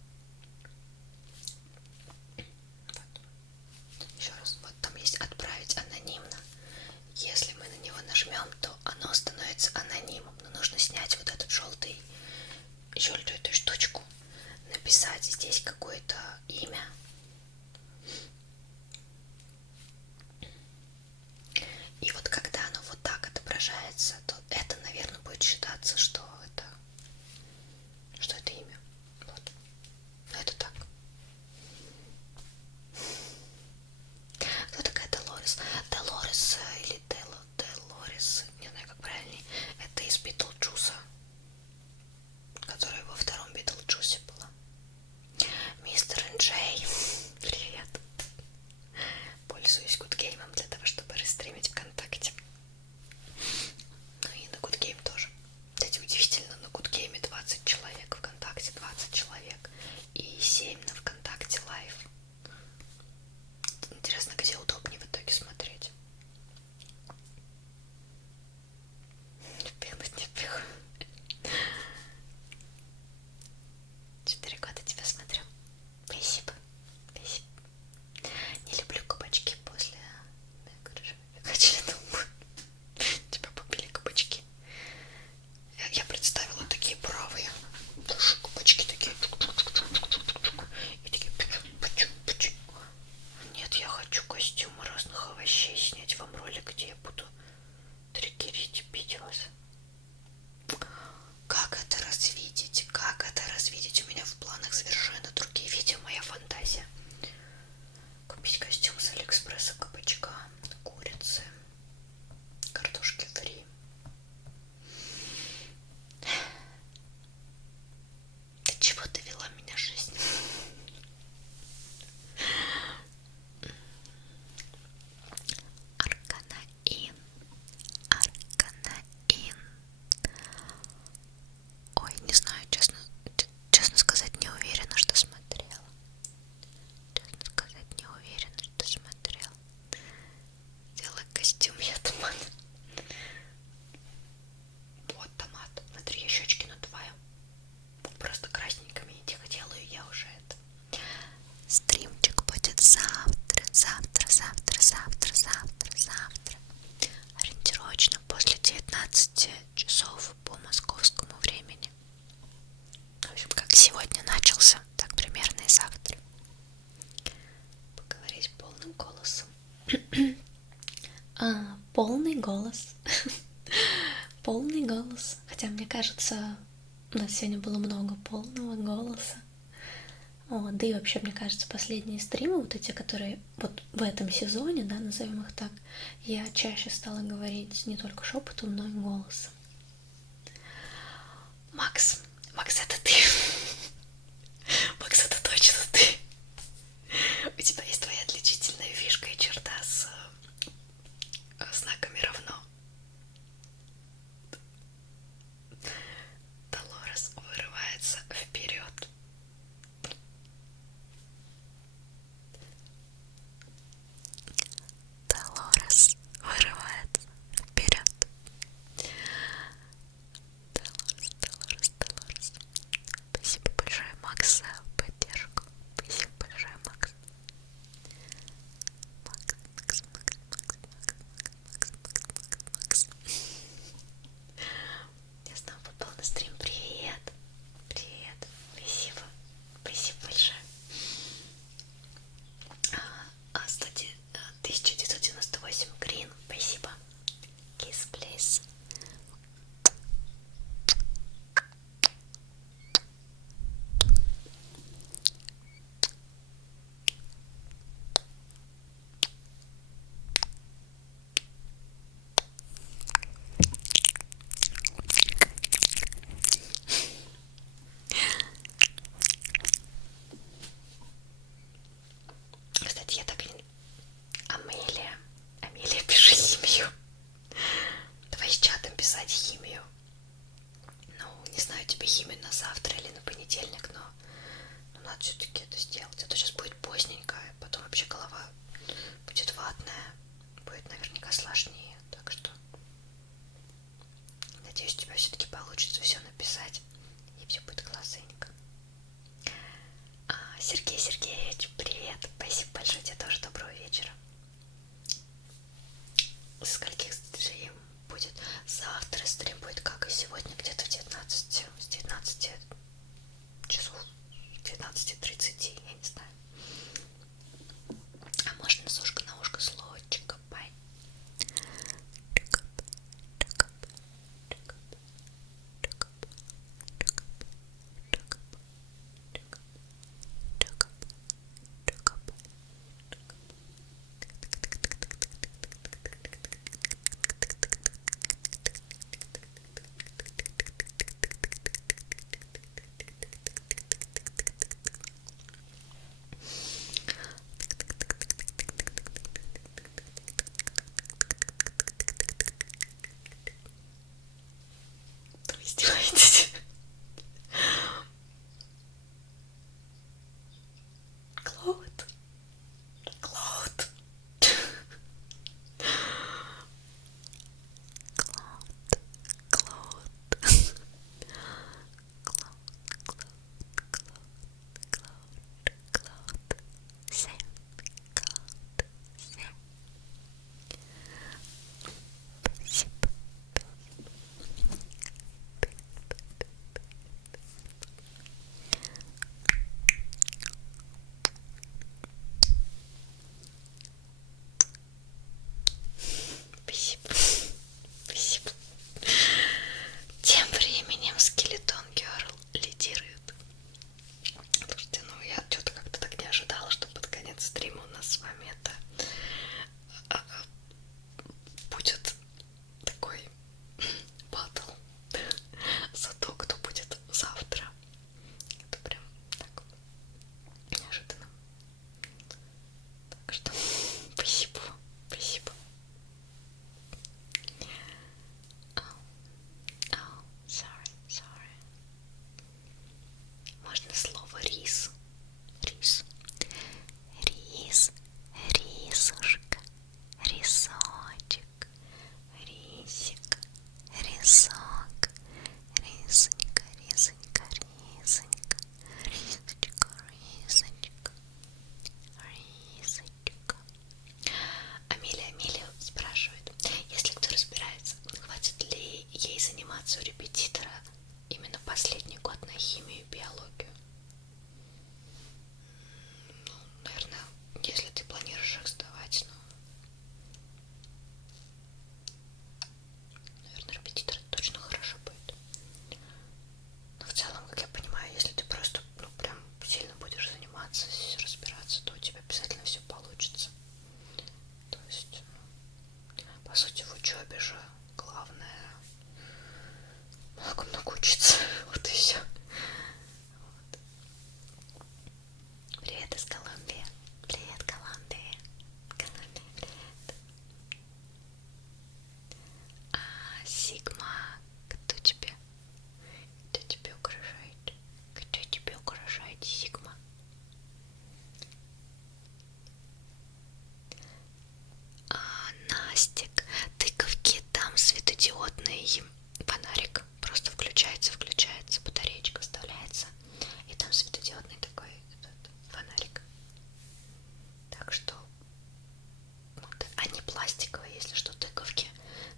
Вот. Еще раз, вот там есть отправить анонимно. Если мы на него нажмем, то оно становится анонимом, но нужно снять вот этот желтую эту штучку, написать здесь какое-то имя. И вот когда оно вот так отображается, то это, наверное, будет считаться, что это имя. Вот. Но это так. Кто такая Долорес? Долорес или Делорес, не знаю, как правильнее. Это из Битлджуса, которая во втором Битлджусе была. Мистер Джей, привет. Пользуюсь Гудгеймом для того, чтобы рестримить ВКонтакте. Ну и на Гудгейм тоже. Кстати, удивительно, на Гудгейме 20 человек, ВКонтакте 20 человек и 7 на ВКонтакте лайв. Интересно, где удобнее в итоге смотреть? Не впихнуть. 4 года тебя смотрю. Спасибо. Не люблю кабачки после очередного. Тебя побили кабачки. Я представила такие бравые. Кабачки такие. И такие. Нет, я хочу костюмы разных овощей снять вам ролик, где я буду триггерить и бить вас. Как это развидеть? У меня в планах совершенно другие видео, моя фантазия. Купить костюм с Алиэкспресса, кабачка, курицы, картошки фри. До чего довела меня жизнь? Арканаин. Ой, не знаю, честно сказать, не уверена, что смотрела. Сделай костюм, я томат. Вот томат. Смотри, я щечки надуваю. Просто красненькими этих делаю, я уже это. Стримчик будет завтра. Ориентировочно после 19 часов по московскому времени. В общем, как сегодня начался, так примерно и завтра. Поговорить полным голосом. Полный голос. Полный голос. Хотя, мне кажется, у нас сегодня было много полного голоса. Да и вообще, мне кажется, последние стримы, вот эти, которые вот в этом сезоне, да, назовем их так, я чаще стала говорить не только шепотом, но и голосом. Макс, это ты. Макс, это точно ты. У тебя есть твоя отличительная фишка и черта с знаками равно. завтра стрим будет, как и сегодня, где-то в 19, с 19 часов, 19:30, я не знаю. А можно с ушка на ушко словчика, бай. Вы издеваетесь? Клод. Клод. Спасибо. Спасибо. Тем временем Skeleton Girl лидирует. Слушайте, ну я что-то как-то так не ожидала, что под конец стрима у нас с вами это будет такой батл за то, кто будет завтра. Это прям так неожиданно. Так что спасибо, спасибо. Sorry. Можно слово рис. Рис. Рис. Рисушка. Рисочек. Рисик. Рисок. Рисонька. Рисонька. Рисонька. Рисочка. Рисочка. Рисочка. Амелия спрашивает, если кто разбирается, хватит ли ей заниматься у репетитора именно последний год на химию и биологию? Ну, наверное, если ты планируешь их сдавать, наверное, репетитор точно хорошо будет. Но в целом, как я понимаю, если ты просто, прям сильно будешь заниматься, разбираться, то у тебя обязательно все получится. То есть, по сути, в учебе же главное много учиться. Вот и все. Вот. Привет из Колумбии. Привет, Колумбия. Колумбия, привет. Сигма, кто тебя угрожает? Кто тебя угрожает, Сигма? Настик, тыковки, там светодиодный фонарик просто включается, батареечка вставляется, и там светодиодный такой этот фонарик. Так что вот, они пластиковые, если что, тыковки,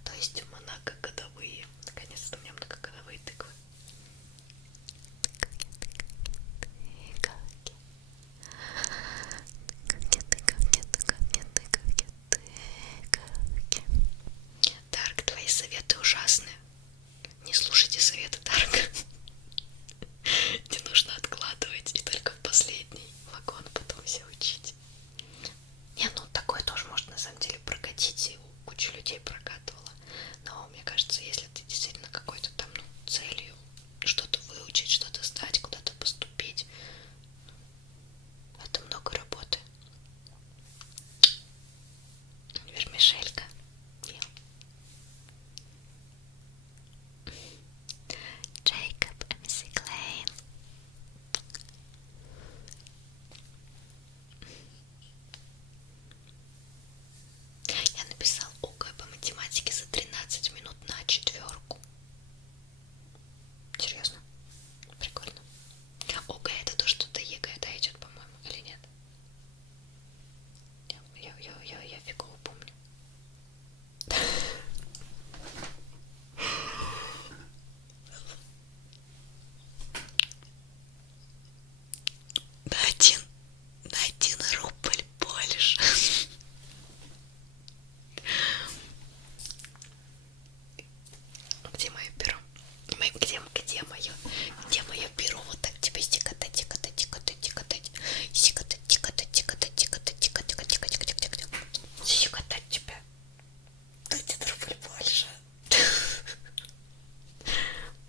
то есть многогодовые. Наконец-то у меня многогодовые тыквы. Дарк, твои советы ужасны. Не слушайте советы Дарка.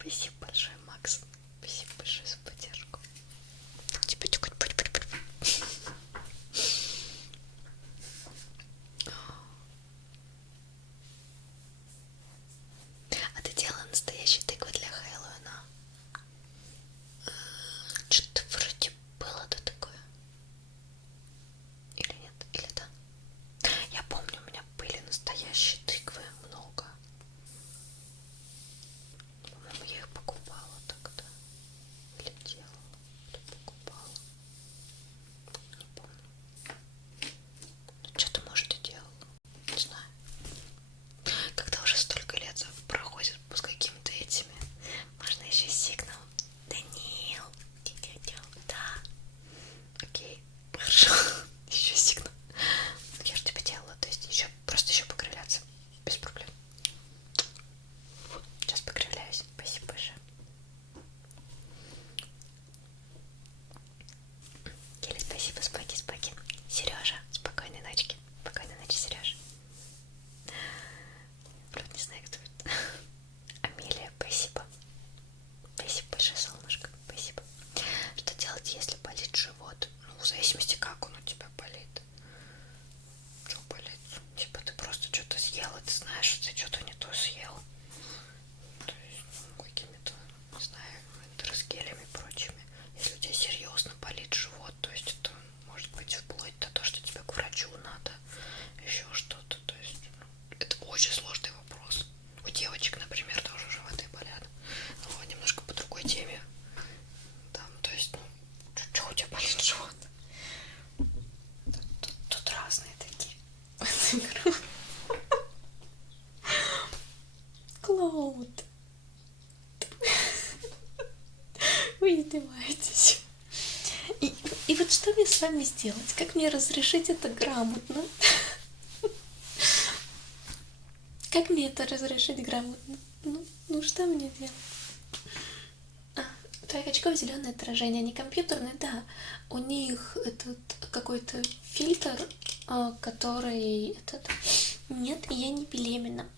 Спасибо большое, Макс. Спасибо большое за поддержку. Тебе тюкать. А ты делала настоящие тыквы для Хэллоуина? Что-то вроде было, да, такое? Или нет? Или да? Я помню, у меня были настоящие тыквы много. По-моему, я их покупала тогда. Или делала, или покупала. Не помню. Ну, что-то, может, и делала. Не знаю. Когда уже столько лет проходит с какими-то этими, можно еще сигнал. Даниил, да. Окей, хорошо. Еще сигнал. Я же тебе делала, то есть еще просто еще покривляться. Без проблем. Сейчас покривляюсь. Спасибо большое. Келли, спасибо, спаки. Сережа, спокойной ночки. Спокойной ночи, Сережа. Правда, не знаю, кто это. Амелия, спасибо. Спасибо большое, солнышко. Спасибо. Что делать, если болит живот? Ну, в зависимости, как он у тебя болит. Что болит? Типа ты просто что-то съела, ты знаешь, что ты что-то не то съел. То есть, ну, какими-то, не знаю, энтеросгелями и прочими. Если у тебя серьезно болит живот, то есть это может быть вплоть до того, что тебе к врачу надо, еще что-то. То есть это очень сложный вопрос. У девочек, например, тоже животы болят. Но немножко по другой теме. Там, то есть, ну, что у тебя болит живот? Тут разные такие. Клауд. Вы издеваетесь. И вот что мне с вами сделать? Как мне разрешить это грамотно? Как мне это разрешить грамотно? Ну что мне делать? Твоих очков зеленое отражение, не компьютерное, да. У них этот какой-то фильтр, который этот. Нет, я не беременна.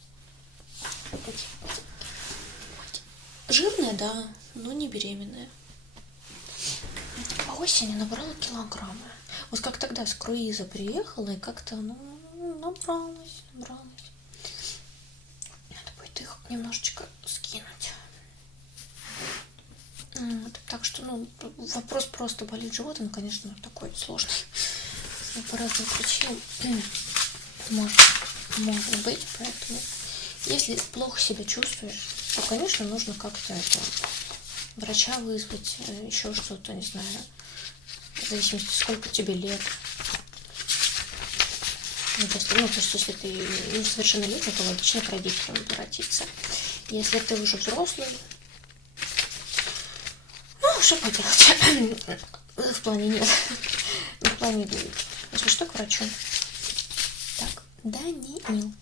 Жирная, да, но не беременная. По осени набрала килограммы. Вот как тогда с круиза приехала и как-то, набралась. Надо будет их немножечко скинуть. Так что, вопрос просто болит живот, он, конечно, такой сложный. По разным причинам может быть, поэтому если плохо себя чувствуешь, то, конечно, нужно как-то врача вызвать, еще что-то, не знаю, в зависимости, сколько тебе лет. Просто если ты несовершеннолетний, то логично к родителям обратиться. Если ты уже взрослый, что поделать? В плане нет. В плане, если что, к врачу. Так, Даниил.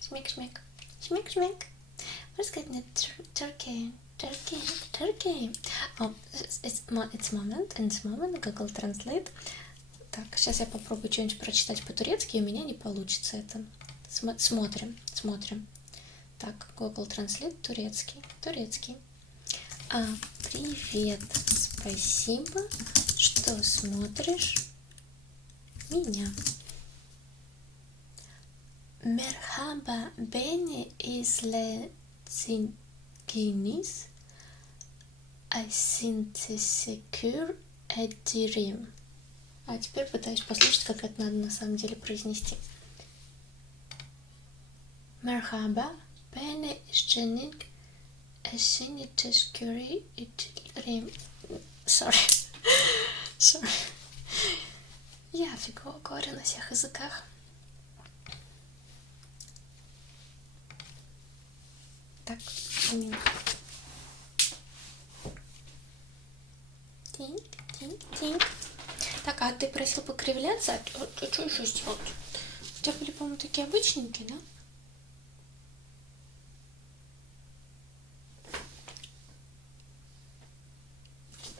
Шмик. What's good in Turkey? Oh, it's moment. Google Translate. Так, сейчас я попробую что-нибудь прочитать по-турецки, и у меня не получится это. Смотрим. Так, Google Translate турецкий. Привет, спасибо, что смотришь меня. Merhaba, beni izlediğiniz için teşekkür ederim. А теперь пытаюсь послушать, как это надо на самом деле произнести. Merhaba, beni izlediğiniz için teşekkür ederim. Sorry. Я фигово говорю на всех языках. Так, Тинь. Так, а ты просил покривляться? А что еще сделать? У тебя были, по-моему, такие обычненькие, да?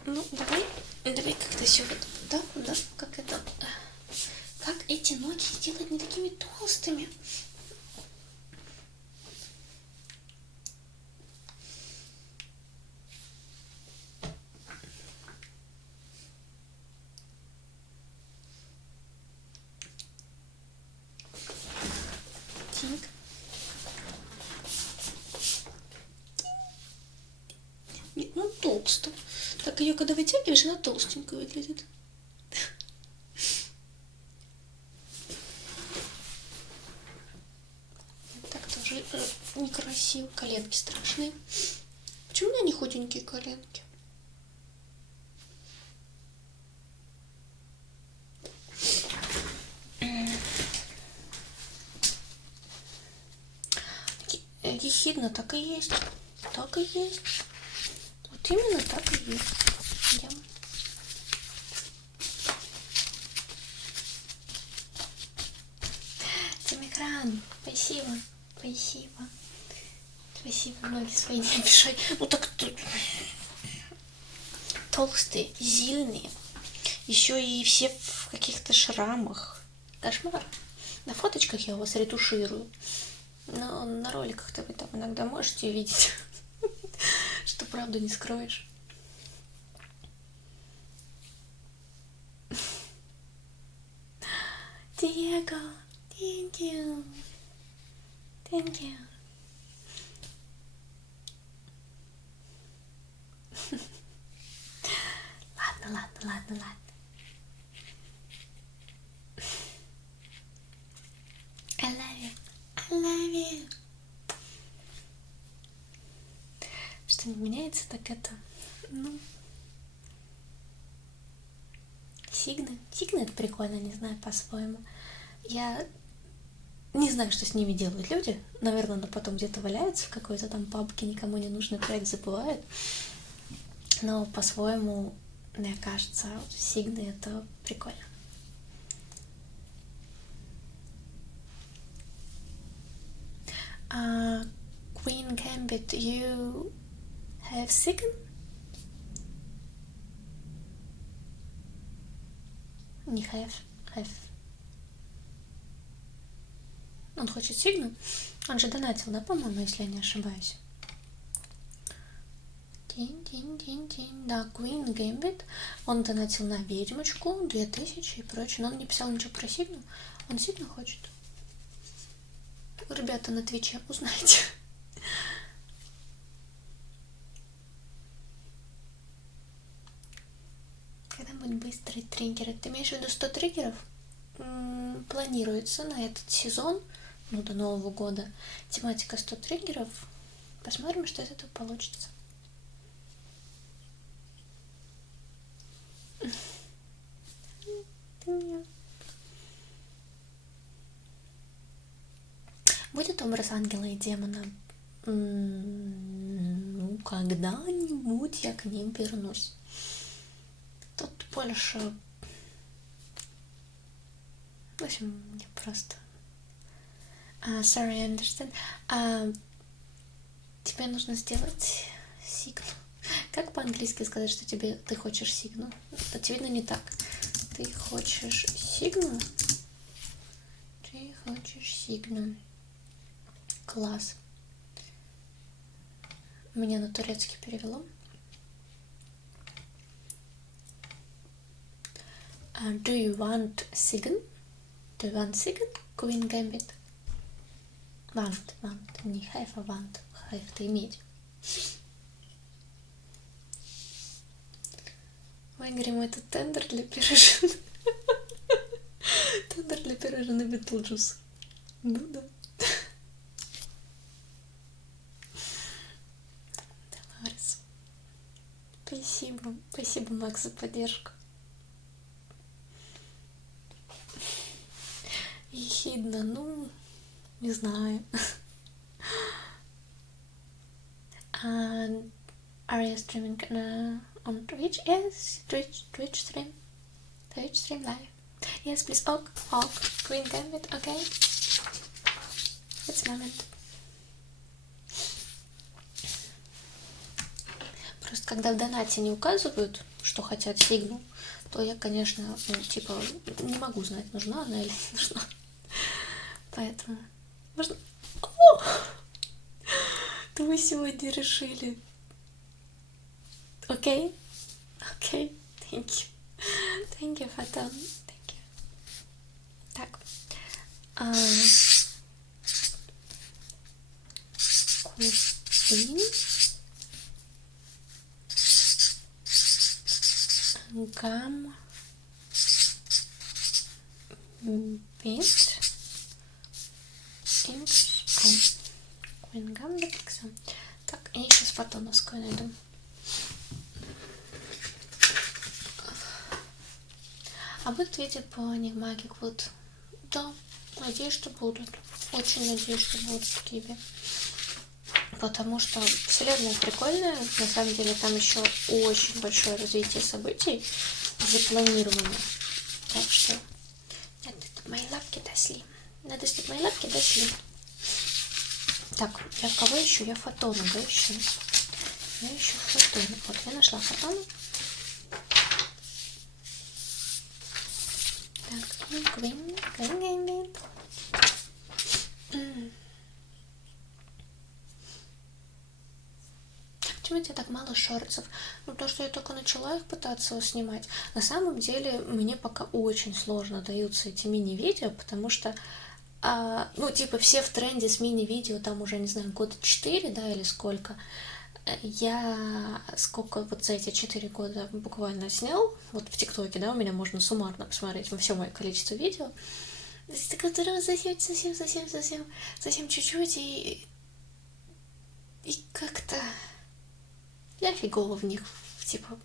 Ну, давай как-то все вот, да, как это, как эти ноги сделать не такими толстыми. Тинг. Нет, ну толсто. Так ее когда вытягиваешь, она толстенькая выглядит. Так тоже некрасиво. Коленки страшные. Почему у меня не худенькие коленки? Ехидно так и есть. Так и есть. Вот именно так и есть. Я... Тимикран, спасибо. Спасибо. Спасибо, ноги свои не обижай. Ну так тут толстые, сильные. Еще и все в каких-то шрамах. Кошмар. На фоточках я у вас ретуширую. Но на роликах-то вы там иногда можете видеть, что правду не скроешь. Диего, thank you. Thank you. Ладно. I love you. Что не меняется, так это, ну, Сигны. Сигны это прикольно, не знаю, по-своему. Я не знаю, что с ними делают люди. Наверное, она потом где-то валяется в какой-то там папке, никому не нужный проект забывают. Но по-своему, мне кажется, Сигны это прикольно. Queen Gambit, you have Sign? Не have. Он хочет Сигну. Он же донатил, да, по-моему, если я не ошибаюсь. Тинь. Да, Queen Gambit. Он донатил на ведьмочку, 2000 и прочее. Но он не писал ничего про Сигну. Он Сигну хочет. Ребята на Твиче, узнайте. Когда будут быстрые триггеры? Ты имеешь в виду 100 триггеров? Планируется на этот сезон, ну, до Нового года, тематика 100 триггеров. Посмотрим, что из этого получится. Будет образ ангела и демона? Ну, когда-нибудь я к ним вернусь. Тут больше... В общем, мне просто... Sorry, I understand. Тебе нужно сделать Сигну. Как по-английски сказать, что ты хочешь Сигну? Очевидно, не так. Ты хочешь Сигну? Класс. Меня на турецкий перевело. Do you want Sign? Queen Gambit? Want. Не have, а want. Have — это иметь. Выиграем этот тендер для пирожен. Тендер для пирожен и Битлджус. Ну да. Долорес. Спасибо, Макс, за поддержку. Ехидно, ну, не знаю. Are you streaming on Twitch? Yes, Twitch stream. Twitch stream live. Yes, please. Ok. Queen Gambit, okay. It's moment. Просто когда в донате не указывают, что хотят Сигну, то я, конечно, не могу знать, нужна она или не нужна. Поэтому можно... То вы сегодня решили. Окей. Thank you, Фотон. Thank you. Так. Queen, Gambit, XP. Queen Gambit, XP. Так, я сейчас фотоновскую найду. А будут видео по Enigmagic Wood? Да, надеюсь, что будут. Очень надеюсь, что будут в Кибе. Потому что вселенная прикольная. На самом деле там еще очень большое развитие событий запланировано. Так что надо, чтобы мои лапки дошли. Надо, чтобы мои лапки дошли. Так, я кого ищу? Я фотона, да, ищу? Я ищу фотона. Вот, я нашла фотона. Так, Queen. Почему у тебя так мало шортсов? Ну, то, что я только начала их пытаться снимать. На самом деле, мне пока очень сложно даются эти мини-видео, потому что, ну, типа, все в тренде с мини-видео, там уже, не знаю, года 4, да, или сколько. Я сколько вот за эти 4 года буквально снял, вот в ТикТоке, да, у меня можно суммарно посмотреть все мое количество видео, которого совсем чуть-чуть, и как-то я фигово в них, типа,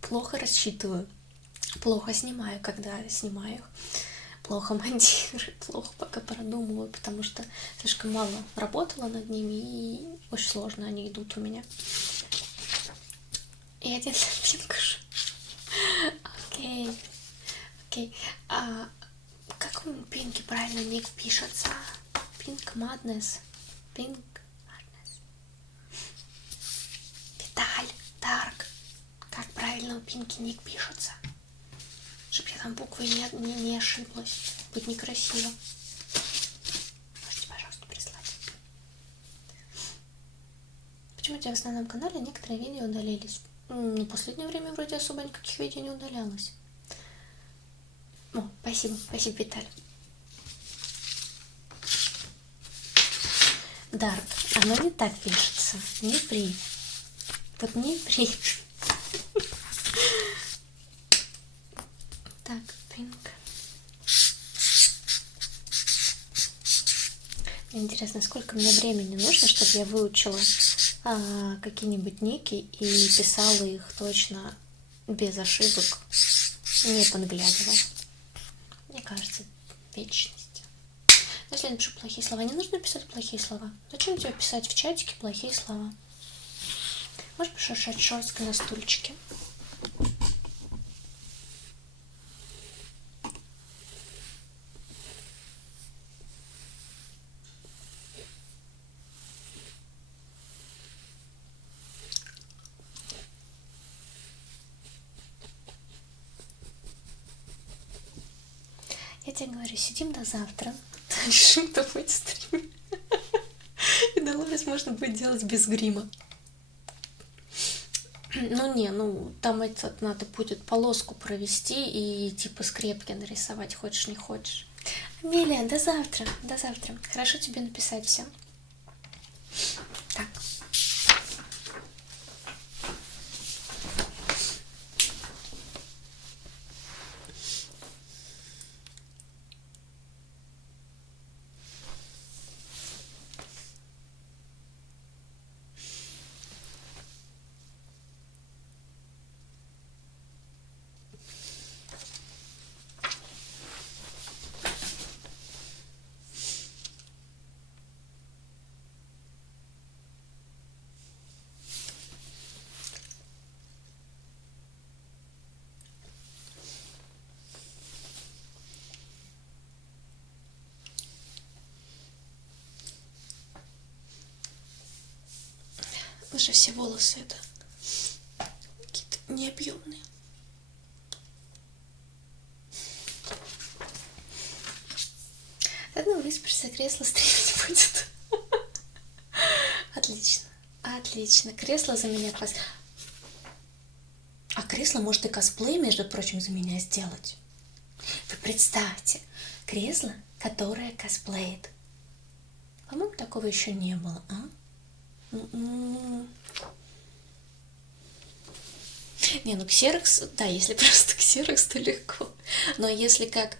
плохо рассчитываю, плохо снимаю, когда снимаю их, плохо монтирую, плохо пока продумываю, потому что слишком мало работала над ними, и очень сложно они идут у меня. И один пинкуш. Окей. А как у Пинки правильно ник пишется? Pink Madness. Виталь, Дарк. Как правильно у Пинки ник пишется? Чтобы я там буквы не ошиблась. Будет некрасиво. Можете, пожалуйста, прислать. Почему у тебя в основном канале некоторые видео удалились? Ну, в последнее время вроде особо никаких видео не удалялось. О, спасибо, Виталий. Дарк, оно не так пишется. Не при. Вот не при. Так, Pink. Мне интересно, сколько мне времени нужно, чтобы я выучила какие-нибудь ники и писала их точно без ошибок, не подглядывая. Мне кажется, вечность. Но если я напишу плохие слова, не нужно писать плохие слова. Зачем тебе писать в чатике плохие слова? Можешь пошуршать шерсткой на стульчике? Я тебе говорю, сидим до завтра, решим тобой стрим. И долорес можно будет делать без грима. Ну, там надо будет полоску провести и типа скрепки нарисовать, хочешь не хочешь. Амелия, до завтра. Хорошо тебе написать все. Так. Уже все волосы это какие-то необъемные. Ладно, выспишься, кресло стримить будет. Отлично. Кресло за меня А кресло может и косплей, между прочим, за меня сделать. Вы представьте, кресло, которое косплеит. По-моему, такого еще не было, а? Не, ну ксерокс, да, если просто ксерокс, то легко. Но если как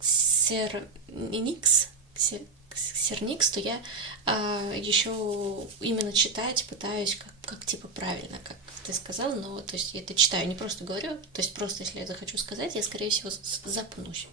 ксерникс, ксерникс, то я еще именно читать пытаюсь как типа правильно, как ты сказал, но то есть я это читаю, не просто говорю, то есть просто если я захочу сказать, я скорее всего запнусь.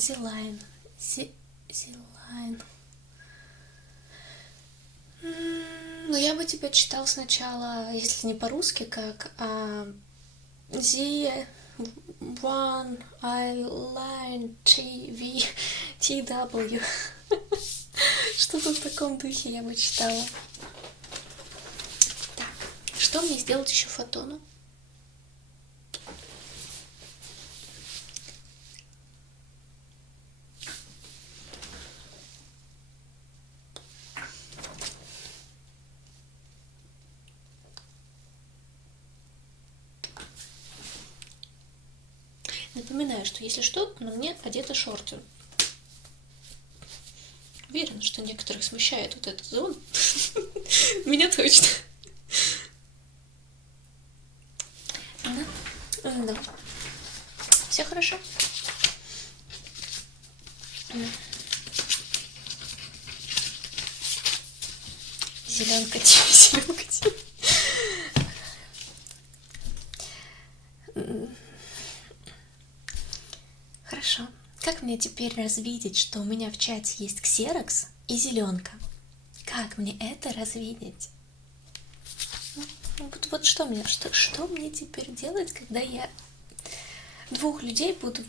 Зелайн. Зелайн. Ну, я бы тебя читал сначала, если не по-русски, как The One I Line TV TW. Что-то в таком духе я бы читала. Так, что мне сделать еще фотону? Напоминаю, что если что, на мне одеты шорты. Уверена, что некоторых смущает вот этот зон. Меня точно. Да. Все хорошо. Зеленка тебе, зеленка тебе. Хорошо. Как мне теперь развидеть, что у меня в чате есть ксерокс и зеленка? Как мне это развидеть? Вот что мне теперь делать, когда я двух людей буду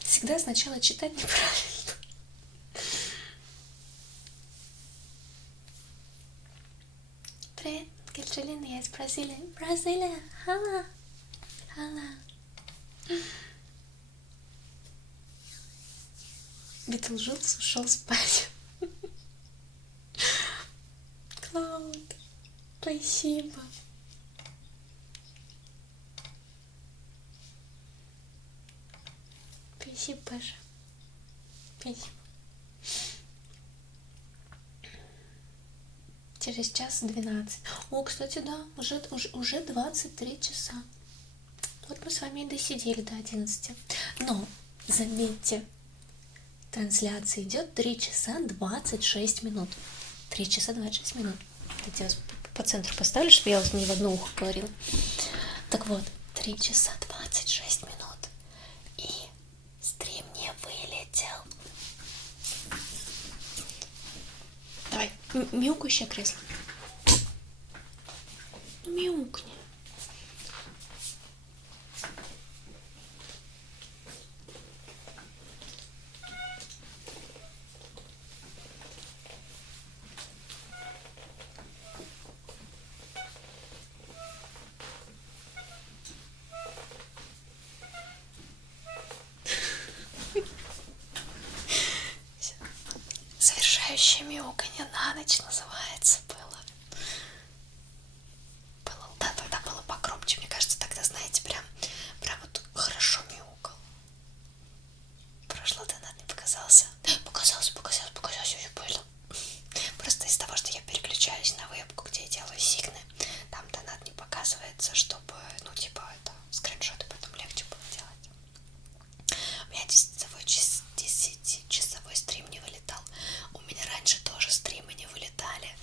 всегда сначала читать неправильно? Привет, Катерина, я из Бразилии. Бразилия, хала, хала. Битлджус ушел спать. Клауд, спасибо. Спасибо, Паша. Спасибо. Через час 12. О, кстати, да, уже 23 часа. Вот мы с вами и досидели до 11. Но, заметьте, трансляция идет 3 часа 26 минут. 3 часа 26 минут. Я вас по центру поставлю, чтобы я вас не в одно ухо говорила. Так вот, 3 часа 26 минут. И стрим не вылетел. Давай, мяукающее кресло. Мяукни. Завершающее мяуканье на ночь называется было. Да, тогда было погромче. Мне кажется, тогда, знаете, прям вот хорошо мяукал. Прошлый донат не показался. Показался, я уже понял. Просто из-за того, что я переключаюсь на вебку, где я делаю сигны, там донат не показывается, чтобы, ну, типа, это скриншоты потом легче было делать. У меня 10-часовой стрим не вылетал. У меня раньше тоже стримы не вылетали.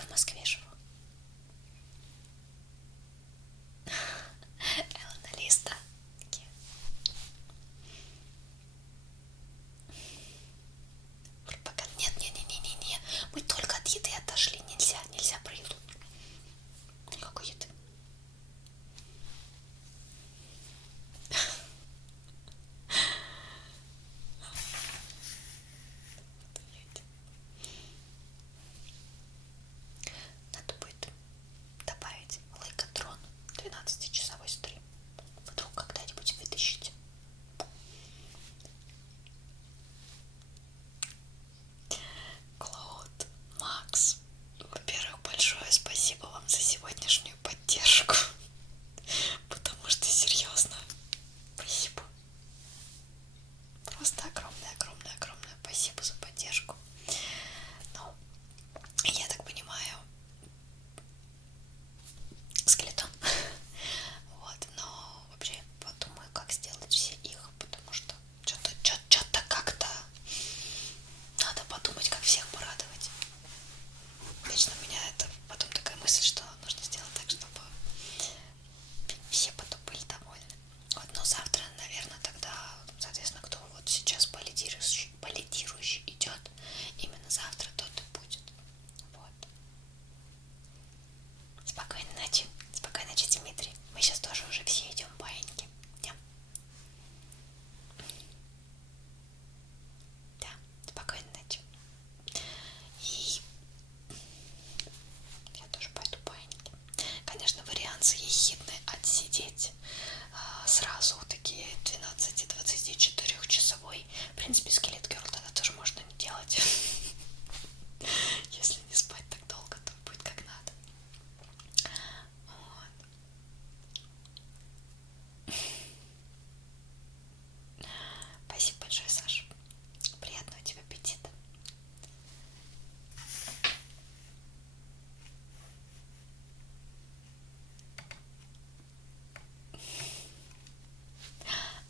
Я в Москве живу. Элена Листа. Пропаганда. Нет, не. Мы только от еды отошли. Нельзя про еду. Никакой еды. Надо будет добавить лейкотрон 12-часовой стрим. Вдруг когда-нибудь вытащите. Клод, Макс, во-первых, большое спасибо вам за сегодняшнюю поддержку. Потому что, серьезно, спасибо. Просто огромное спасибо за поддержку. Ну, я так понимаю, скелетон. Вот, но вообще подумаю, как сделать все их, потому что что-то как-то надо подумать, как всех порадовать. Вечно у меня это потом такая мысль, что нужно сделать так, чтобы все потом были довольны. Вот, но завтра, наверное, тогда, соответственно, кто вот сейчас баллотирующий идет, именно завтра тот и будет. Вот. Спокойной ночи, Дмитрий. Мы сейчас тоже уже все идем баиньки. Да, спокойной ночи. И я тоже пойду баиньки. Конечно, вариант ехидный отсидеть сразу такие 12-24 часовой. В принципе, скелет герл тогда тоже можно не делать. Если не спать так долго, то будет как надо. Вот. Спасибо большое, Саша. Приятного тебе аппетита.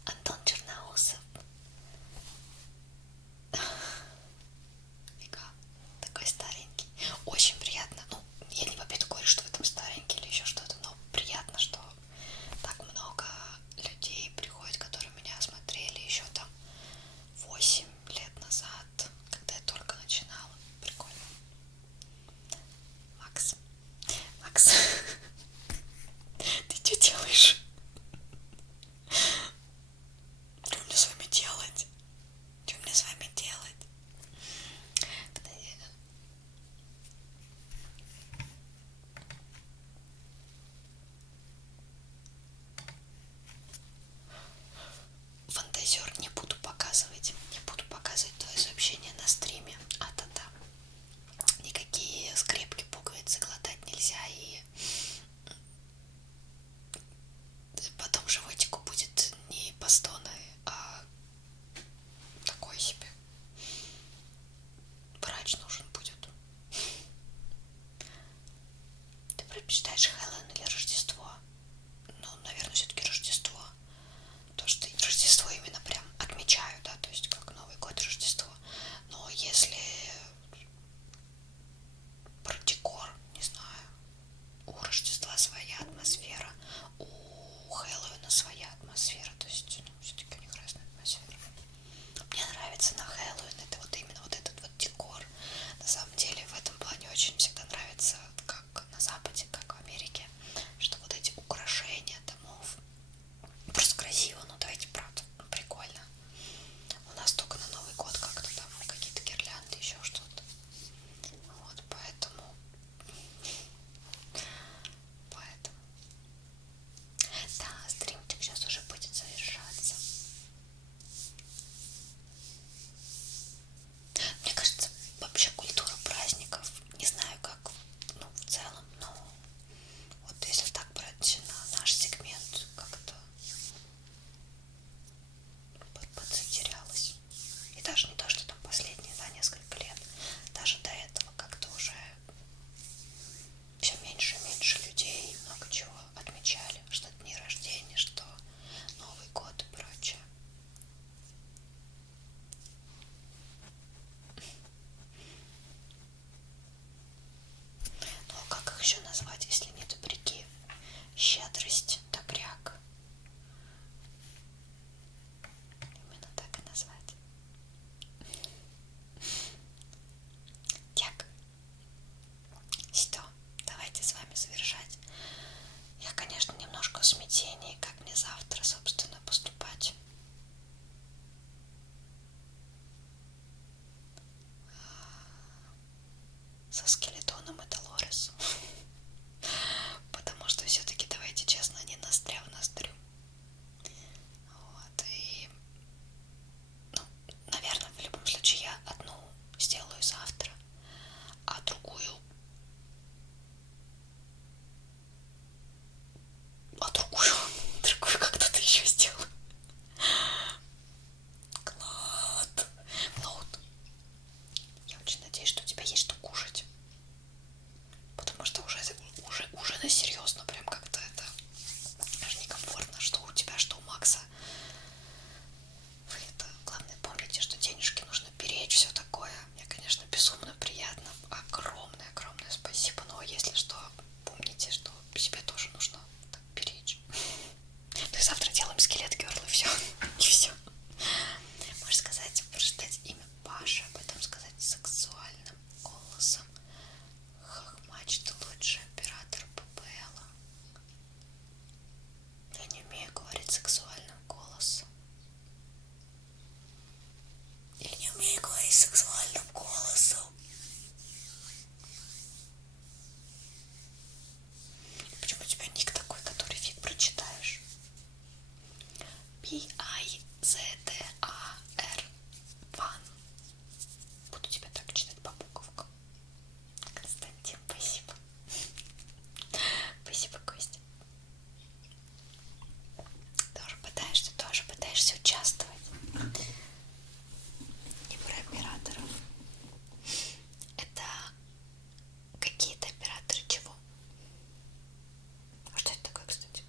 Антон Черноусов. V-I-Z-D-A-R. Ван. Буду тебя так читать по буковкам. Константин, спасибо. Спасибо, Костя. Тоже пытаешься участвовать. И про операторов. Это какие-то операторы чего? А что это такое, кстати?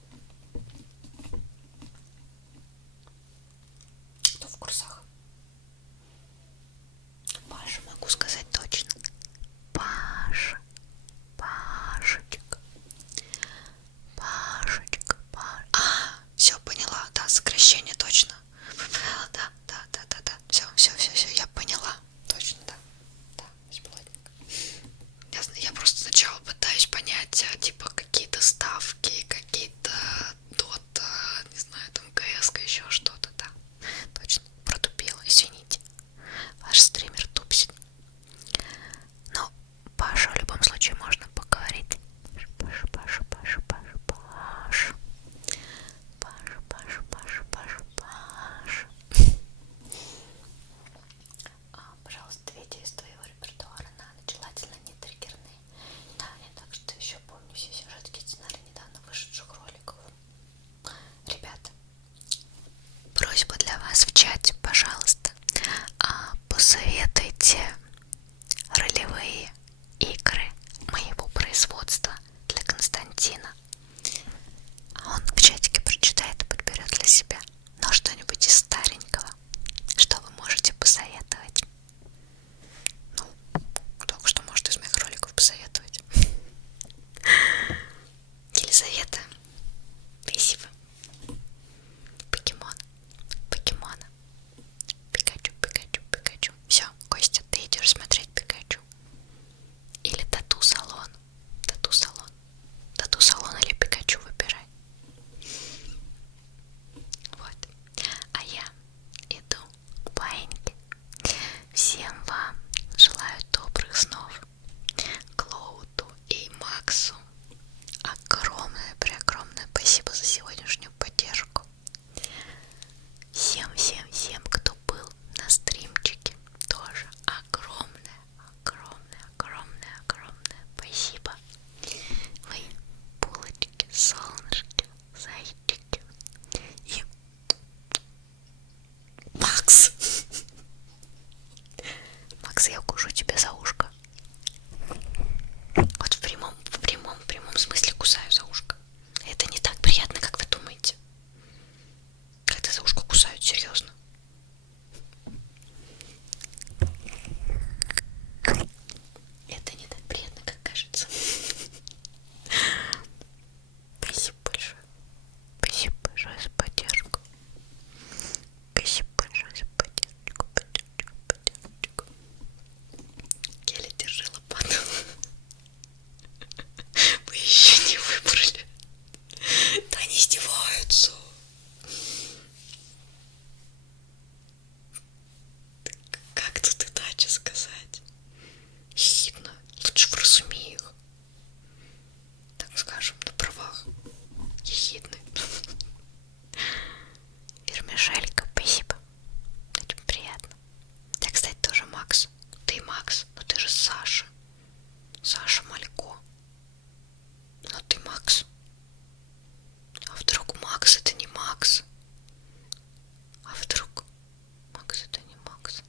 Кто в курсах? Паша, могу сказать точно. Паша. Пашечка. Пашечка. Все, поняла, да, сокращение точно. Да. Все, я поняла. Точно, да. Да, бесплатник. Я просто сначала пытаюсь понять, типа, какие-то ставки, какие-то дота, не знаю, там КС, еще что-то, да. Точно, протупила, извините. Ваш стример тупсит. Но Паша в любом случае можно поговорить. Паша. Пожалуйста, видео из твоего репертуара на ночь, желательно не триггерные. Да, я так что еще помню все сюжетки сценария недавно вышедших роликов. Ребята, просьба для вас в чате, пожалуйста, посоветуйте ролевые игры моего производства для Константина. Он в чатике прочитает и подберет для себя. Но что-нибудь из старенького, что вы можете посоветовать? Ну, кто что может из моих роликов посоветовать? Елизавета, спасибо. Покемона. Пикачу. Все, Костя, ты идешь смотреть Пикачу. Или тату-салон. Тату-салон или Пикачу, выбирай. Вот. А я иду к баиньке. Всем вам желаю добрых снов. Клоуду и Максу огромное спасибо за сегодняшнюю поддержку. Всем, кто был на стримчике, тоже огромное спасибо. Вы булочки, солнышки, зайчики. И Макс, я укушу тебя за ушко. Вот в прямом смысле кусаю за ушко. Это не так приятно, как вы думаете. Когда за ушко кусают, серьезно. Это не так приятно, как кажется. Спасибо большое за поддержку. Спасибо большое за поддержку. Геля, держи лопату. Вы еще не выбрали. Да они издеваются. Как тут иначе сказать? Ехидно. Лучше вразуми их. Так скажем, на правах. Ехидны. Вермишелька, спасибо. Очень приятно. Я, кстати, тоже Макс. Ты Макс, но ты же Саша. Саша Малько. Но ты Макс. А вдруг Макс это не Макс? А вдруг Макс это не Макс?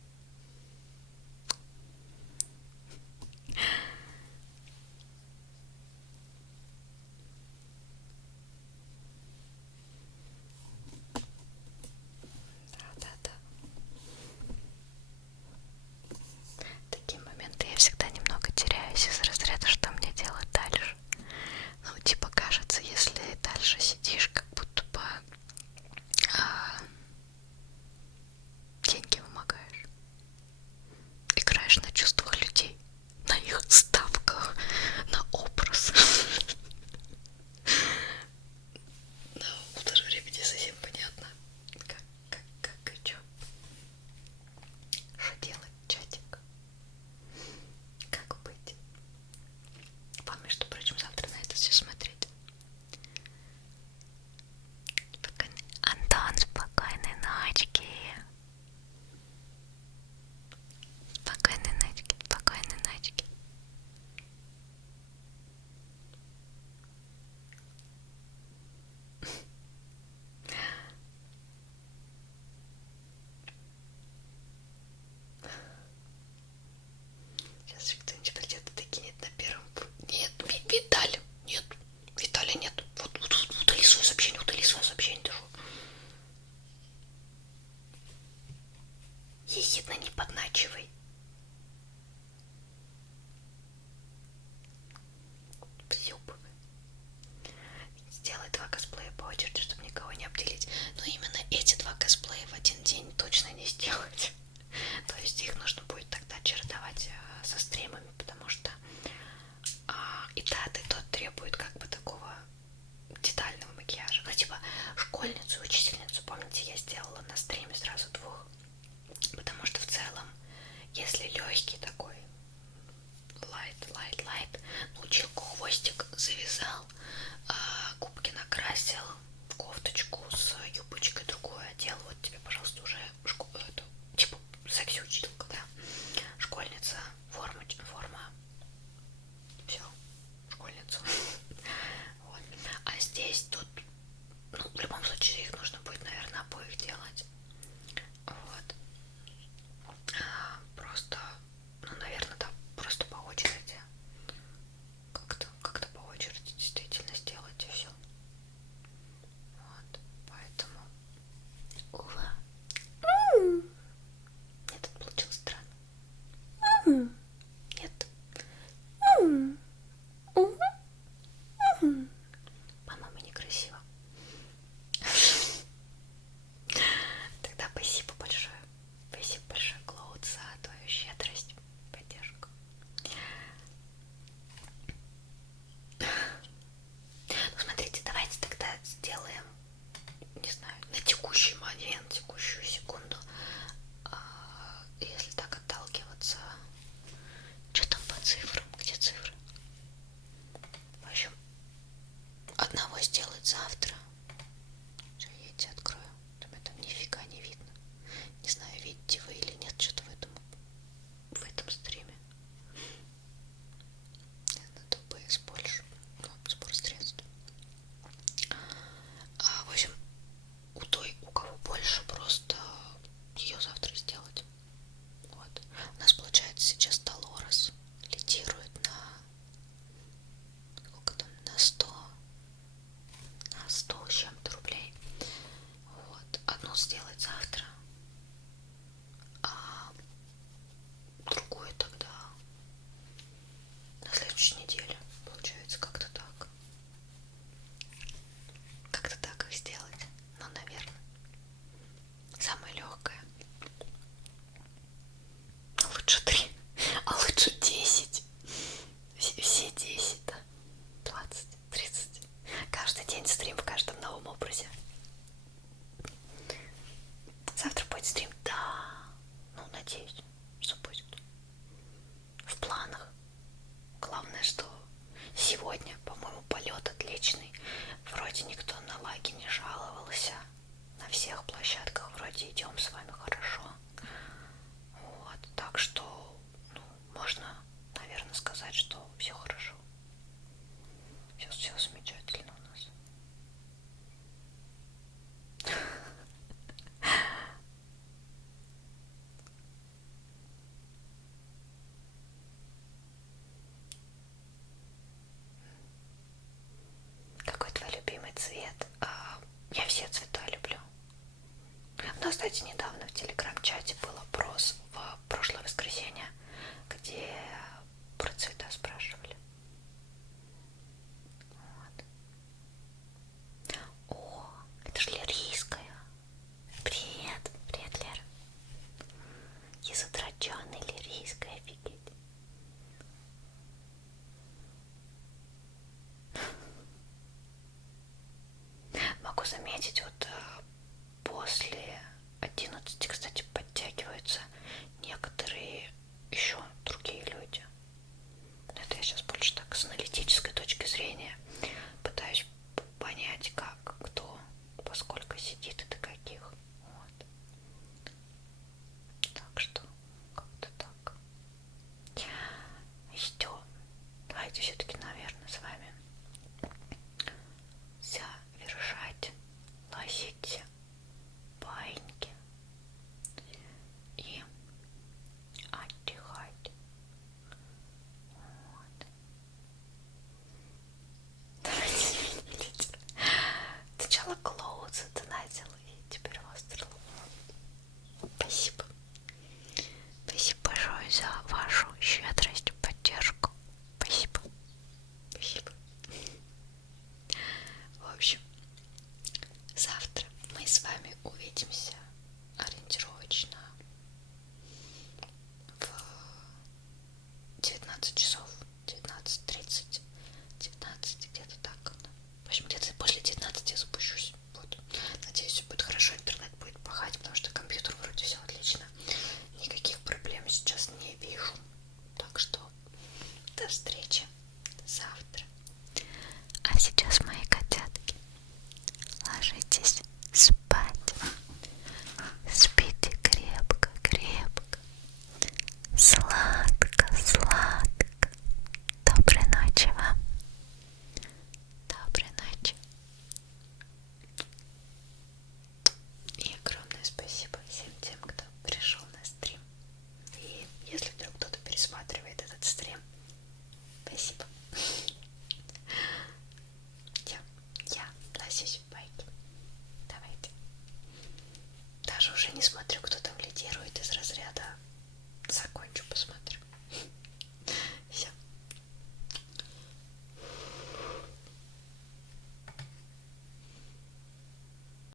ехидно не подначивай. Съёбывай. Сделай 2 косплея по очереди, чтобы никого не обделить. Но именно эти 2 косплея в один день точно не сделать. То есть их нужно будет тогда чередовать со стримами, потому что и тот, и тот требует как бы такого детального макияжа. Ну, типа, школьницу и учительницу, помните, я сделала на стриме сразу 2. Потому что в целом, если легкий такой, light, научил хвостик, завязал, губки накрасил, кофточку с юбочкой другую одел, вот тебе, пожалуйста, уже эту, типа, секси-учителька, да, школьница, форма, все, школьницу. Вот. А здесь тут, ну, в любом случае их нужно будет, наверное, обоих делать. Вот. Просто, ну, наверное, да, просто по очереди. Как-то по очереди действительно сделать и все. Вот. Поэтому. Ува. Нет, это получилось странно. Нет. По-моему, некрасиво. Тогда спасибо большое. Спасибо большое, Клоуд, за твою щедрость, поддержку. Ну, смотрите, давайте тогда сделаем, не знаю, на текущий момент, текущую секунду, если так отталкиваться. Что там по цифрам? Где цифры? В общем, одного сделать завтра. Сейчас я эти открою. Там нифига не видно. Не знаю, видите вы или нет, что-то в этом стриме. На ДПС больше. Ну, сбор средств. В общем, у той, у кого больше, просто ее завтра сделать. Вот. У нас получается сейчас Долорес лидирует на сколько там, на 100 с чем-то рублей. Вот. Одну сделать завтра, а другую тогда на следующей неделе. Получается как-то так. Как-то так их сделать. Ну, наверное. Самое легкое. А лучше 3. А лучше 10. Все 10, да. 20, 30. Каждый день стрим в каждом новом образе. Завтра будет стрим? Да. Ну, надеюсь, что будет. В планах. Главное, что сегодня, по-моему, полет отличный. Вроде никто на лаги не жаловался. На всех площадках вроде идем с вами хорошо. Вот. Так что, ну, можно, наверное, сказать, что все хорошо. Все замечательно у нас. Какой твой любимый цвет? Я все цвета люблю. У нас, кстати, недавно в телеграм-чате был опрос в прошлое воскресенье, где про цвета спрашивали. Вот. О, это ж лирийская. Привет, привет, Лера. И задраченная лирийская, офигеть. Могу заметить, вот после 11 увидимся ориентировочно в 19 часов, 19:30, 19, где-то так. В общем, где-то после 19 я запущусь. Вот. Надеюсь, все будет хорошо, интернет будет пахать, потому что компьютер вроде все отлично. Никаких проблем сейчас не вижу. Так что до встречи завтра. А сейчас, мои котятки, ложитесь спать. Спите крепко, крепко. Сладко, сладко. Доброй ночи вам. Доброй ночи. И огромное спасибо всем тем, кто пришел на стрим. И если вдруг кто-то пересматривает этот стрим, спасибо. Я носюсь в байке. Давайте. Даже уже не смотрю.